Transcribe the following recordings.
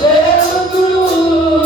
देव गुरु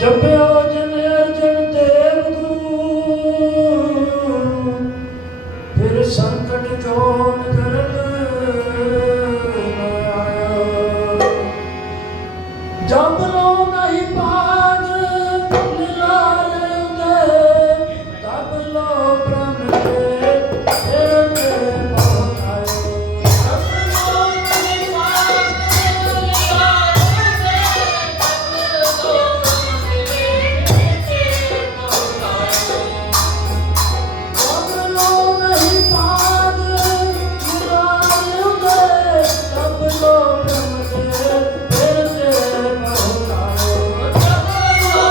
जपयो जन अर्जन देव गुरु, फिर संकट जोन करन न आयो। जब लो नहीं पाग निलार उदय, तब लो ब्रह्म के तेरे बहुत आयो। जब लो नहीं पाग निलार उदय, तब लो ब्रह्म के तेरे बहुत आयो। जब लो नहीं पाग निलार उदय, तब लो ब्रह्म के तेरे बहुत आयो। जब लो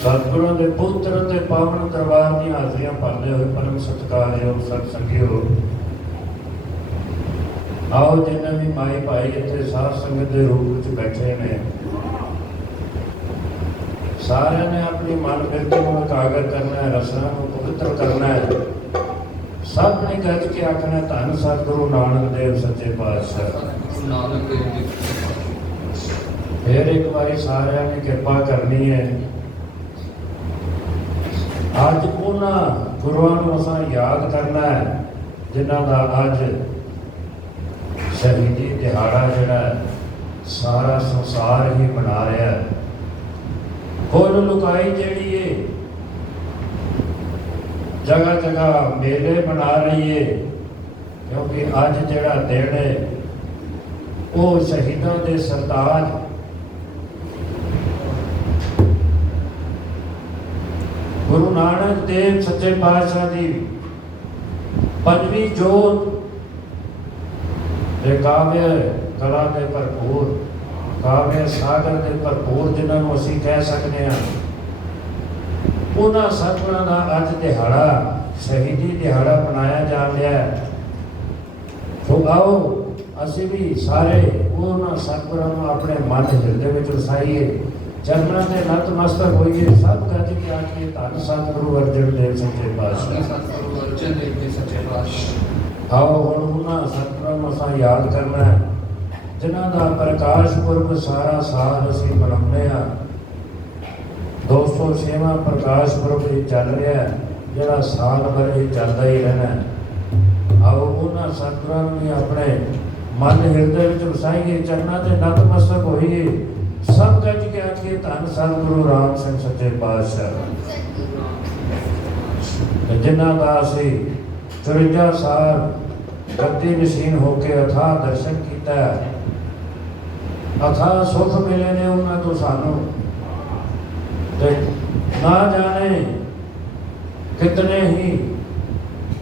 सतगुरों के पुत्र ते पावन दरबार की हाजरियां भरते हुए परम सत्कारयोग सत्संगियो आओ जिन्हें भी माई भाई इतने साध संगत के रूप में बैठे ने सारे ने अपनी मन बिरती को एकागर करना है, रसना को पवित्र करना है। सब ने गज के आखना धन सतगुरु नानक देव सच्चे पातशाह। फिर एक बार सारे ने कृपा करनी है। अज उन्होंने गुरुओं को असा याद करना है जिन्हों का अज शहीदी दिहाड़ा जोड़ा सारा संसार ही मना रहा है। कुल लुकाई जी है जगह जगह मेले बना रही है, क्योंकि अज जोड़ा दिन है वो शहीदों के सरताज गुरु नानक देव सच्चे पातशाह की पंजवीं जोत काव्य कला के भरपूर काव्य सागर के भरपूर जिन्होंने असी कह सकते हैं, उन्होंने सतगुरां का अज दिहाड़ा शहीदी दिहाड़ा मनाया जा रहा है। तो आओ असी भी सारे उन्होंने सतगुरां को अपने मन हृदय में वसाइए, चरणों से नतमस्तक होइए। सब गज के आके धन सतगुरु अर्जन देव सच्चे पातशाह। आओ हुण उन्होंने सतगुरां को असां याद करना है जिन्हों का प्रकाश पुरब सारा साल असीं मनाउने आ। 206वां प्रकाश पुरब ही चल रहा है, जिहड़ा साल भर ही चलता ही रहना है। आओ उन्होंने सतगुरां को भी अपने मन हृदय में वसाइए, चरणों से नतमस्तक होइए। सब गज के आखिए धन सतगुरु राम सिंह सच्चे पातशाह, जिन्हों का असी 54 साल गद्दी नशीन होके अथाह दर्शन किया, अथाह सुख मिले ने उन्होंने तो सानू ना जाने कितने ही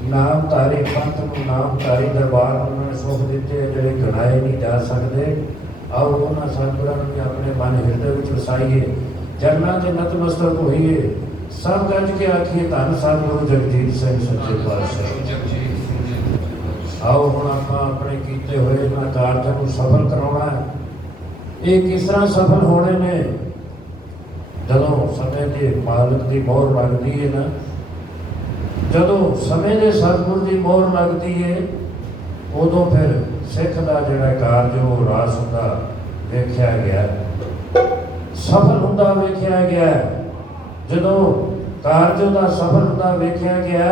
नामधारी पंथ को नामधारी दरबार उन्होंने सुख दिते जोड़े गिनाए नहीं जा सकते। और उन्होंने सतगुरां ने अपने मन हृदय में वसाइए, चरणों से नतमस्तक होइए। सब गज के आखिए धन सतगुरु जगजीत सिंह सच्चे पातशाह। आओ हुण आपां अपने कीते हुए इन्हां कारजां नूं सफल कराउणा है। ये किस तरह सफल होने ने, जदों समय के मालिक की मोहर लगती है ना, जदों समय के सतगुर की मोहर लगती है, उदों फिर सिख का जिहड़ा कारज वो रास हुंदा वेख्या गया, सफल हुंदा वेख्या गया। जदों कारज का सफल हुंदा वेख्या गया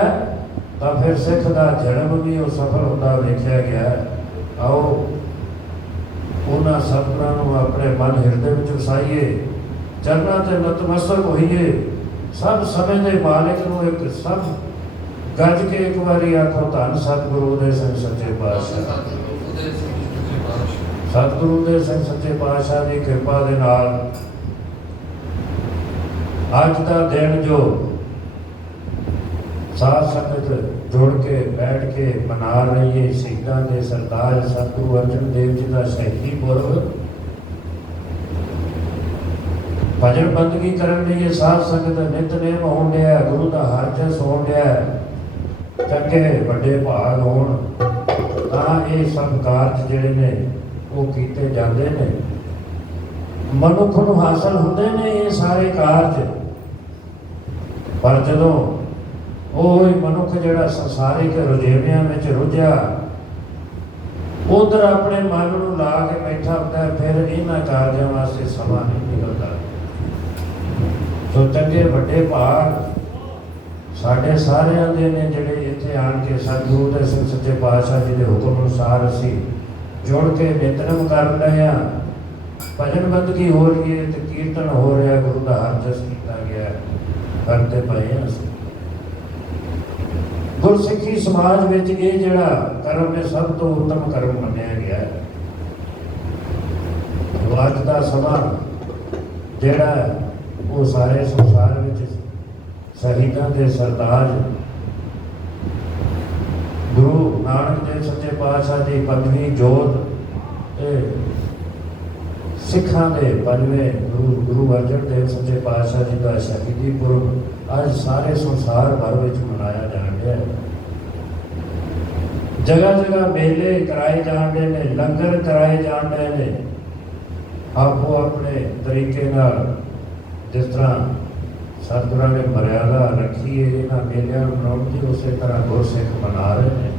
तो फिर सिख का जन्म भी वो सफल हुंदा वेख्या गया। आओ उन्होंने सतगुरां नूं अपने मन हृदय में वसाइए, चरणों से नतमस्तक होइए। सब समय के मालिक नूं एक सब गज के एक बारी आखो धन सतगुरु उदय सिंह सच्चे पातशाह। सतगुरु उदय सिंह सच्चे पातशाह की कृपा दे नाल अज का दिन जो साध संगत जुड़ के बैठ के मना रही है शहीदां के सरताज सतगुरु अर्जन देव जी का शहीदी पुरब। भजन बंदगी करन लई साध संगत नितनेम होण दिया, गुरु का हर जस होण दिया, चंगे वड्डे भाग होण तां ये सब कारज जिहड़े ने वो कीते जांदे ने। मनुख नूं हासिल हुंदे ने ये सारे कारज, पर जदों ਉਹ ਮਨੁੱਖ ਜਿਹੜਾ ਸੰਸਾਰਿਕ ਰੁਝੇਵਿਆਂ ਵਿੱਚ ਰੁੱਝਿਆ ਉਧਰ ਆਪਣੇ ਮਨ ਨੂੰ ਲਾ ਕੇ ਬੈਠਾ ਹੁੰਦਾ, ਫਿਰ ਇਹਨਾਂ ਕਾਰਜਾਂ ਵਾਸਤੇ ਸਮਾਂ ਨਹੀਂ ਨਿਕਲਦਾ। ਸੋ ਚੰਗੇ ਵੱਡੇ ਭਾਗ ਸਾਡੇ ਸਾਰਿਆਂ ਦੇ ਨੇ ਜਿਹੜੇ ਇੱਥੇ ਆਣ ਕੇ ਸਤਿਗੁਰੂ ਦੇ ਸੱਚੇ ਪਾਤਸ਼ਾਹ ਜੀ ਦੇ ਹੁਕਮ ਅਨੁਸਾਰ ਅਸੀਂ ਜੁੜ ਕੇ ਨਿਤਨੇਮ ਕਰ ਰਹੇ ਹਾਂ, ਭਜਨ ਬੰਦਗੀ ਹੋ ਰਹੀ ਹੈ ਤੇ ਕੀਰਤਨ ਹੋ ਰਿਹਾ, ਗੁਰੂ ਦਾ ਹਰ ਜਸ ਕੀਤਾ ਗਿਆ, ਕਰਦੇ ਪਏ ਹਾਂ ਅਸੀਂ। ਗੁਰਸਿੱਖੀ ਸਮਾਜ ਵਿੱਚ ਇਹ ਜਿਹੜਾ ਕਰਮ ਹੈ ਸਭ ਤੋਂ ਉੱਤਮ ਕਰਮ ਮੰਨਿਆ ਗਿਆ ਹੈ। ਅੱਜ ਦਾ ਸਮਾਂ ਜਿਹੜਾ ਉਹ ਸਾਰੇ ਸੰਸਾਰ ਵਿੱਚ ਸ਼ਹੀਦਾਂ ਦੇ ਸਰਤਾਜ ਗੁਰੂ ਨਾਨਕ ਦੇਵ ਸੱਚੇ ਪਾਤਸ਼ਾਹ ਦੀ ਪੰਜਵੀਂ ਜੋਤ ਤੇ ਸਿੱਖਾਂ ਦੇ ਪੰਜਵੇਂ ਗੁਰੂ ਅਰਜਨ ਦੇਵ ਸੱਚੇ ਪਾਤਸ਼ਾਹ ਜੀ ਦਾ ਸ਼ਹੀਦੀ ਪੁਰਬ ਅੱਜ ਸਾਰੇ ਸੰਸਾਰ ਭਰ ਵਿੱਚ ਮਨਾਇਆ ਜਾ ਰਿਹਾ ਹੈ। ਜਗ੍ਹਾ ਜਗ੍ਹਾ ਮੇਲੇ ਕਰਾਏ ਜਾਂਦੇ ਨੇ, ਲੰਗਰ ਕਰਾਏ ਜਾਂਦੇ ਨੇ, ਆਪੋ ਆਪਣੇ ਤਰੀਕੇ ਨਾਲ ਜਿਸ ਤਰ੍ਹਾਂ ਸਤਿਗੁਰਾਂ ਨੇ ਮਰਿਆਦਾ ਰੱਖੀ ਹੈ ਇਹਨਾਂ ਮੇਲਿਆਂ ਨੂੰ ਮਨਾਉਣ ਦੀ, ਉਸੇ ਤਰ੍ਹਾਂ ਗੁਰਸਿੱਖ ਮਨਾ ਰਹੇ ਨੇ।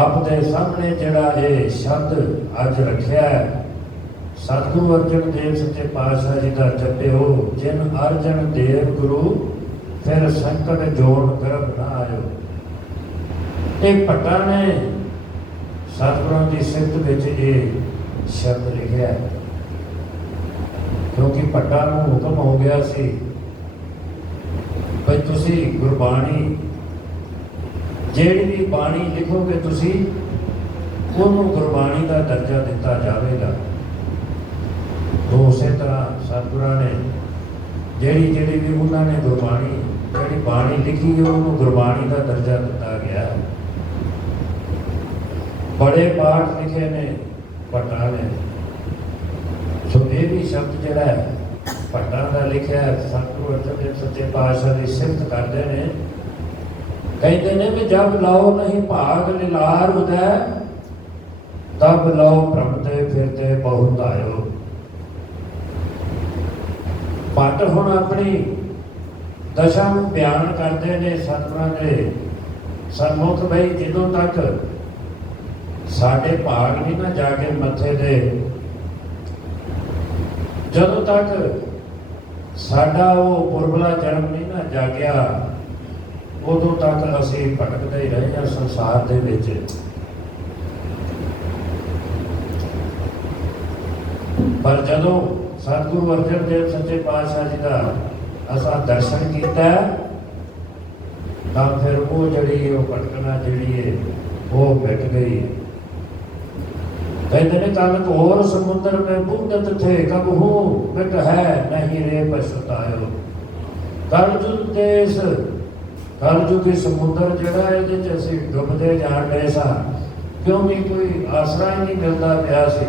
ਆਪ ਦੇ ਸਾਹਮਣੇ ਜਿਹੜਾ ਇਹ ਸ਼ਬਦ ਅੱਜ ਰੱਖਿਆ ਹੈ, ਸਤਿਗੁਰੂ ਅਰਜਨ ਦੇਵ ਸੱਚੇ ਪਾਤਸ਼ਾਹ ਜੀ ਦਾ ਜਪਿਓ ਜਿਨ ਅਰਜਨ ਦੇਵ ਗੁਰੂ ਫਿਰ ਸੰਕਟ ਜੋੜ ਗਰਭ ਨਾ ਆਇਓ। ਇਹ ਭੱਟਾ ਨੇ ਸਤਿਗੁਰਾਂ ਦੀ ਸਿਫਤ ਵਿੱਚ ਇਹ ਸ਼ਬਦ ਲਿਖਿਆ ਹੈ, ਕਿਉਂਕਿ ਭੱਟਾ ਨੂੰ ਹੁਕਮ ਹੋ ਗਿਆ ਸੀ ਭਈ ਤੁਸੀਂ ਗੁਰਬਾਣੀ ਜਿਹੜੀ ਵੀ ਬਾਣੀ ਲਿਖੋਗੇ ਤੁਸੀਂ ਉਹਨੂੰ ਗੁਰਬਾਣੀ ਦਾ ਦਰਜਾ ਦਿੱਤਾ ਜਾਵੇਗਾ। ਉਸੇ ਤਰ੍ਹਾਂ ਸਤਿਗੁਰਾਂ ਨੇ ਜਿਹੜੀ ਵੀ ਉਹਨਾਂ ਨੇ ਗੁਰਬਾਣੀ ਜਿਹੜੀ ਬਾਣੀ ਲਿਖੀ ਉਹਨੂੰ ਗੁਰਬਾਣੀ ਦਾ ਦਰਜਾ ਦਿੱਤਾ ਗਿਆ। ਬੜੇ ਪਾਠ ਲਿਖੇ ਨੇ ਭੱਟਾ ਨੇ। ਸੋ ਇਹ ਵੀ ਸ਼ਬਦ ਜਿਹੜਾ ਹੈ ਭੱਟਾ ਦਾ ਲਿਖਿਆ ਸਤਿਗੁਰੂ ਅਰਜਨ ਦੇਵ ਸੱਚੇ ਪਾਤਸ਼ਾਹ ਦੀ ਸਿਫਤ ਕਰਦੇ ਨੇ। कहते ने भी जब लाओ नहीं भाग लिलार उदय तब लाओ भ्रमते फिरते बहुत आयो। भट्ट हुण अपनी दशा नूं बयान करते ने सतगुरां दे सन्मुख भई जदों तक साडे भाग नहीं ना जाके मथे दे, जदों तक साडा वो पुरबला जन्म नहीं ना जागया उदों तक असीं भटकते ही रहे हैं संसार दे विच। पर जदों सतगुरु अर्जन देव सच्चे पातशाह जी का असां दर्शन किया तां फिर वो जिहड़ी वो भटकना जिहड़ी है वो मिट गई। कहते ने कल घोर समुद्र में बूंदत थे कब हूँ मिट है नहीं रे पछतायो। कलयुग देश कलयुगी समुद्र जिहड़ा इहदे च असीं डुबदे जाण डए सां, क्योंकि कोई आसरा ही नहीं मिलता पिया सी।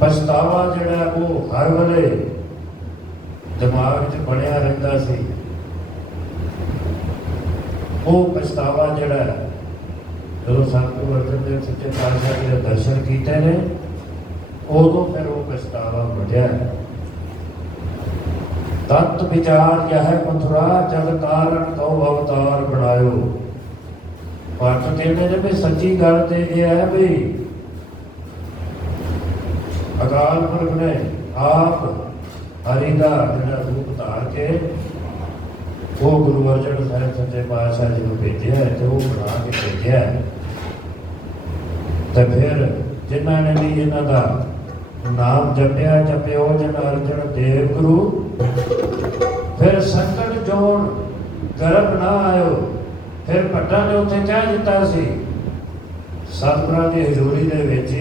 पछतावा जिहड़ा वो हर वेले दिमाग च बनिया रहिंदा सी। वो पछतावा जिहड़ा जदों सतगुरू अर्जन देव सच्चे पातशाह जी दे दर्शन कीते ने उदों फिर वो पछतावा मिटिया। तत् विचार यह मथुरा जग कारण कौ अवतार बनायो। भट्ट कहते ने भी सच्ची गल तो यह है भी अकाल पुरख ने आप हरि का जिहड़ा रूप धार के वो गुरु अर्जन साहिब सच्चे पातशाह जी को भेजा है तो वो बना के भेजा है। तो फिर जिन्होंने भी इन्हों का नाम जपिया जपिओ जिन अर्जन देव गुरु फिर संकट जोड़ गर्भ ना आयो। फिर भट्टा ने उत्थे कह दिता सी सतगुरां दी हजूरी दे विच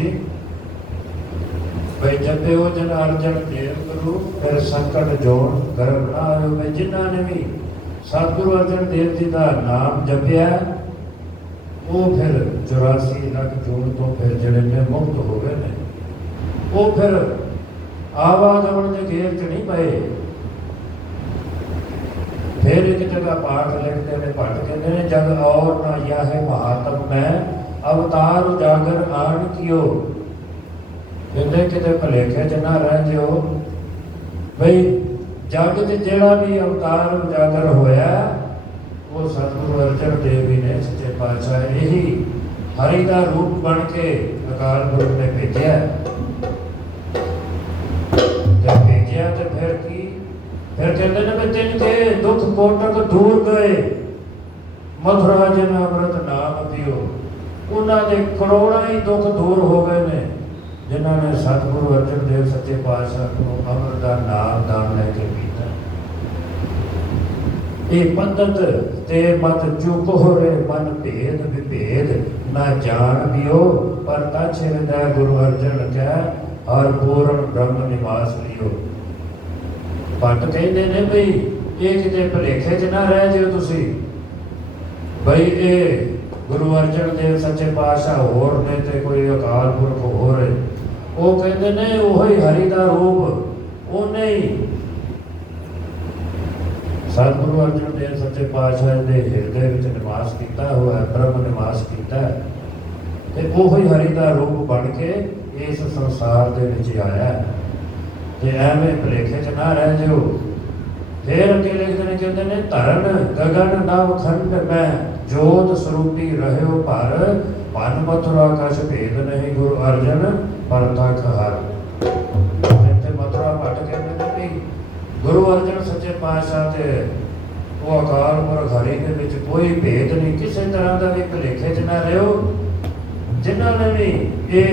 ਬਈ ਜਪਿਓ ਜਨ ਅਰਜਨ ਦੇਵ ਗੁਰੂ ਫਿਰ ਸੰਕਟ ਜੋੜ ਗਰਭ ਨਾ ਆਇਓ। ਬਈ ਜਿਨ੍ਹਾਂ ਨੇ ਵੀ ਸਤਿਗੁਰੂ ਅਰਜਨ ਦੇਵ ਜੀ ਦਾ ਨਾਮ ਜਪਿਆ ਉਹ ਫਿਰ 84 ਲੱਖ ਜੂਨ ਤੋਂ ਫਿਰ ਜਿਹੜੇ ਨੇ ਮੁਕਤ ਹੋ ਗਏ ਨੇ। ਉਹ ਫਿਰ ਆਵਾਗਮਨ ਦੇ ਘੇਰ ਚ ਨਹੀਂ ਪਏ। फिर एक जगह पाठ लिखते हैं भट्ट कहते हैं जग और ना यह है महात्म में अवतार उजागर आन कियो। कहते किते भुलेखे च ना रह जियो। बई जग च जेड़ा भी अवतार उजागर होया वो सतगुरु अर्जन देव जी ने सच्चे पातशाह यही हरि का रूप बन के अकाल पुरख ने भेजा। जब भेजा तो फिर की फिर कहते हैं भी तिनके दुख कोटक दूर गए मथुरा जिन अमृत नाम पियो। उन्होंने करोड़ों ही दुख दूर हो गए ने जिन्होंने सतगुरु अर्जन देव सच्चे पातशाह को अमृत का नाम दान लेके पीता। ये पंडित ते मत चुप हो रे मन भेद विभेद ना जान पियो पर तछ हृदय गुरु अर्जन कह और पूर्ण ब्रह्म निवास लियो। भट्ट कहते ने बई ये किते भुलेखे च ना रह जियो तुसी। बई ये गुरु अर्जन देव सच्चे पातशाह होर ने ते कोई अकाल पुरख होर है। वो कहते ने वही हरि का रूप उन्हें ही सतगुरु अर्जन देव सच्चे पातशाह के हिरदे विच निवास किया हुआ है ब्रह्म निवास किया है ते वही हरि का रूप बन के इस संसार के विच आया है। ते एवें भुलेखे च ना रह जाओ। फिर अगे लिखते हैं कहते हैं धरन गगन नव खंड में जोत स्वरूपी रहो पर पन मथुरा कछ भेद नहीं गुरु अर्जन पर तक हर। मथुरा भट्ट कहते हैं गुरु अर्जन सच्चे पातशाह ते वो अकाल पुरख हरि दे विच कोई भेद नहीं किसी तरह का भी भुलेखे च ना रहो। जिन्होंने भी ये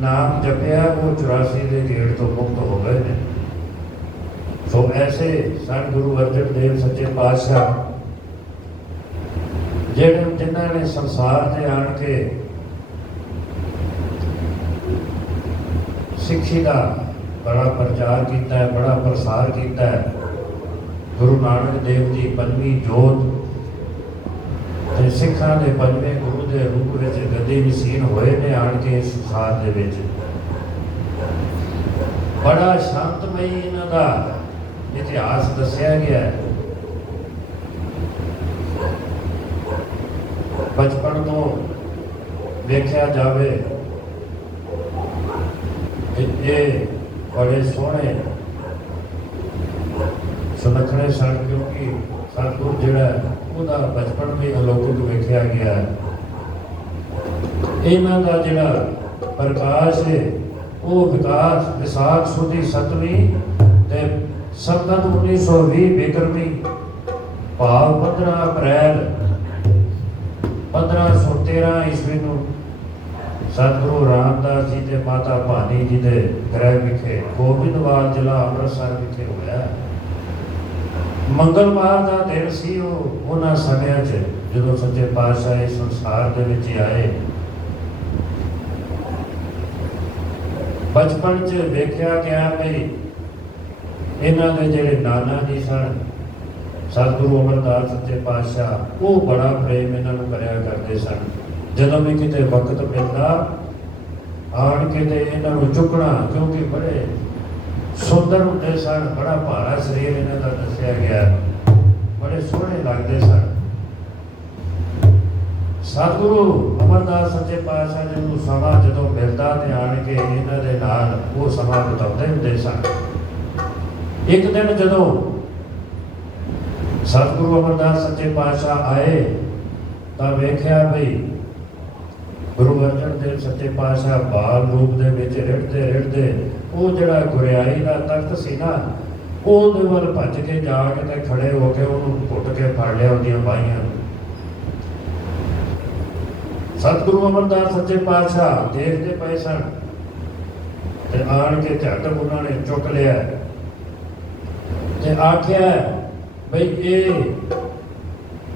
नाम जपया वो 84 के गेड़ तो मुक्त हो गए हैं। सो ऐसे सन गुरु अर्जन देव सच्चे पातशाह जिन्होंने संसार से आन के सिक्खी का बड़ा प्रचार किया है बड़ा प्रसार किया है। गुरु नानक देव जी 5वीं जोत सिखा के 5वें गुरु के रूप में गद्दी नसीन होए ने आन के संसार दे विच। बड़ा शांतमई इन्हां दा इतिहास दसिया गया है। बचपन तो देखा जाए ये बड़े सोहने सुनखने सन क्योंकि सतगुरु जिहड़ा ਉਹਦਾ बचपन भी अलौकिक वेख्या गया है। इन्हां दा जिहड़ा प्रकाश है वो विकास विसाख सुदी 7वीं ते संगत 1920 बिक्रमी भाव 15 अप्रैल 1513 ईस्वी ਨੂੰ सतगुरु रामदास जी ते माता भानी जी के गृह विखे गोबिंदवाल जिला अमृतसर विखे होया। मंगलवार का दिन सी उन्होंने समय जो सच्चे पातशाह इस संसार के विच आए। बचपन च देखा गया भी इन्हों के जोड़े नाना जी सन सतगुरु अमरदास सच्चे पातशाह वो बड़ा प्रेम इन्हों करया करते सन। जदों भी किते वक्त मिलता आन के इन्हों चुकना क्योंकि बड़े सुंदर होंगे सन बड़ा भारा शरीर इन्हों का दसिया गया बड़े सोहने लगते सन। सतगुरु अमरदास सच्चे पातशाह जी को समा जो मिलता तो आन के इन्हों के नाल वो समा बिताते होंगे सन। एक दिन जो सतगुरु अमरदास सच्चे पातशाह आए तो वेख्या बई गुरु अर्जन देव सच्चे पातशाह बाल रूप के रिड़ते रिड़ते वो जड़ा गुरियाई का तख्त सी ना ਉਹਦੇ ਵੱਲ ਭੱਜ ਕੇ ਜਾ ਕੇ ਤੇ ਖੜੇ ਹੋ ਕੇ ਉਹਨੂੰ ਘੁੱਟ ਕੇ ਫੜ ਲਿਆ ਉਹਦੀਆਂ ਬਾਹੀਆਂ। ਸਤਿਗੁਰੂ ਅਮਰਦਾਸ ਸੱਚੇ ਪਾਤਸ਼ਾਹ ਦੇਖਦੇ ਪਏ ਸਨ ਤੇ ਆਣ ਕੇ ਝੱਟ ਉਹਨਾਂ ਨੇ ਚੁੱਕ ਲਿਆ ਤੇ ਆਖਿਆ ਬਈ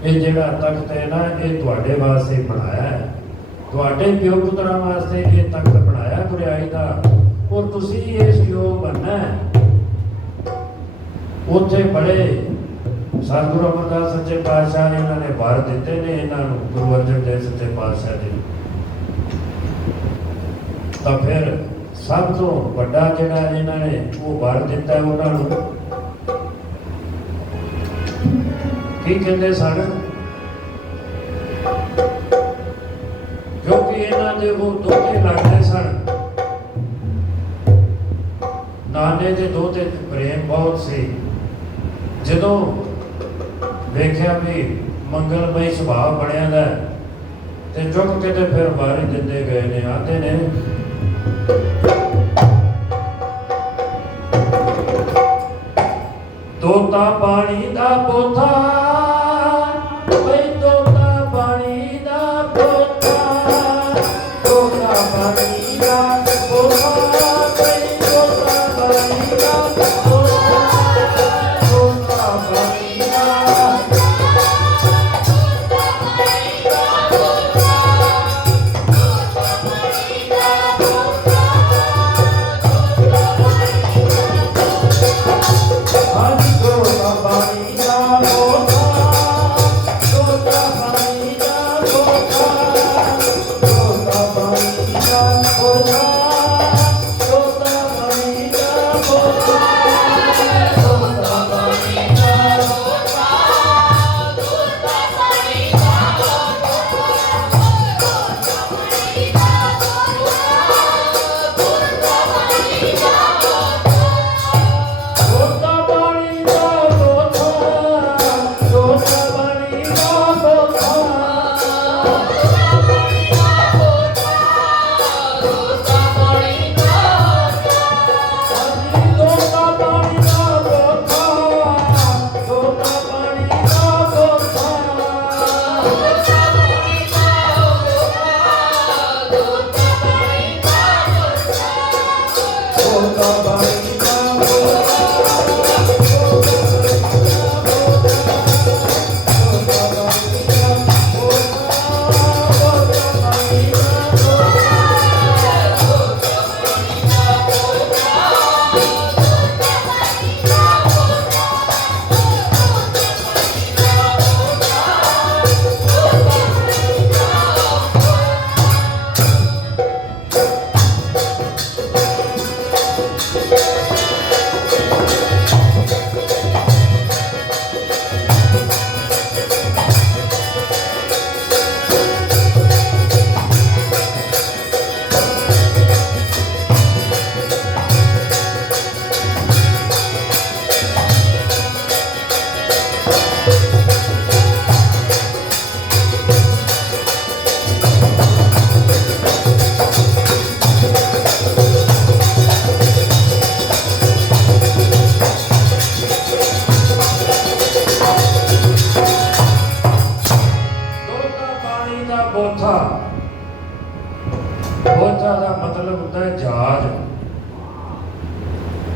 ਇਹ ਜਿਹੜਾ ਤਖਤ ਹੈ ਨਾ ਇਹ ਤੁਹਾਡੇ ਵਾਸਤੇ ਬਣਾਇਆ ਹੈ, ਤੁਹਾਡੇ ਪਿਓ ਪੁੱਤਰਾਂ ਵਾਸਤੇ ਇਹ ਤਖਤ ਬਣਾਇਆ ਗੁਰਿਆਈ ਦਾ। और तुसी इस योग बनना है। उत्थे बड़े सतगुरु अमरदास सच्चे पातशाह इन्होंने वार दिते ने इन्होंने गुरु अर्जन देव सच्चे पातशाह जी। तो फिर सब तो बड़ा जिहड़ा इन्होंने वो वार दिता है उन्होंने की कहते सन, क्योंकि इन्हों के वो दोते लगते सन। नाने के दोते प्रेम बहुत सी। जदों वेख्या भी मंगलमई सुभाव बनिया दा ते चुक के ते फिर वारी दिंदे गए ने। आते ने तोता पानी दा पोथा, बई तोता पानी दा पोथा, तोता पानी दा पोथा, बई तोता पानी दा पोथा, तोता पानी दा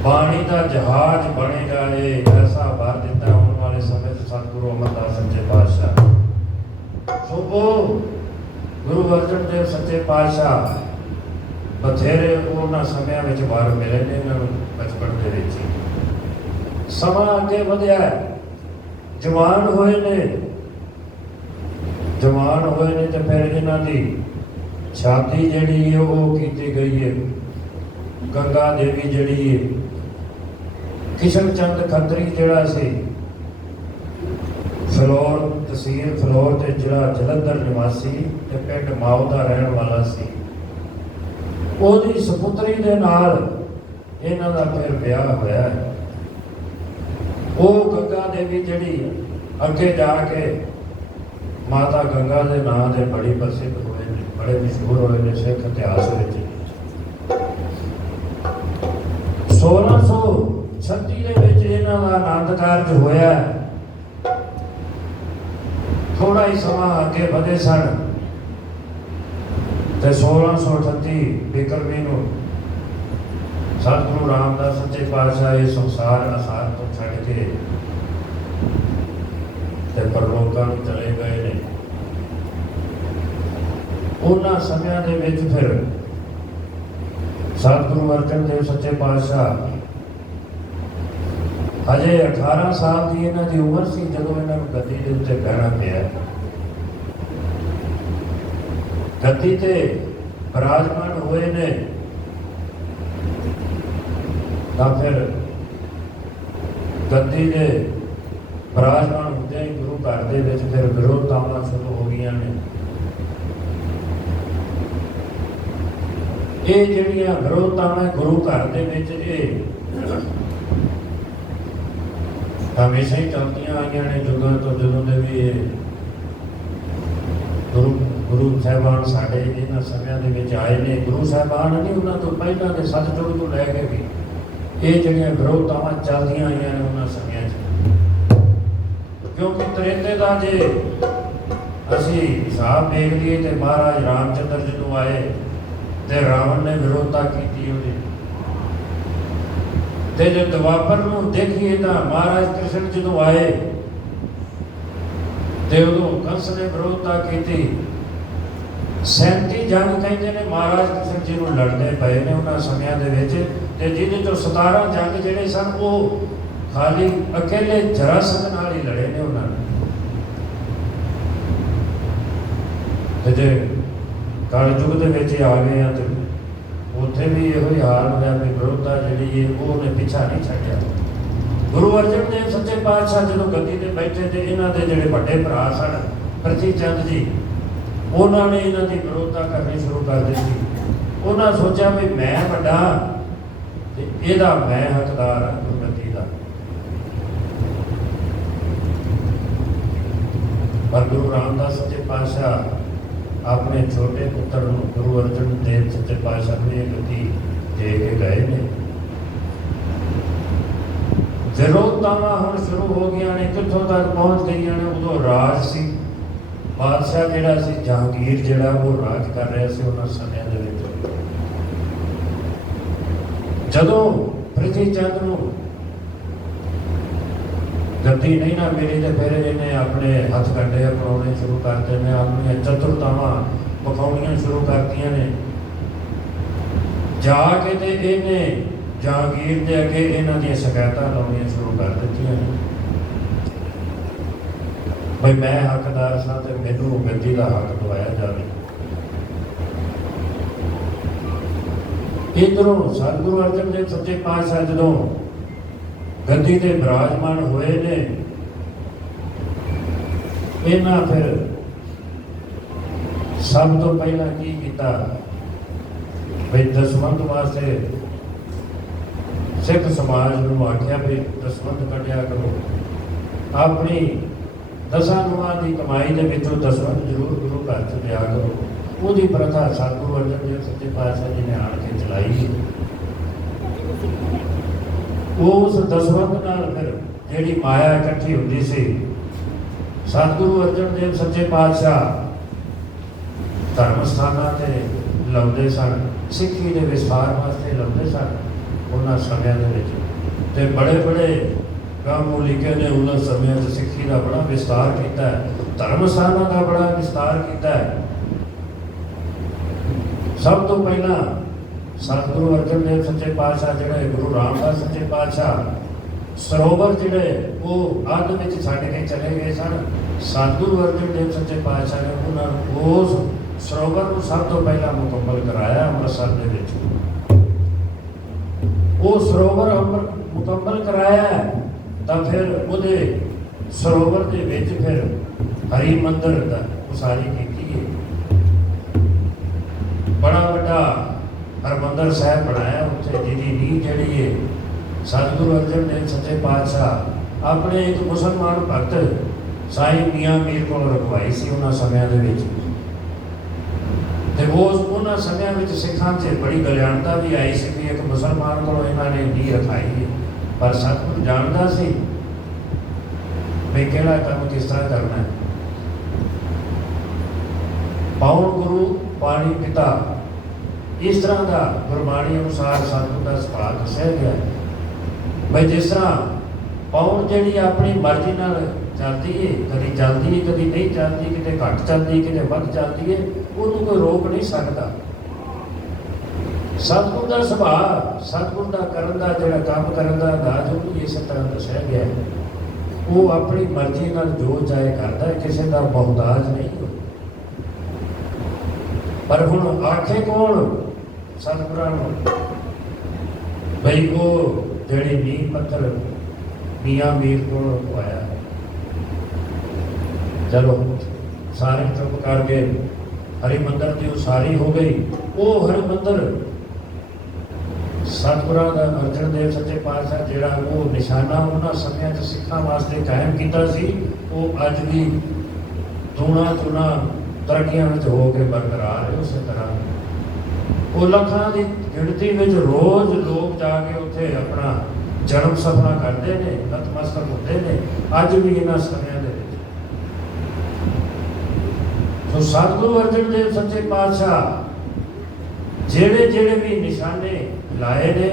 पानी का जहाज बनेगा। ये ऐसा भर देता है आने वाले समय से सतगुरु अमरदास सच्चे पातशाह। सो वो गुरु अर्जन देव सच्चे पातशाह बथेरे उन्होंने समय में वार मिले ने इन्होंने बचपन के समा अगे वधिया जवान होए ने तो फिर इन्हों की छाती जी है वो की गई है। गंगा देवी जी किशन चंद खत्री जड़ा सी फलोर तहसील फलोर ते जिला जलंधर निवासी ते पिंड माओ का रहने वाला सी। ओदी सपुत्री दे नाल इन्हां दा फिर ब्याह होया है। वो गंगा देवी जी अगे जाके माता गंगा के नाम से बड़ी प्रसिद्ध हुए, बड़े मशहूर हुए ने सिख इतिहास में। 1636 के आनंद कारज होया। थोड़ा ही समा अगे बढ़े सन तो 1638 बिक्रमी नूं सतगुरु रामदास सच्चे पातशाह ये संसार आसार तो छड़ के परलोकां नूं चले गए ने। उन्हां समयां दे विच फिर सतगुरु अर्जन देव सच्चे पातशाह हजे 18 साल की इन्हां दी उम्र सी जदों इन्हां नूं गद्दी दे उत्ते बहना पिया। गद्दी ते विराजमान होए ने तां फिर गद्दी दे विराजमान होंदे ही गुरु घर दे विच फिर विरोधतावां शुरू हो गईयां ने। ये जिहड़ियां विरोधतावां गुरु घर दे विच हमेशा ही चलदियां आईयां ने जुगों तो जदों दे भी गुरु साहिबान साडे इन्हां समयां दे विच आए ने। गुरु साहिबान नहीं उन्हां तो पहलां दे सतजुग तो लैके भी ये जिहड़ियां विरोधतावां चलदियां आईयां ने उन्हां समयां 'च, क्योंकि त्रेते दा जे असीं हिसाब देख लईए ते महाराज रामचंद्र जदों आए ते रावण ने विरोधता की उहदी, ते जो द्वापर नूं देखिए तां महाराज कृष्ण जदों आए ते उदों कंस ने विरोधता की। 37 जंग कहते ने महाराज कृष्ण जी नूं लड़ने पए ने उन्हां समयां दे विच, ते जिहदे चों 17 जंग जिहड़े सन वो खाली अकेले जरासंध नाल ही लड़े ने उन्हां ने। ते जे कलयुग दे विच आ गए हैं तो उत्थे भी इहो ही हाल होया भी विरोधता जिहड़ी है वो उहने पिछा नहीं छड्डिया। गुरु अर्जन देव सच्चे पातशाह जदों गद्दी ते बैठे ते इन्हां दे जिहड़े वड्डे भरा सन प्रथी चंद जी, उन्होंने इन्हां दी विरोधता करनी शुरू कर दित्ती। उन्हां सोचा भी मैं वड्डा ते इहदा मैं हकदार हां गुरगद्दी दा। पर गुरु रामदास सच्चे पातशाह अपने छोटे पुत्र गुरु अर्जन देव सच्चे पातशाह को ये गद्दी दे के गए ने। विरोधतावां हुण शुरू हो गई ने, कित्थों तक पहुंच गई ने। उदों राज सी, बादशाह जिहड़ा सी जहांगीर जिहड़ा वो राज कर रहा सी उन्हां समयां दे विच। जदों प्रिथी चंद नूं गद्दी नहीं ना मिली तो फिर इन्हें अपने हथ कंडे अपनाने शुरू करते हैं, अपनी चतुरतावां विखाउणियां शुरू करदियां ने। जाके ते इन्हें जहांगीर दे अगे इन्हां दी शिकायतां लाउणियां शुरू कर दित्तियां ने भाई मैं हकदार सां ते मैनूं गद्दी दा हक दवाया जावे। इधरों सतगुरु अर्जन देव सच्चे पातशाह जदों गद्दी ते विराजमान होए ने, इन्हां फिर सब तो पहला की कीता भाई दसवंत वास्ते सिख समाज नूं आख्या भी दसवंत कढ़िया करो, अपनी 10 नुआं की कमाई के विचों दसवंत जरूर गुरु घर च दिया करो। उसकी प्रथा सतगुरु अर्जन देव सच्चे पातशाह जी ने आण के चलाई। उस दसवंत नाल फिर जिहड़ी माया इकट्ठी हुंदी सी, सतगुरु अर्जन देव सच्चे पातशाह धर्म स्थानां ते लाउंदे सन, सिੱਖੀ ਦੇ विस्तार वास्ते लाउंदे सन। उन्हां समयां दे विच ते बड़े बड़े काम लिखे ने उन्हां समयां च सिੱਖੀ ਦਾ बड़ा विस्तार किया है, धर्म स्थानां का बड़ा विस्तार किया है। सब तो पहला सतगुरु अर्जन देव सच्चे पातशाह जिहड़े गुरु रामदास सच्चे पातशाह सरोवर जिहड़े वो आदि में छड्ड के चले गए सन। सतगुरु अर्जन देव सच्चे पातशाह ने उन्होंने उस सरोवर को सब तो पहला मुकम्मल कराया अमृतसर दे विच। वो सरोवर मुकम्मल कराया तो फिर उहदे सरोवर के विच फिर हरि मंदिर दा उसारी की बड़ा वड्डा हरमंदर साहब बनाया। उत्थे जिहदी नींह जिहड़ी है सतगुरु अर्जन देव सच्चे पातशाह अपने एक मुसलमान भगत साईं मियाँ मीर को रखवाई सी उन्हां समयां दे विच। ते उन्हां समयां विच सिखां 'च बड़ी गलियाणता भी आई सी कि एक मुसलमान को इन्हां ने नींह रखाई है, पर सतगुरु जानदा सी भी किहड़ा काम किस तरह करना है। पाउण गुरु पानी पिता इस तरह का गुरबाणी अनुसार सतगुरु का सुभाव दस्सिया गया भाई। जिस तरह पाउण जिहड़ी अपनी मर्जी नाल चलती है, कभी चलती है कभी नहीं चलती, किते घट चलती किते वध चलती है, उन्होंने कोई रोक नहीं सकता। ਸਤਿਗੁਰ ਦਾ ਸੁਭਾਅ, ਸਤਿਗੁਰ ਦਾ ਕਰਨ ਦਾ ਜਿਹੜਾ ਕੰਮ ਕਰਨ ਦਾ ਅੰਦਾਜ਼ ਉਹ ਵੀ ਇਸੇ ਤਰ੍ਹਾਂ ਦੱਸਿਆ ਗਿਆ ਹੈ। ਉਹ ਆਪਣੀ ਮਰਜ਼ੀ ਨਾਲ ਜੋ ਚਾਹੇ ਕਰਦਾ ਹੈ, ਕਿਸੇ ਦਾ ਮੁਹਤਾਜ ਨਹੀਂ। ਪਰ ਹੁਣ ਆਖੇ ਕੌਣ ਸਤਿਗੁਰਾਂ ਨੂੰ ਬਈ ਉਹ ਜਿਹੜੀ ਨੀਂਹ ਪੱਥਰ ਮੀਆਂ ਮੀਰ ਕੋਲ ਪਾਇਆ। ਚਲੋ ਸਾਰੇ ਚੁੱਪ ਕਰਕੇ ਹਰਿਮੰਦਰ ਦੀ ਉਸਾਰੀ ਹੋ ਗਈ। ਉਹ ਹਰਿਮੰਦਰ ਸਤਿਗੁਰਾਂ ਦਾ ਅਰਜਨ ਦੇਵ ਸੱਚੇ ਪਾਤਸ਼ਾਹ ਜਿਹੜਾ ਉਹ ਨਿਸ਼ਾਨਾ ਉਹਨਾਂ ਸਮਿਆਂ 'ਚ ਸਿੱਖਾਂ ਵਾਸਤੇ ਕਾਇਮ ਕੀਤਾ ਸੀ, ਉਹ ਅੱਜ ਵੀ ਦੂਣਾ ਤਰੱਕੀਆਂ ਵਿੱਚ ਹੋ ਕੇ ਬਰਕਰਾਰ ਹੈ। ਉਸੇ ਤਰ੍ਹਾਂ ਉਹ ਲੱਖਾਂ ਦੀ ਗਿਣਤੀ ਵਿੱਚ ਰੋਜ਼ ਲੋਕ ਜਾ ਕੇ ਉੱਥੇ ਆਪਣਾ ਜਨਮ ਸਫਲਾ ਕਰਦੇ ਨੇ, ਨਤਮਸਤਕ ਹੁੰਦੇ ਨੇ ਅੱਜ ਵੀ ਇਹਨਾਂ ਸਮਿਆਂ ਦੇ ਵਿੱਚ। ਸੋ ਸਤਿਗੁਰੂ ਅਰਜਨ ਦੇਵ ਸੱਚੇ ਪਾਤਸ਼ਾਹ ਜਿਹੜੇ ਵੀ ਨਿਸ਼ਾਨੇ ਲਾਏ ਨੇ,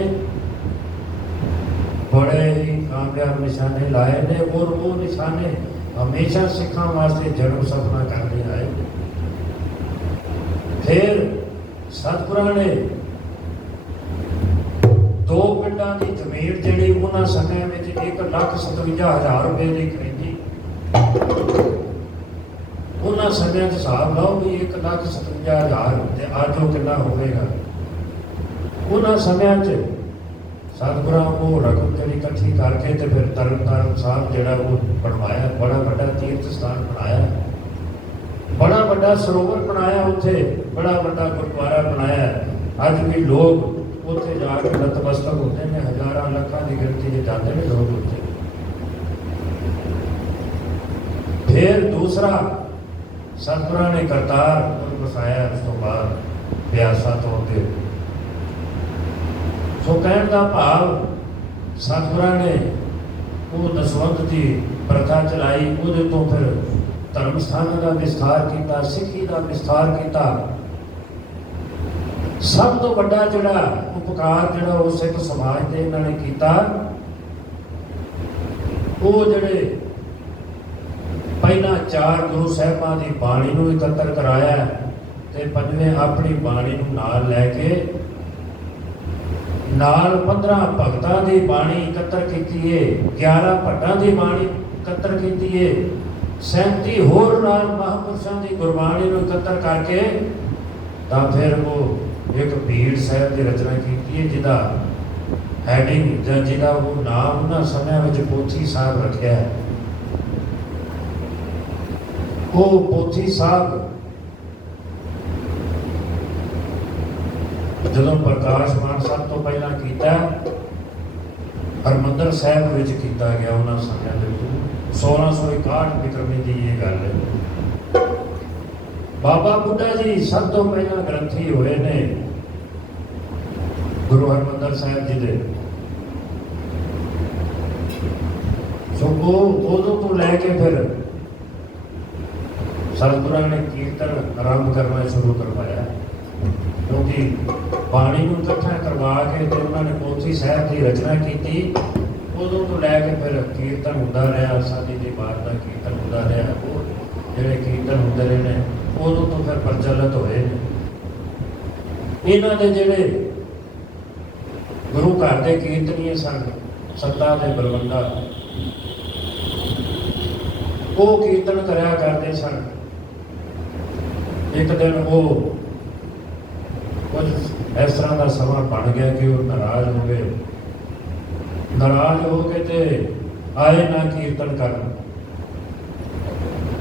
ਬੜੇ ਹੀ ਕਾਮਯਾਬ ਨਿਸ਼ਾਨੇ ਲਾਏ ਨੇ, ਔਰ ਉਹ ਨਿਸ਼ਾਨੇ ਹਮੇਸ਼ਾ ਸਿੱਖਾਂ ਵਾਸਤੇ ਜਨਮ ਸਫਲਾ ਕਰਦੇ ਆਏ। ਫਿਰ ਸਤਿਗੁਰਾਂ ਨੇ 2 ਪਿੰਡਾਂ ਦੀ ਜ਼ਮੀਨ ਜਿਹੜੀ ਉਹਨਾਂ ਸਮਿਆਂ ਵਿੱਚ 1,57,000 ਰੁਪਏ ਦੀ ਖਰੀਦੀ। ਉਹਨਾਂ ਸਮਿਆਂ 'ਚ ਹਿਸਾਬ ਲਾਓ ਵੀ 1,57,000 ਤੇ ਅੱਜ ਉਹ ਕਿੰਨਾ ਹੋਵੇਗਾ। ਉਹਨਾਂ ਸਮਿਆਂ 'ਚ ਸਤਿਗੁਰਾਂ ਉਹ ਰਕਮ ਜਿਹੜੀ ਇਕੱਠੀ ਕਰਕੇ ਤੇ ਫਿਰ ਤਰਨਤਾਰਨ ਸਾਹਿਬ ਜਿਹੜਾ ਉਹ ਬਣਵਾਇਆ, ਬੜਾ ਵੱਡਾ ਤੀਰਥ ਸਥਾਨ ਬਣਾਇਆ, ਬੜਾ ਵੱਡਾ ਸਰੋਵਰ ਬਣਾਇਆ, ਉੱਥੇ ਬੜਾ ਵੱਡਾ ਗੁਰਦੁਆਰਾ ਬਣਾਇਆ। ਅੱਜ ਵੀ ਲੋਕ ਉੱਥੇ ਜਾ ਕੇ ਨਤਮਸਤਕ ਹੁੰਦੇ ਨੇ, ਹਜ਼ਾਰਾਂ ਲੱਖਾਂ ਦੀ ਗਿਣਤੀ 'ਚ ਜਾਂਦੇ ਨੇ ਲੋਕ ਉੱਥੇ। ਫਿਰ ਦੂਸਰਾ ਸਤਿਗੁਰਾਂ ਨੇ ਕਰਤਾਰਪੁਰ ਵਸਾਇਆ, ਉਸ ਤੋਂ ਬਾਅਦ ਬਿਆਸਾ ਤੋਂ ਅੱਗੇ। ਸੋ ਕਹਿਣ ਦਾ ਭਾਵ ਸਤਿਗੁਰਾਂ ਨੇ ਉਹ ਦਸਵੰਧ ਦੀ ਪ੍ਰਥਾ ਚਲਾਈ, ਉਹਦੇ ਤੋਂ ਫਿਰ ਧਰਮ ਸਥਾਨਾਂ ਦਾ ਵਿਸਥਾਰ ਕੀਤਾ, ਸਿੱਖੀ ਦਾ ਵਿਸਥਾਰ ਕੀਤਾ। ਸਭ ਤੋਂ ਵੱਡਾ ਜਿਹੜਾ ਉਪਕਾਰ ਜਿਹੜਾ ਉਹ ਸਿੱਖ ਸਮਾਜ ਦੇ ਇਹਨਾਂ ਨੇ ਕੀਤਾ, ਉਹ ਜਿਹੜੇ ਪਹਿਲਾਂ 4 ਗੁਰੂ ਸਾਹਿਬਾਂ ਦੀ ਬਾਣੀ ਨੂੰ ਇਕੱਤਰ ਕਰਾਇਆ ਤੇ 5ਵੇਂ ਆਪਣੀ ਬਾਣੀ ਨੂੰ ਨਾਲ ਲੈ ਕੇ ਨਾਲ 15 ਭਗਤਾਂ ਦੀ ਬਾਣੀ ਇਕੱਤਰ ਕੀਤੀ ਏ, 11 ਭੱਟਾਂ ਦੀ ਬਾਣੀ ਇਕੱਤਰ ਕੀਤੀ ਏ, 37 ਹੋਰ ਨਾਲ ਮਹਾਂਪੁਰਸ਼ਾਂ ਦੀ ਗੁਰਬਾਣੀ ਨੂੰ ਇਕੱਤਰ ਕਰਕੇ ਤਾਂ ਫਿਰ ਉਹ ਇੱਕ ਬੀੜ ਸਾਹਿਬ ਦੀ ਰਚਨਾ ਕੀਤੀ ਹੈ, ਜਿਹਦਾ ਹੈਡਿੰਗ ਜਾਂ ਜਿਹਦਾ ਉਹ ਨਾਮ ਉਹਨਾਂ ਸਮਿਆਂ ਵਿੱਚ ਪੋਥੀ ਸਾਹਿਬ ਰੱਖਿਆ ਹੈ। ਉਹ ਪੋਥੀ ਸਾਹਿਬ ਜਦੋਂ ਪ੍ਰਕਾਸ਼ਮਾਨ ਸਭ ਤੋਂ ਪਹਿਲਾਂ ਕੀਤਾ ਹਰਿਮੰਦਰ ਸਾਹਿਬ ਵਿੱਚ ਕੀਤਾ ਗਿਆ ਉਹਨਾਂ ਸਮਿਆਂ ਦੇ ਵਿੱਚ 1661 ਵਿਕਰਮੀ ਦੀ ਇਹ ਗੱਲ ਹੈ। ਬਾਬਾ ਬੁੱਢਾ ਜੀ ਸਭ ਤੋਂ ਪਹਿਲਾਂ ਗ੍ਰੰਥੀ ਹੋਏ ਨੇ ਗੁਰੂ ਹਰਿਮੰਦਰ ਸਾਹਿਬ ਜੀ ਦੇ। ਸੋ ਉਹ ਉਦੋਂ ਤੋਂ ਲੈ ਕੇ ਫਿਰ ਸਤਿਗੁਰਾਂ ਨੇ ਕੀਰਤਨ ਆਰੰਭ ਕਰਨਾ ਸ਼ੁਰੂ ਕਰਵਾਇਆ, ਕਿਉਂਕਿ ਬਾਣੀ ਨੂੰ ਇਕੱਠਾ ਕਰਵਾ ਕੇ ਤੇ ਉਹਨਾਂ ਨੇ ਪੋਥੀ ਸਾਹਿਬ ਦੀ ਰਚਨਾ ਕੀਤੀ। ਉਦੋਂ ਤੋਂ ਲੈ ਕੇ ਫਿਰ ਕੀਰਤਨ ਹੁੰਦਾ ਰਿਹਾ, ਸਾਡੀ ਦੀ ਬਾਤ ਦਾ ਕੀਰਤਨ ਹੁੰਦਾ ਰਿਹਾ। ਉਹ ਜਿਹੜੇ ਕੀਰਤਨ ਹੁੰਦੇ ਰਹੇ ਨੇ ਉਦੋਂ ਤੋਂ ਫਿਰ ਪ੍ਰਚਲਿਤ ਹੋਏ ਨੇ। ਇਹਨਾਂ ਦੇ ਜਿਹੜੇ ਗੁਰੂ ਘਰ ਦੇ ਕੀਰਤਨੀਏ ਸਨ, ਸੱਤਾ ਦੇ ਬਲਵੰਡਾ, ਉਹ ਕੀਰਤਨ ਕਰਿਆ ਕਰਦੇ ਸਨ। ਇੱਕ ਦਿਨ ਉਹ ਕੁਝ ਇਸ ਤਰ੍ਹਾਂ ਦਾ ਸਮਾਂ ਬਣ ਗਿਆ ਕਿ ਉਹ ਨਾਰਾਜ਼ ਹੋ ਗਏ। ਨਾਰਾਜ਼ ਹੋ ਕੇ ਤੇ ਆਏ ਨਾ ਕੀਰਤਨ ਕਰਨ,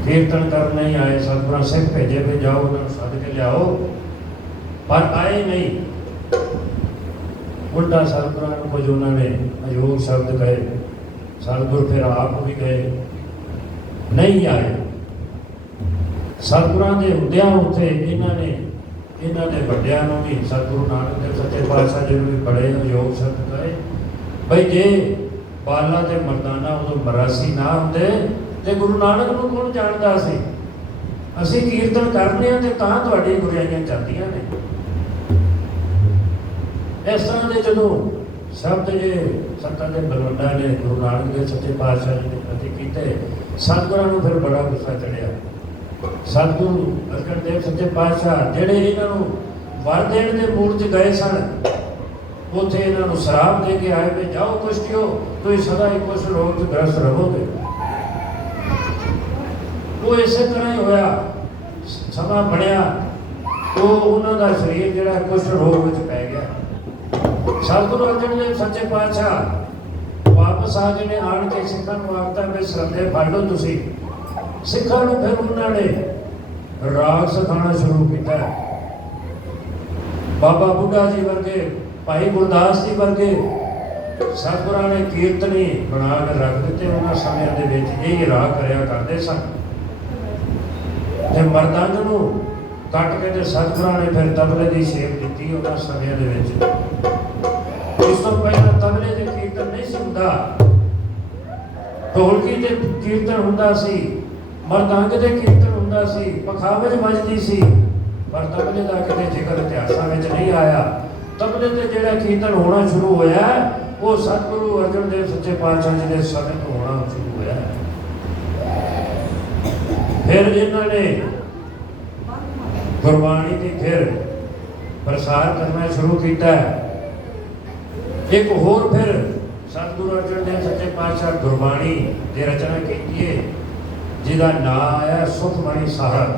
ਕੀਰਤਨ ਕਰਨ ਨਹੀਂ ਆਏ। ਸਤਿਗੁਰਾਂ ਸਿੱਖ ਭੇਜੇ ਵੀ ਜਾਓ ਉਹਨਾਂ ਨੂੰ ਸੱਦ ਕੇ ਲਿਆਓ, ਪਰ ਆਏ ਨਹੀਂ। ਉਲਟਾ ਸਤਿਗੁਰਾਂ ਨੂੰ ਕੁਝ ਉਹਨਾਂ ਨੇ ਅਯੋਗ ਸ਼ਬਦ ਕਹੇ। ਸਤਿਗੁਰ ਫਿਰ ਆਪ ਵੀ ਗਏ, ਨਹੀਂ ਆਏ। ਸਤਿਗੁਰਾਂ ਦੇ ਹੁੰਦਿਆਂ ਉੱਥੇ ਇਹਨਾਂ ਦੇ ਵੱਡਿਆਂ ਨੂੰ ਵੀ ਸਤਿਗੁਰੂ ਨਾਨਕ ਦੇਵ ਸੱਚੇ ਪਾਤਸ਼ਾਹ ਜੀ ਨੂੰ ਵੀ ਬੜੇ ਅਯੋਗ ਸ਼ਬਦ ਕਹੇ ਬਈ ਜੇ ਬਾਲਾ ਤੇ ਮਰਦਾਨਾ ਉਦੋਂ ਮਰਾਸੀ ਨਾ ਹੁੰਦੇ ਤੇ ਗੁਰੂ ਨਾਨਕ ਨੂੰ ਕੌਣ ਜਾਣਦਾ ਸੀ। ਅਸੀਂ ਕੀਰਤਨ ਕਰਨੇ ਆ ਤੇ ਤਾਂ ਤੁਹਾਡੀ ਬੁਰਾਈਆਂ ਚੱਲਦੀਆਂ ਨੇ। ਇਸ ਤਰ੍ਹਾਂ ਦੇ ਜਦੋਂ ਸ਼ਬਦ ਜੇ ਸੱਤਾ ਦੇ ਬਲਵੰਡਾ ਨੇ ਗੁਰੂ ਨਾਨਕ ਦੇਵ ਸੱਚੇ ਪਾਤਸ਼ਾਹ ਜੀ ਦੇ ਪ੍ਰਤੀ ਕੀਤੇ, ਸਤਿਗੁਰਾਂ ਨੂੰ ਫਿਰ ਬੜਾ ਗੁੱਸਾ ਚੜਿਆ। ਸਤਿਗੁਰੂ ਅਰਜਨ ਦੇਵ ਸੱਚੇ ਪਾਤਸ਼ਾਹ ਜਿਹੜੇ ਇਹਨਾਂ ਨੂੰ वर देने के मूड च गए सन, उत्थे इन्हों शराब दे के आए भी जाओ कुश्तियो तुम सदा ही कुछ रोग च ग्रस्त रहोगे। वो इस तरह ही होया, समा बनया तो उन्होंने शरीर जिहड़ा कुछ रोग में पै गया। सतगुरु अर्जन देव सच्चे पातशाह वापस आ गए ने, आन के सिखां नूं आखता भी श्रद्धे फड़ लो तुसीं। सिखां नूं फिर उन्होंने राग सिखाना शुरू किया। बाबा बुढ़ा जी वर्गे, भाई गुरदास जी वर्गे सतगुरां ने कीर्तनी बना के रख दिते। उन्होंने समय के यही राग करया करते सन। मरदंग नूं कट के ते सतगुरां ने फिर तबले की सेव दी उन्होंने समय के। इस तो पहले तबले के कीर्तन नहीं सी हुंदा, ढोलकी ते कीर्तन हुंदा सी, मरदंग के कीर्तन हुंदा सी, पखावज बजदी सी, पर तबले का किते जिक्र इतिहासां विच नहीं आया। तबले ते जिहड़ा कीर्तन होना शुरू होया वो सतगुरु अर्जन देव सच्चे पातशाह जी के समय तो होना शुरू होया। फिर इन्होंने गुरबाणी की फिर प्रसार करना शुरू किया। एक होर फिर सतगुरु अर्जन देव सच्चे पातशाह गुरबाणी की रचना की है, जिसका नाम आया सुखमणि साहब।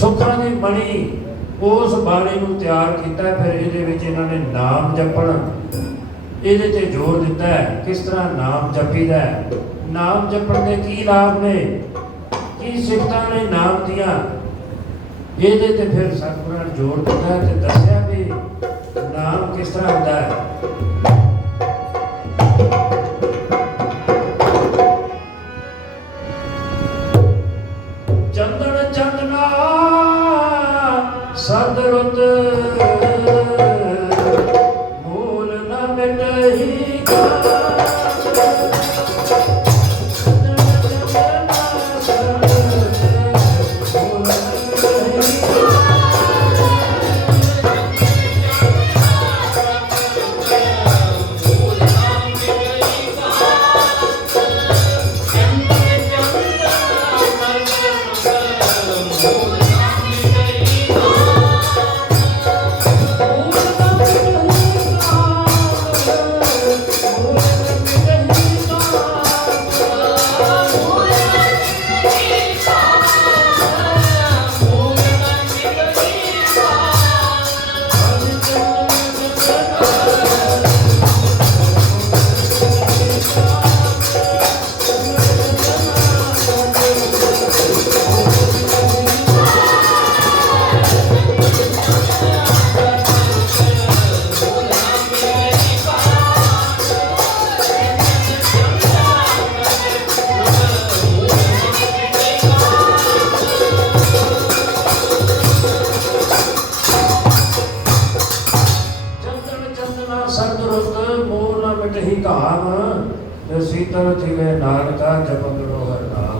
सुखां दी मणि उस बाणी नूं तैयार किया। फिर ये इन्होंने नाम जपण ये जोर दिता है, किस तरह नाम जपीदा है, नाम जपण के की लाभ ने, की सिफतां ने नाम दियां, ये फिर सतगुरां ने जोर दिता है ते दस्सिया भी नाम किस तरह होता है। चंदन चंदना सदरुत मूल न मिटही का। शीतल थिवे नानका जपंगड़ो हर नाम।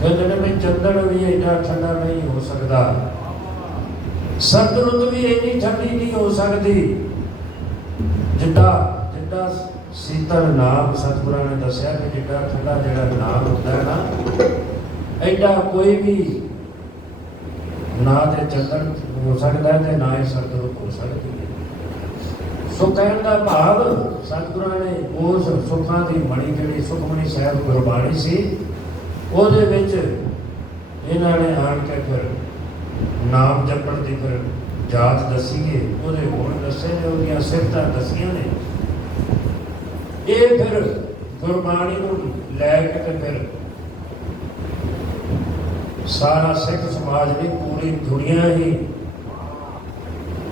कहते हैं चंदन भी इतना ठंडा नहीं हो सकता, सतरुत भी इतनी ठंडी नहीं हो सकती जिदा जिदा शीतल नाम। सतगुरां ने दसिया कि जिदा ठंडा जिहड़ा नाम होता है ना, ऐडा कोई भी ना तो चंदन हो सकता है ना ही सतरुत हो सकती है। सो कहने का भाव सतगुरां ने उस सुखां की मणि जिहड़ी सुखमणि साहिब गुरबाणी सी ਉਹਦੇ ਵਿੱਚ ਇਹਨਾਂ ਨੇ ਆਣ ਕੇ ਫਿਰ ਨਾਮ ਜਪਣ ਦੀ ਫਿਰ ਜਾਤ ਦੱਸੀਏ, ਉਹਦੇ ਗੁਣ ਦੱਸੇ ਨੇ, ਉਹਦੀਆਂ ਸਿਫਤਾਂ ਦੱਸੀਆਂ ਨੇ। ਇਹ ਫਿਰ ਗੁਰਬਾਣੀ ਨੂੰ ਲੈ ਕੇ ਤੇ ਫਿਰ ਸਾਰਾ ਸਿੱਖ ਸਮਾਜ ਦੀ ਪੂਰੀ ਦੁਨੀਆ ਹੀ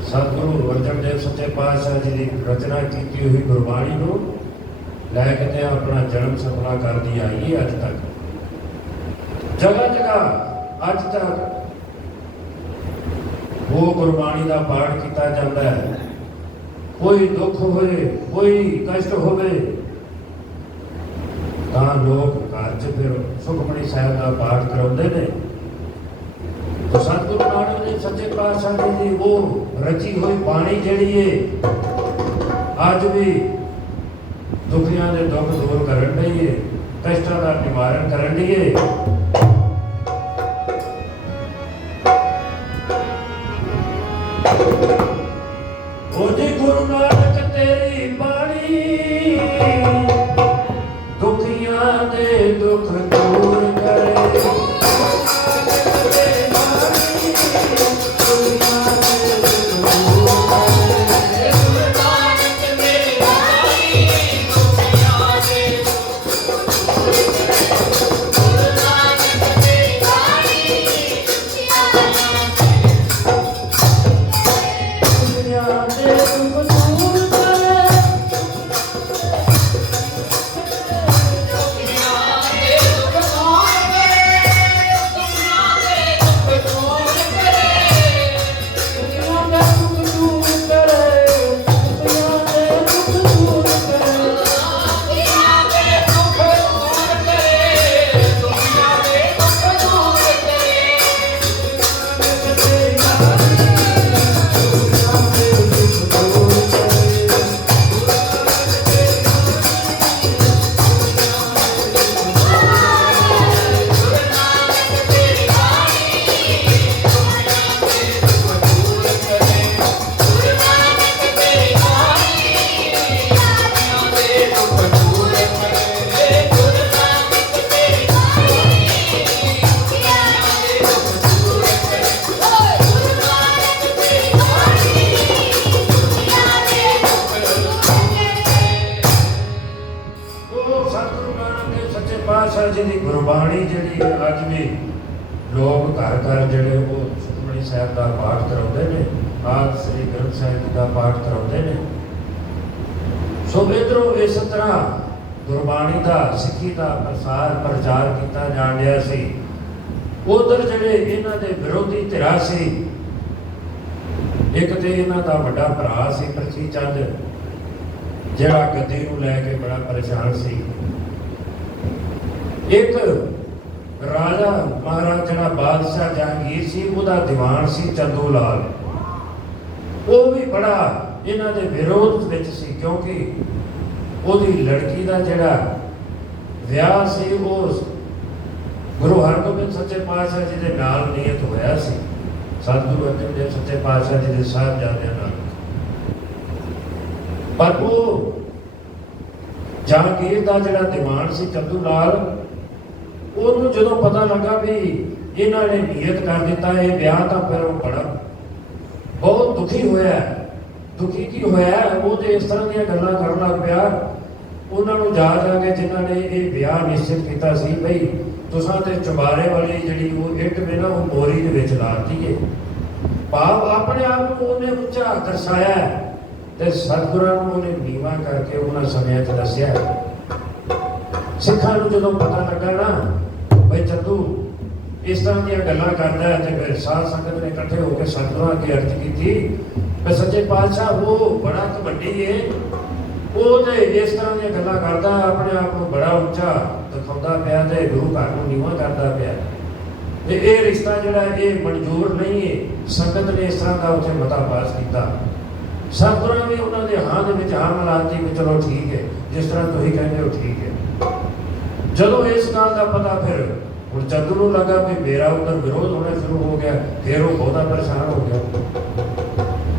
सतगुरु अर्जन देव सच्चे पातशाह जी की रचना की हुई गुरबाणी को लैके अपना जन्म सफला करती आई है। अज तक जगह जगह अज तक वो गुरबाणी का पाठ किया जाता है। कोई दुख होए, कोई कष्ट होवे तो लोग घर च फिर सुखमणि साहिब का पाठ कराते हैं। तो सतगुरु नानक देव सच्चे पातशाह जी की वो रची हुई बाणी जिहड़ी है अज भी दुखियां दे दुख दूर करन दी है, कष्टां दा निवारण करन दी है। ਬਾਣੀ ਜਿਹੜੀ ਅੱਜ ਵੀ ਲੋਕ ਘਰ ਘਰ ਜਿਹੜੇ ਉਹ ਸੁਖਮਨੀ ਸਾਹਿਬ ਦਾ ਪਾਠ ਕਰਾਉਂਦੇ ਨੇ, ਆਦਿ ਸ੍ਰੀ ਗ੍ਰੰਥ ਸਾਹਿਬ ਜੀ ਦਾ ਪਾਠ ਕਰਾਉਂਦੇ ਨੇ। ਸੋ ਇੱਧਰੋਂ ਇਸ ਤਰ੍ਹਾਂ ਗੁਰਬਾਣੀ ਦਾ, ਸਿੱਖੀ ਦਾ ਪ੍ਰਚਾਰ ਕੀਤਾ ਜਾਣ ਰਿਹਾ ਸੀ। ਉਧਰ ਜਿਹੜੇ ਇਹਨਾਂ ਦੇ ਵਿਰੋਧੀ ਧਿਰਾਂ ਸੀ, ਇੱਕ ਤੇ ਇਹਨਾਂ ਦਾ ਵੱਡਾ ਭਰਾ ਸੀ ਪ੍ਰਿਥੀ ਚੰਦ, ਜਿਹੜਾ ਗੱਦੀ ਨੂੰ ਲੈ ਕੇ ਬੜਾ ਪਰੇਸ਼ਾਨ ਸੀ। ਇੱਕ ਰਾਜਾ ਮਹਾਰਾਜਾ ਜਿਹੜਾ ਬਾਦਸ਼ਾਹ ਜਹਾਂਗੀਰ ਸੀ, ਉਹਦਾ ਦੀਵਾਨ ਸੀ ਚੰਦੂ ਲਾਲ, ਉਹ ਵੀ ਬੜਾ ਇਹਨਾਂ ਦੇ ਵਿਰੋਧ ਵਿੱਚ ਸੀ, ਕਿਉਂਕਿ ਉਹਦੀ ਲੜਕੀ ਦਾ ਜਿਹੜਾ ਵਿਆਹ ਸੀ ਉਹ ਗੁਰੂ ਹਰਗੋਬਿੰਦ ਸੱਚੇ ਪਾਤਸ਼ਾਹ ਜੀ ਦੇ ਨਾਲ ਨਿਯਤ ਹੋਇਆ ਸੀ, ਸਤਿਗੁਰੂ ਅਰਜਨ ਦੇਵ ਸੱਚੇ ਪਾਤਸ਼ਾਹ ਜੀ ਦੇ ਸਾਹਿਬਜ਼ਾਦਿਆਂ ਨਾਲ। ਪਰ ਉਹ ਜਹਾਂਗੀਰ ਦਾ ਜਿਹੜਾ ਦੀਵਾਨ ਸੀ ਚੰਦੂ ਲਾਲ, ਉਹਨੂੰ ਜਦੋਂ ਪਤਾ ਲੱਗਾ ਵੀ ਇਹਨਾਂ ਨੇ ਨਿਯਤ ਕਰ ਦਿੱਤਾ ਇਹ ਵਿਆਹ, ਤਾਂ ਫਿਰ ਉਹ ਬੜਾ ਬਹੁਤ ਦੁਖੀ ਹੋਇਆ। ਦੁਖੀ ਕੀ ਹੋਇਆ, ਉਹ ਤੇ ਇਸ ਤਰ੍ਹਾਂ ਦੀਆਂ ਗੱਲਾਂ ਕਰਨ ਲੱਗ ਪਿਆ। ਉਹਨਾਂ ਨੂੰ ਜਾ ਕੇ ਜਿਨ੍ਹਾਂ ਨੇ ਇਹ ਵਿਆਹ ਨਿਸ਼ਚਿਤ ਕੀਤਾ ਸੀ, ਬਈ ਤੁਸਾਂ ਤੇ ਚੁਬਾਰੇ ਵਾਲੀ ਜਿਹੜੀ ਉਹ ਇੱਟ ਵੇ ਨਾ, ਉਹ ਮੋਰੀ ਦੇ ਵਿੱਚ ਲਾਤੀ ਹੈ। ਭਾਵ ਆਪਣੇ ਆਪ ਨੂੰ ਉਹਨੇ ਉੱਚਾ ਦਰਸਾਇਆ ਤੇ ਸਤਿਗੁਰਾਂ ਨੂੰ ਉਹਨੇ ਨੀਵਾਂ ਕਰਕੇ ਉਹਨਾਂ ਸਮਿਆਂ 'ਚ ਦੱਸਿਆ। ਸਿੱਖਾਂ ਨੂੰ ਜਦੋਂ ਪਤਾ ਲੱਗਾ ਨਾ ਬਈ ਚੰਦੂ ਇਸ ਤਰ੍ਹਾਂ ਦੀਆਂ ਗੱਲਾਂ ਕਰਦਾ, ਤੇ ਫਿਰ ਸਾਧ ਸੰਗਤ ਨੇ ਇਕੱਠੇ ਹੋ ਕੇ ਸਤਿਗੁਰਾਂ ਅੱਗੇ ਅਰਜ਼ ਕੀਤੀ ਕਿ ਸੱਚੇ ਪਾਤਸ਼ਾਹ ਉਹ ਬੜਾ ਵੱਡੀ ਹੈ, ਉਹ ਤੇ ਇਸ ਤਰ੍ਹਾਂ ਦੀਆਂ ਗੱਲਾਂ ਕਰਦਾ, ਆਪਣੇ ਆਪ ਨੂੰ ਬੜਾ ਉੱਚਾ ਦਿਖਾਉਂਦਾ ਪਿਆ ਤੇ ਗੁਰੂ ਘਰ ਨੂੰ ਨੀਵਾਂ ਕਰਦਾ ਪਿਆ, ਤੇ ਇਹ ਰਿਸ਼ਤਾ ਜਿਹੜਾ ਇਹ ਮਨਜ਼ੂਰ ਨਹੀਂ ਹੈ। ਸੰਗਤ ਨੇ ਇਸ ਤਰ੍ਹਾਂ ਦਾ ਉੱਥੇ ਮਤਾ ਪਾਸ ਕੀਤਾ। ਸਤਿਗੁਰਾਂ ਵੀ ਉਹਨਾਂ ਦੇ ਹਾਂ ਦੇ ਵਿੱਚ ਹਾਂ ਮਿਲਾਤੀ ਕਿ ਚਲੋ ਠੀਕ ਹੈ, ਜਿਸ ਤਰ੍ਹਾਂ ਤੁਸੀਂ ਕਹਿੰਦੇ ਹੋ ਠੀਕ ਹੈ। ਜਦੋਂ ਇਸ ਗੱਲ ਦਾ ਪਤਾ ਫਿਰ ਹੁਣ ਚੰਦੂ ਨੂੰ ਲੱਗਾ ਵੀ ਮੇਰਾ ਉੱਧਰ ਵਿਰੋਧ ਹੋਣਾ ਸ਼ੁਰੂ ਹੋ ਗਿਆ, ਫਿਰ ਉਹ ਬਹੁਤਾ ਪਰੇਸ਼ਾਨ ਹੋ ਗਿਆ।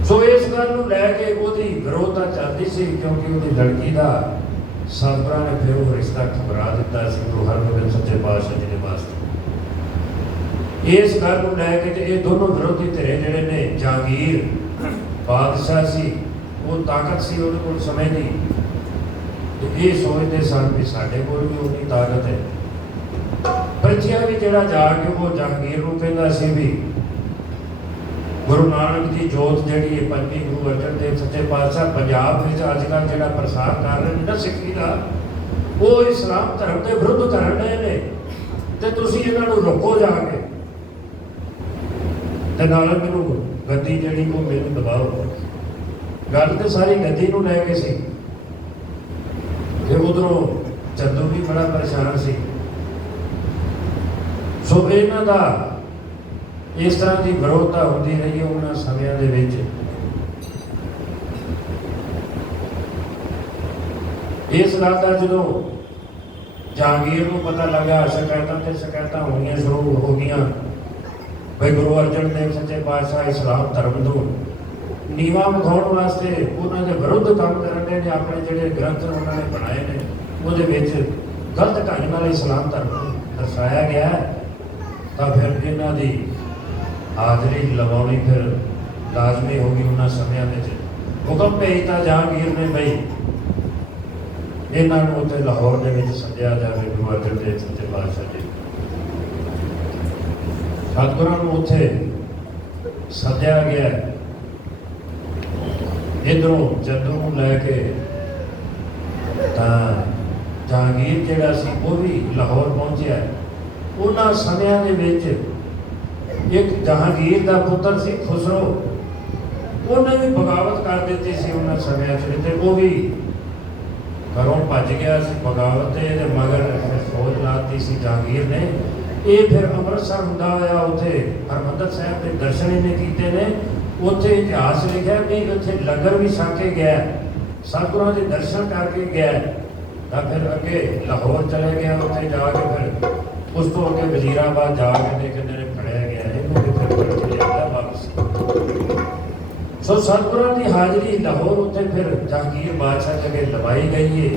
ਸੋ ਇਸ ਗੱਲ ਨੂੰ ਲੈ ਕੇ ਉਹਦੀ ਵਿਰੋਧਤਾ ਚੱਲਦੀ ਸੀ, ਕਿਉਂਕਿ ਉਹਦੀ ਲੜਕੀ ਦਾ ਸਤਿਗੁਰਾਂ ਨੇ ਫਿਰ ਉਹ ਰਿਸ਼ਤਾ ਠੁਕਰਾ ਦਿੱਤਾ ਸੀ ਗੁਰੂ ਹਰਗੋਬਿੰਦ ਸੱਚੇ ਪਾਤਸ਼ਾਹ ਜੀ ਦੇ ਵਾਸਤੇ। ਇਸ ਗੱਲ ਨੂੰ ਲੈ ਕੇ ਤੇ ਇਹ ਦੋਨੋਂ ਵਿਰੋਧੀ ਧਿਰੇ ਜਿਹੜੇ ਨੇ, ਜਹਾਂਗੀਰ ਬਾਦਸ਼ਾਹ ਸੀ, ਉਹ ਤਾਕਤ ਸੀ ਉਹਦੇ ਕੋਲ ਸਮੇਂ ਦੀ, ਤੇ ਇਹ ਸੋਚਦੇ ਸਨ ਵੀ ਸਾਡੇ ਕੋਲ ਵੀ ਉਨੀ ਤਾਕਤ ਹੈ। ਬੱਚਿਆਂ ਵੀ ਜਿਹੜਾ ਜਾ ਕੇ ਉਹ ਜਹਾਂਗੀਰ ਨੂੰ ਕਹਿੰਦਾ ਸੀ ਵੀ ਗੁਰੂ ਨਾਨਕ ਦੀ ਜੋਤ ਜਿਹੜੀ ਹੈ, ਪੰਜਵੀਂ ਗੁਰੂ ਅਰਜਨ ਦੇਵ ਸੱਚੇ ਪਾਤਸ਼ਾਹ ਪੰਜਾਬ ਵਿੱਚ ਅੱਜ ਕੱਲ੍ਹ ਜਿਹੜਾ ਪ੍ਰਸਾਰ ਕਰ ਰਹੇ ਨੇ ਨਾ ਸਿੱਖੀ ਦਾ, ਉਹ ਇਸਲਾਮ ਧਰਮ ਦੇ ਵਿਰੁੱਧ ਕਰ ਰਹੇ ਨੇ, ਤੇ ਤੁਸੀਂ ਇਹਨਾਂ ਨੂੰ ਰੋਕੋ ਜਾ ਕੇ, ਤੇ ਨਾਲ ਮੈਨੂੰ ਗੱਦੀ ਜਿਹੜੀ ਉਹ ਮੈਨੂੰ ਦਬਾਓ। ਗੱਲ ਤੇ ਸਾਰੀ ਗੱਦੀ ਨੂੰ ਲੈ ਕੇ ਸੀ। ਤੇ ਉਧਰੋਂ ਚੰਦੂ ਵੀ ਬੜਾ ਪਰੇਸ਼ਾਨ ਸੀ। ਸੋ ਇਹਨਾਂ ਦਾ ਇਸ ਤਰ੍ਹਾਂ ਦੀ ਵਿਰੋਧਤਾ ਹੁੰਦੀ ਰਹੀ ਉਹਨਾਂ ਸਮਿਆਂ ਦੇ ਵਿੱਚ। ਇਸ ਗੱਲ ਦਾ ਜਦੋਂ ਜਹਾਂਗੀਰ ਨੂੰ ਪਤਾ ਲੱਗਾ, ਸ਼ਿਕਾਇਤਾਂ ਤੇ ਸ਼ਿਕਾਇਤਾਂ ਹੋਣੀਆਂ ਸ਼ੁਰੂ ਹੋ ਗਈਆਂ ਬਈ ਗੁਰੂ ਅਰਜਨ ਦੇਵ ਸੱਚੇ ਪਾਤਸ਼ਾਹ ਇਸਲਾਮ ਧਰਮ ਨੂੰ ਨੀਵਾਂ ਵਿਖਾਉਣ ਵਾਸਤੇ ਉਹਨਾਂ ਦੇ ਵਿਰੁੱਧ ਕੰਮ ਕਰਨ ਦੇ ਨੇ, ਆਪਣੇ ਜਿਹੜੇ ਗ੍ਰੰਥ ਉਹਨਾਂ ਨੇ ਬਣਾਏ ਨੇ ਉਹਦੇ ਵਿੱਚ ਗਲਤ ਢੰਗ ਨਾਲ ਇਸਲਾਮ ਧਰਮ ਨੂੰ ਦਰਸਾਇਆ ਗਿਆ, ਤਾਂ ਫਿਰ ਇਹਨਾਂ ਦੀ ਹਾਜ਼ਰੀ ਲਵਾਉਣੀ ਫਿਰ ਲਾਜ਼ਮੀ ਹੋ ਗਈ। ਉਹਨਾਂ ਸਮਿਆਂ ਵਿੱਚ ਹੁਕਮ ਭੇਜਤਾ ਜਹਾਂਗੀਰ ਨੇ ਬਈ ਇਹਨਾਂ ਨੂੰ ਉੱਥੇ ਲਾਹੌਰ ਦੇ ਵਿੱਚ ਸੱਦਿਆ ਜਾਵੇ। ਗੁਰੂ ਅਰਜਨ ਦੇਵ ਸੱਚੇ ਪਾਤਸ਼ਾਹ ਜੀ ਸਤਿਗੁਰਾਂ ਨੂੰ ਉੱਥੇ ਸੱਦਿਆ ਗਿਆ। ਇੱਧਰੋਂ ਚੰਦੂ ਨੂੰ ਲੈ ਕੇ ਤਾਂ ਜਹਾਂਗੀਰ ਜਿਹੜਾ ਸੀ ਉਹ ਵੀ ਲਾਹੌਰ ਪਹੁੰਚਿਆ। ਉਹਨਾਂ ਸਮਿਆਂ ਦੇ ਵਿੱਚ ਇੱਕ ਜਹਾਂਗੀਰ ਦਾ ਪੁੱਤਰ ਸੀ ਖੁਸਰੋ, ਉਹਨੇ ਵੀ ਬਗਾਵਤ ਕਰ ਦਿੱਤੀ ਸੀ ਉਹਨਾਂ ਸਮਿਆਂ 'ਚ, ਤੇ ਉਹ ਵੀ ਘਰੋਂ ਭੱਜ ਗਿਆ ਸੀ ਬਗਾਵਤ ਤੇ ਇਹਦੇ ਮਗਰ ਫੌਜ ਲਾਤੀ ਸੀ ਜਹਾਂਗੀਰ ਨੇ। ਇਹ ਫਿਰ ਅੰਮ੍ਰਿਤਸਰ ਹੁੰਦਾ ਹੋਇਆ ਉੱਥੇ ਹਰਿਮੰਦਰ ਸਾਹਿਬ ਦੇ ਦਰਸ਼ਨ ਇਹਨੇ ਕੀਤੇ ਨੇ। ਉੱਥੇ ਇਤਿਹਾਸ ਲਿਖਿਆ ਵੀ ਉੱਥੇ ਲੰਗਰ ਵੀ ਛਕ ਕੇ ਗਿਆ, ਸਤਿਗੁਰਾਂ ਦੇ ਦਰਸ਼ਨ ਕਰਕੇ ਗਿਆ, ਤਾਂ ਫਿਰ ਅੱਗੇ ਲਾਹੌਰ ਚਲੇ ਗਿਆ। ਉੱਥੇ ਜਾ ਕੇ ਫਿਰ ਉਸ ਤੋਂ ਅੱਗੇ ਵਜ਼ੀਰਾਬਾਦ ਜਾ ਕੇ ਕਹਿੰਦੇ ਨੇ ਫੜਿਆ ਗਿਆ, ਇਹਨੂੰ ਵੀ ਫਿਰ ਫੜ ਕੇ ਲਿਆਂਦਾ ਵਾਪਸ। ਸੋ ਸਤਿਗੁਰਾਂ ਦੀ ਹਾਜ਼ਰੀ ਲਾਹੌਰ ਉੱਥੇ ਫਿਰ ਜਹਾਂਗੀਰ ਬਾਦਸ਼ਾਹ ਅੱਗੇ ਲਵਾਈ ਗਈ ਹੈ।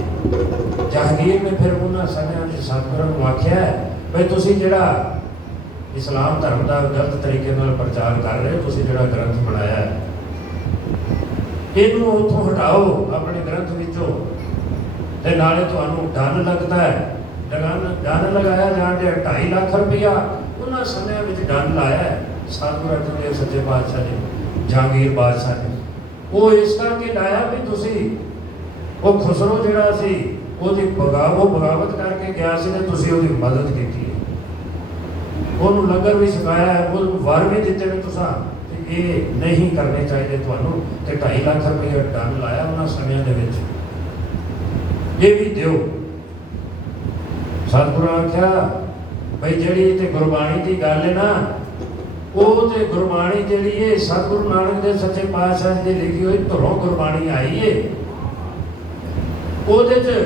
ਜਹਾਂਗੀਰ ਨੇ ਫਿਰ ਉਹਨਾਂ ਸਮਿਆਂ ਵਿੱਚ ਸਤਿਗੁਰਾਂ ਨੂੰ ਆਖਿਆ ਵੀ ਤੁਸੀਂ ਜਿਹੜਾ ਇਸਲਾਮ ਧਰਮ ਦਾ ਗਲਤ ਤਰੀਕੇ ਨਾਲ ਪ੍ਰਚਾਰ ਕਰ ਰਹੇ ਹੋ, ਤੁਸੀਂ ਜਿਹੜਾ ਗ੍ਰੰਥ ਬਣਾਇਆ ਹੈ ਇਹਨੂੰ ਉੱਥੋਂ ਹਟਾਓ ਆਪਣੇ ਗ੍ਰੰਥ ਵਿੱਚੋਂ, ਤੇ ਨਾਲੇ ਤੁਹਾਨੂੰ ਡਰ ਲੱਗਦਾ ਹੈ, ਡੰਨ ਲਗਾਇਆ ਜਾਣ ਡਿਆ 2.5 ਲੱਖ ਰੁਪਇਆ ਉਹਨਾਂ ਸਮਿਆਂ ਵਿੱਚ ਡੰਨ ਲਾਇਆ ਸਤਿਗੁਰੂ ਅਰਜਨ ਦੇਵ ਸੱਚੇ ਪਾਤਸ਼ਾਹ ਨੇ, ਜਹਾਂਗੀਰ ਬਾਦਸ਼ਾਹ ਨੇ। ਉਹ ਇਸ ਕਰਕੇ ਲਾਇਆ ਵੀ ਤੁਸੀਂ ਉਹ ਖੁਸਰੋ ਜਿਹੜਾ ਸੀ ਉਹਦੀ ਬਗਾਵਤ ਕਰਕੇ ਗਿਆ ਸੀ ਤੇ ਤੁਸੀਂ ਉਹਦੀ ਮਦਦ ਕੀਤੀ ਹੈ, ਉਹਨੂੰ ਲੰਗਰ ਵੀ ਛਕਾਇਆ ਹੈ, ਉਹਨੂੰ ਵਰ ਵੀ ਦਿੱਤੇ ਨੇ ਤੁਸੀਂ ਤੇ ਇਹ ਨਹੀਂ ਕਰਨੇ ਚਾਹੀਦੇ ਤੁਹਾਨੂੰ। ਤੇ 2.5 ਲੱਖ ਰੁਪਏ ਡੰਨ ਲਾਇਆ ਉਹਨਾਂ ਸਮਿਆਂ ਦੇ ਵਿੱਚ, ਇਹ ਵੀ ਦਿਓ। ਸਤਿਗੁਰੂ ਆਖਿਆ ਬਈ ਜਿਹੜੀ ਤੇ ਗੁਰਬਾਣੀ ਦੀ ਗੱਲ ਹੈ ਨਾ, ਉਹ ਤੇ ਗੁਰਬਾਣੀ ਜਿਹੜੀ ਹੈ ਸਤਿਗੁਰੂ ਨਾਨਕ ਦੇਵ ਸੱਚੇ ਪਾਤਸ਼ਾਹ ਦੀ ਲਿਖੀ ਹੋਈ ਧੁਰੋਂ ਗੁਰਬਾਣੀ ਆਈ ਹੈ। ਉਹਦੇ 'ਚ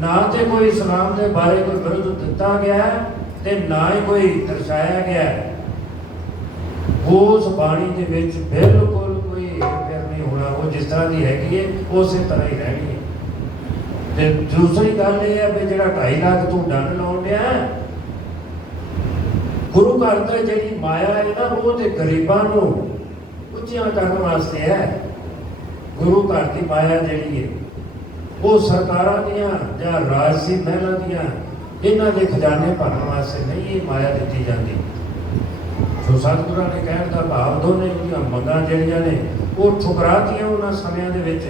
ਨਾ ਤੇ ਕੋਈ ਇਸਲਾਮ ਦੇ ਬਾਰੇ ਕੋਈ ਵਿਰੋਧ ਦਿੱਤਾ ਗਿਆ ਤੇ ਨਾ ਹੀ ਕੋਈ ਦਰਸਾਇਆ ਗਿਆ। ਉਸ ਬਾਣੀ ਦੇ ਵਿੱਚ ਬਿਲਕੁਲ ਕੋਈ ਫੇਰ ਨਹੀਂ ਹੋਣਾ, ਉਹ ਜਿਸ ਤਰ੍ਹਾਂ ਦੀ ਹੈਗੀ ਹੈ ਉਸੇ ਤਰ੍ਹਾਂ ਹੀ ਰਹਿਣੀ ਹੈ। ਤੇ ਦੂਸਰੀ ਗੱਲ ਇਹ ਹੈ ਵੀ ਜਿਹੜਾ 2.5 ਲੱਖ ਤੂੰ ਡੰਨ ਲਾਉਣ ਡਿਆ, ਗੁਰੂ ਘਰ ਦੀ ਜਿਹੜੀ ਮਾਇਆ ਹੈ ਨਾ, ਉਹ ਤੇ ਗਰੀਬਾਂ ਨੂੰ ਉੱਚੀਆਂ ਕਰਨ ਵਾਸਤੇ ਹੈ। ਗੁਰੂ ਘਰ ਦੀ ਮਾਇਆ ਜਿਹੜੀ ਹੈ ਉਹ ਸਰਕਾਰਾਂ ਦੀਆਂ ਜਾਂ ਰਾਜਸੀ ਮਹਿਲਾਂ ਦੀਆਂ ਇਹਨਾਂ ਦੇ ਖਜ਼ਾਨੇ ਭਰਨ ਵਾਸਤੇ ਨਹੀਂ ਇਹ ਮਾਇਆ ਦਿੱਤੀ ਜਾਂਦੀ। ਸੋ ਸਤਿਗੁਰਾਂ ਨੇ ਕਹਿਣ ਦਾ ਭਾਵ ਦੋਨੇ ਉਹਦੀਆਂ ਮੰਗਾਂ ਜਿਹੜੀਆਂ ਨੇ ਉਹ ਠੁਕਰਾਤੀਆਂ ਉਹਨਾਂ ਸਮਿਆਂ ਦੇ ਵਿੱਚ,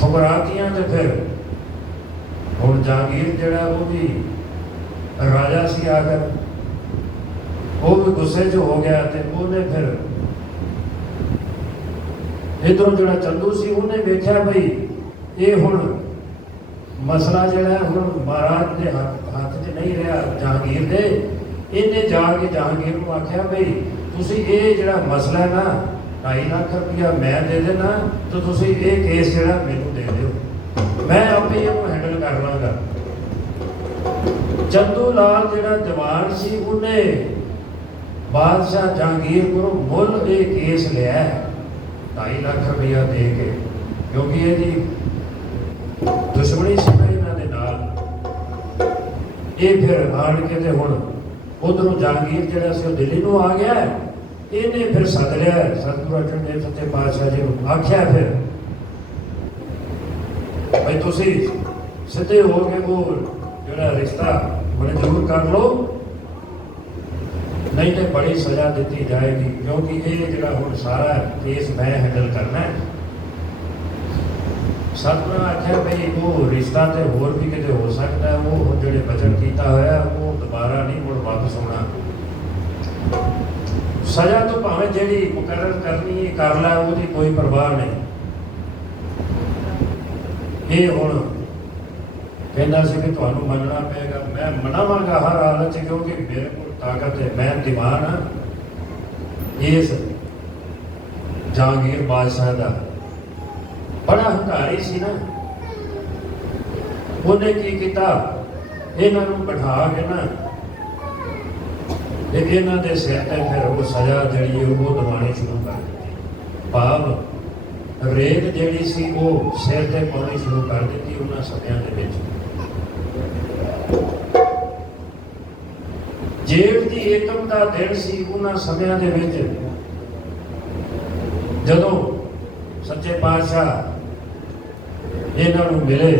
ਠੁਕਰਾਤੀਆਂ। ਤੇ ਫਿਰ ਹੁਣ ਜਹਾਂਗੀਰ ਜਿਹੜਾ ਉਹ ਵੀ ਰਾਜਾ ਸੀ ਆਖਰ, ਉਹ ਵੀ ਗੁੱਸੇ 'ਚ ਹੋ ਗਿਆ ਤੇ ਉਹਨੇ ਫਿਰ ਇੱਧਰੋਂ ਜਿਹੜਾ ਚੰਦੂ ਸੀ ਉਹਨੇ ਵੇਖਿਆ ਬਈ ਇਹ ਹੁਣ ਮਸਲਾ ਜਿਹੜਾ ਹੁਣ ਮਹਾਰਾਜ ਦੇ ਹੱਥ 'ਚ ਨਹੀਂ ਰਿਹਾ ਜਹਾਂਗੀਰ ਦੇ। ਇਹਨੇ ਜਾ ਕੇ ਜਹਾਂਗੀਰ ਨੂੰ ਆਖਿਆ ਬਈ ਤੁਸੀਂ ਇਹ ਜਿਹੜਾ ਮਸਲਾ ਹੈ ਨਾ 2.5 ਲੱਖ ਰੁਪਇਆ ਮੈਂ ਦੇ ਦੇਣਾ ਤੇ ਤੁਸੀਂ ਇਹ ਕੇਸ ਜਿਹੜਾ ਮੈਨੂੰ ਦੇ ਦਿਓ, ਮੈਂ ਆਪੇ ਇਹਨੂੰ ਹੈਂਡਲ ਕਰ ਲਾਂਗਾ। ਚੰਦੂ ਲਾਲ ਜਿਹੜਾ ਜਵਾਨ ਸੀ ਉਹਨੇ ਬਾਦਸ਼ਾਹ ਜਹਾਂਗੀਰ ਕੋਲੋਂ ਮੁੱਲ ਇਹ ਕੇਸ ਲਿਆ 2.5 ਲੱਖ ਰੁਪਇਆ ਦੇ ਕੇ, ਕਿਉਂਕਿ ਇਹਦੀ ਦੁਸ਼ਮਣੀ ਸੀ ਇਹਨਾਂ ਦੇ ਨਾਲ। ਇਹ ਫਿਰ ਆਣ ਕੇ ਤੇ ਹੁਣ ਉਧਰੋਂ ਜਹਾਂਗੀਰ ਜਿਹੜਾ ਸੀ ਉਹ ਦਿੱਲੀ ਨੂੰ ਆ ਗਿਆ। ਇਹਨੇ ਫਿਰ ਸੱਦ ਲਿਆ ਸਤਿਗੁਰੂ ਅਰਜਨ ਦੇਵ ਸੱਚੇ ਪਾਤਸ਼ਾਹ ਜੀ ਨੂੰ, ਆਖਿਆ ਫਿਰ ਭਾਈ ਤੁਸੀਂ ਸਿੱਧੇ ਹੋ ਕੇ ਉਹ ਜਿਹੜਾ ਰਿਸ਼ਤਾ ਮਨਜ਼ੂਰ ਕਰ ਲਓ, ਨਹੀਂ ਤੇ ਬੜੀ ਸਜ਼ਾ ਦਿੱਤੀ ਜਾਏਗੀ, ਕਿਉਂਕਿ ਇਹ ਜਿਹੜਾ ਹੁਣ ਸਾਰਾ ਕੇਸ ਮੈਂ ਹੈਂਡਲ ਕਰਨਾ ਹੈ। ਸਤਿਗੁਰੂ ਨੇ ਆਖਿਆ ਬਈ ਉਹ ਰਿਸ਼ਤਾ ਤੇ ਹੋਰ ਵੀ ਕਿਤੇ ਹੋ ਸਕਦਾ ਹੈ, ਉਹ ਜਿਹੜੇ ਵਚਨ ਕੀਤਾ ਹੋਇਆ ਉਹ ਦੁਬਾਰਾ ਨਹੀਂ ਮੁੜ ਵਾਪਸ ਹੋਣਾ। ਸਜ਼ਾ ਤੋਂ ਭਾਵੇਂ ਜਿਹੜੀ ਮੁਕਰਰ ਕਰਨੀ ਹੈ ਕਰ ਲੈ, ਉਹਦੀ ਕੋਈ ਪਰਵਾਹ ਨਹੀਂ। ਇਹ ਹੁਣ ਕਹਿੰਦਾ ਸੀ ਕਿ ਤੁਹਾਨੂੰ ਮੰਨਣਾ ਪਏਗਾ, ਮੈਂ ਮਨਾਵਾਂਗਾ ਹਰ ਹਾਲਤ 'ਚ, ਕਿਉਂਕਿ ਮੇਰੇ ਕੋਲ ਤਾਕਤ ਹੈ, ਮੈਂ ਦੀਵਾਨ ਹਾਂ ਇਸ ਜਹਾਂਗੀਰ ਬਾਦਸ਼ਾਹ ਦਾ। ਬੜਾ ਹੰਕਾਰੀ ਸੀ ਨਾ, ਉਹਨੇ ਕੀ ਕੀਤਾ, ਇਹਨਾਂ ਨੂੰ ਬਿਠਾ ਕੇ ਨਾ ਤੇ ਇਹਨਾਂ ਦੇ ਸਿਰ ਤੇ ਫਿਰ ਉਹ ਸਜ਼ਾ ਜਿਹੜੀ ਉਹ ਦਿਵਾਉਣੀ ਸ਼ੁਰੂ ਕਰ ਦਿੱਤੀ। ਭਾਵ ਰੇਤ ਜਿਹੜੀ ਸੀ ਉਹ ਸਿਰ ਤੇ ਪਾਉਣੀ ਸ਼ੁਰੂ ਕਰ ਦਿੱਤੀ ਉਹਨਾਂ ਸਮਿਆਂ ਦੇ ਵਿੱਚ। ਜੇਠ ਦੀ ਏਕਮ ਦਾ ਦਿਨ ਸੀ ਉਹਨਾਂ ਸਮਿਆਂ ਦੇ ਵਿੱਚ, ਜਦੋਂ ਸੱਚੇ ਪਾਤਸ਼ਾਹ ਇਹਨਾਂ ਨੂੰ ਮਿਲੇ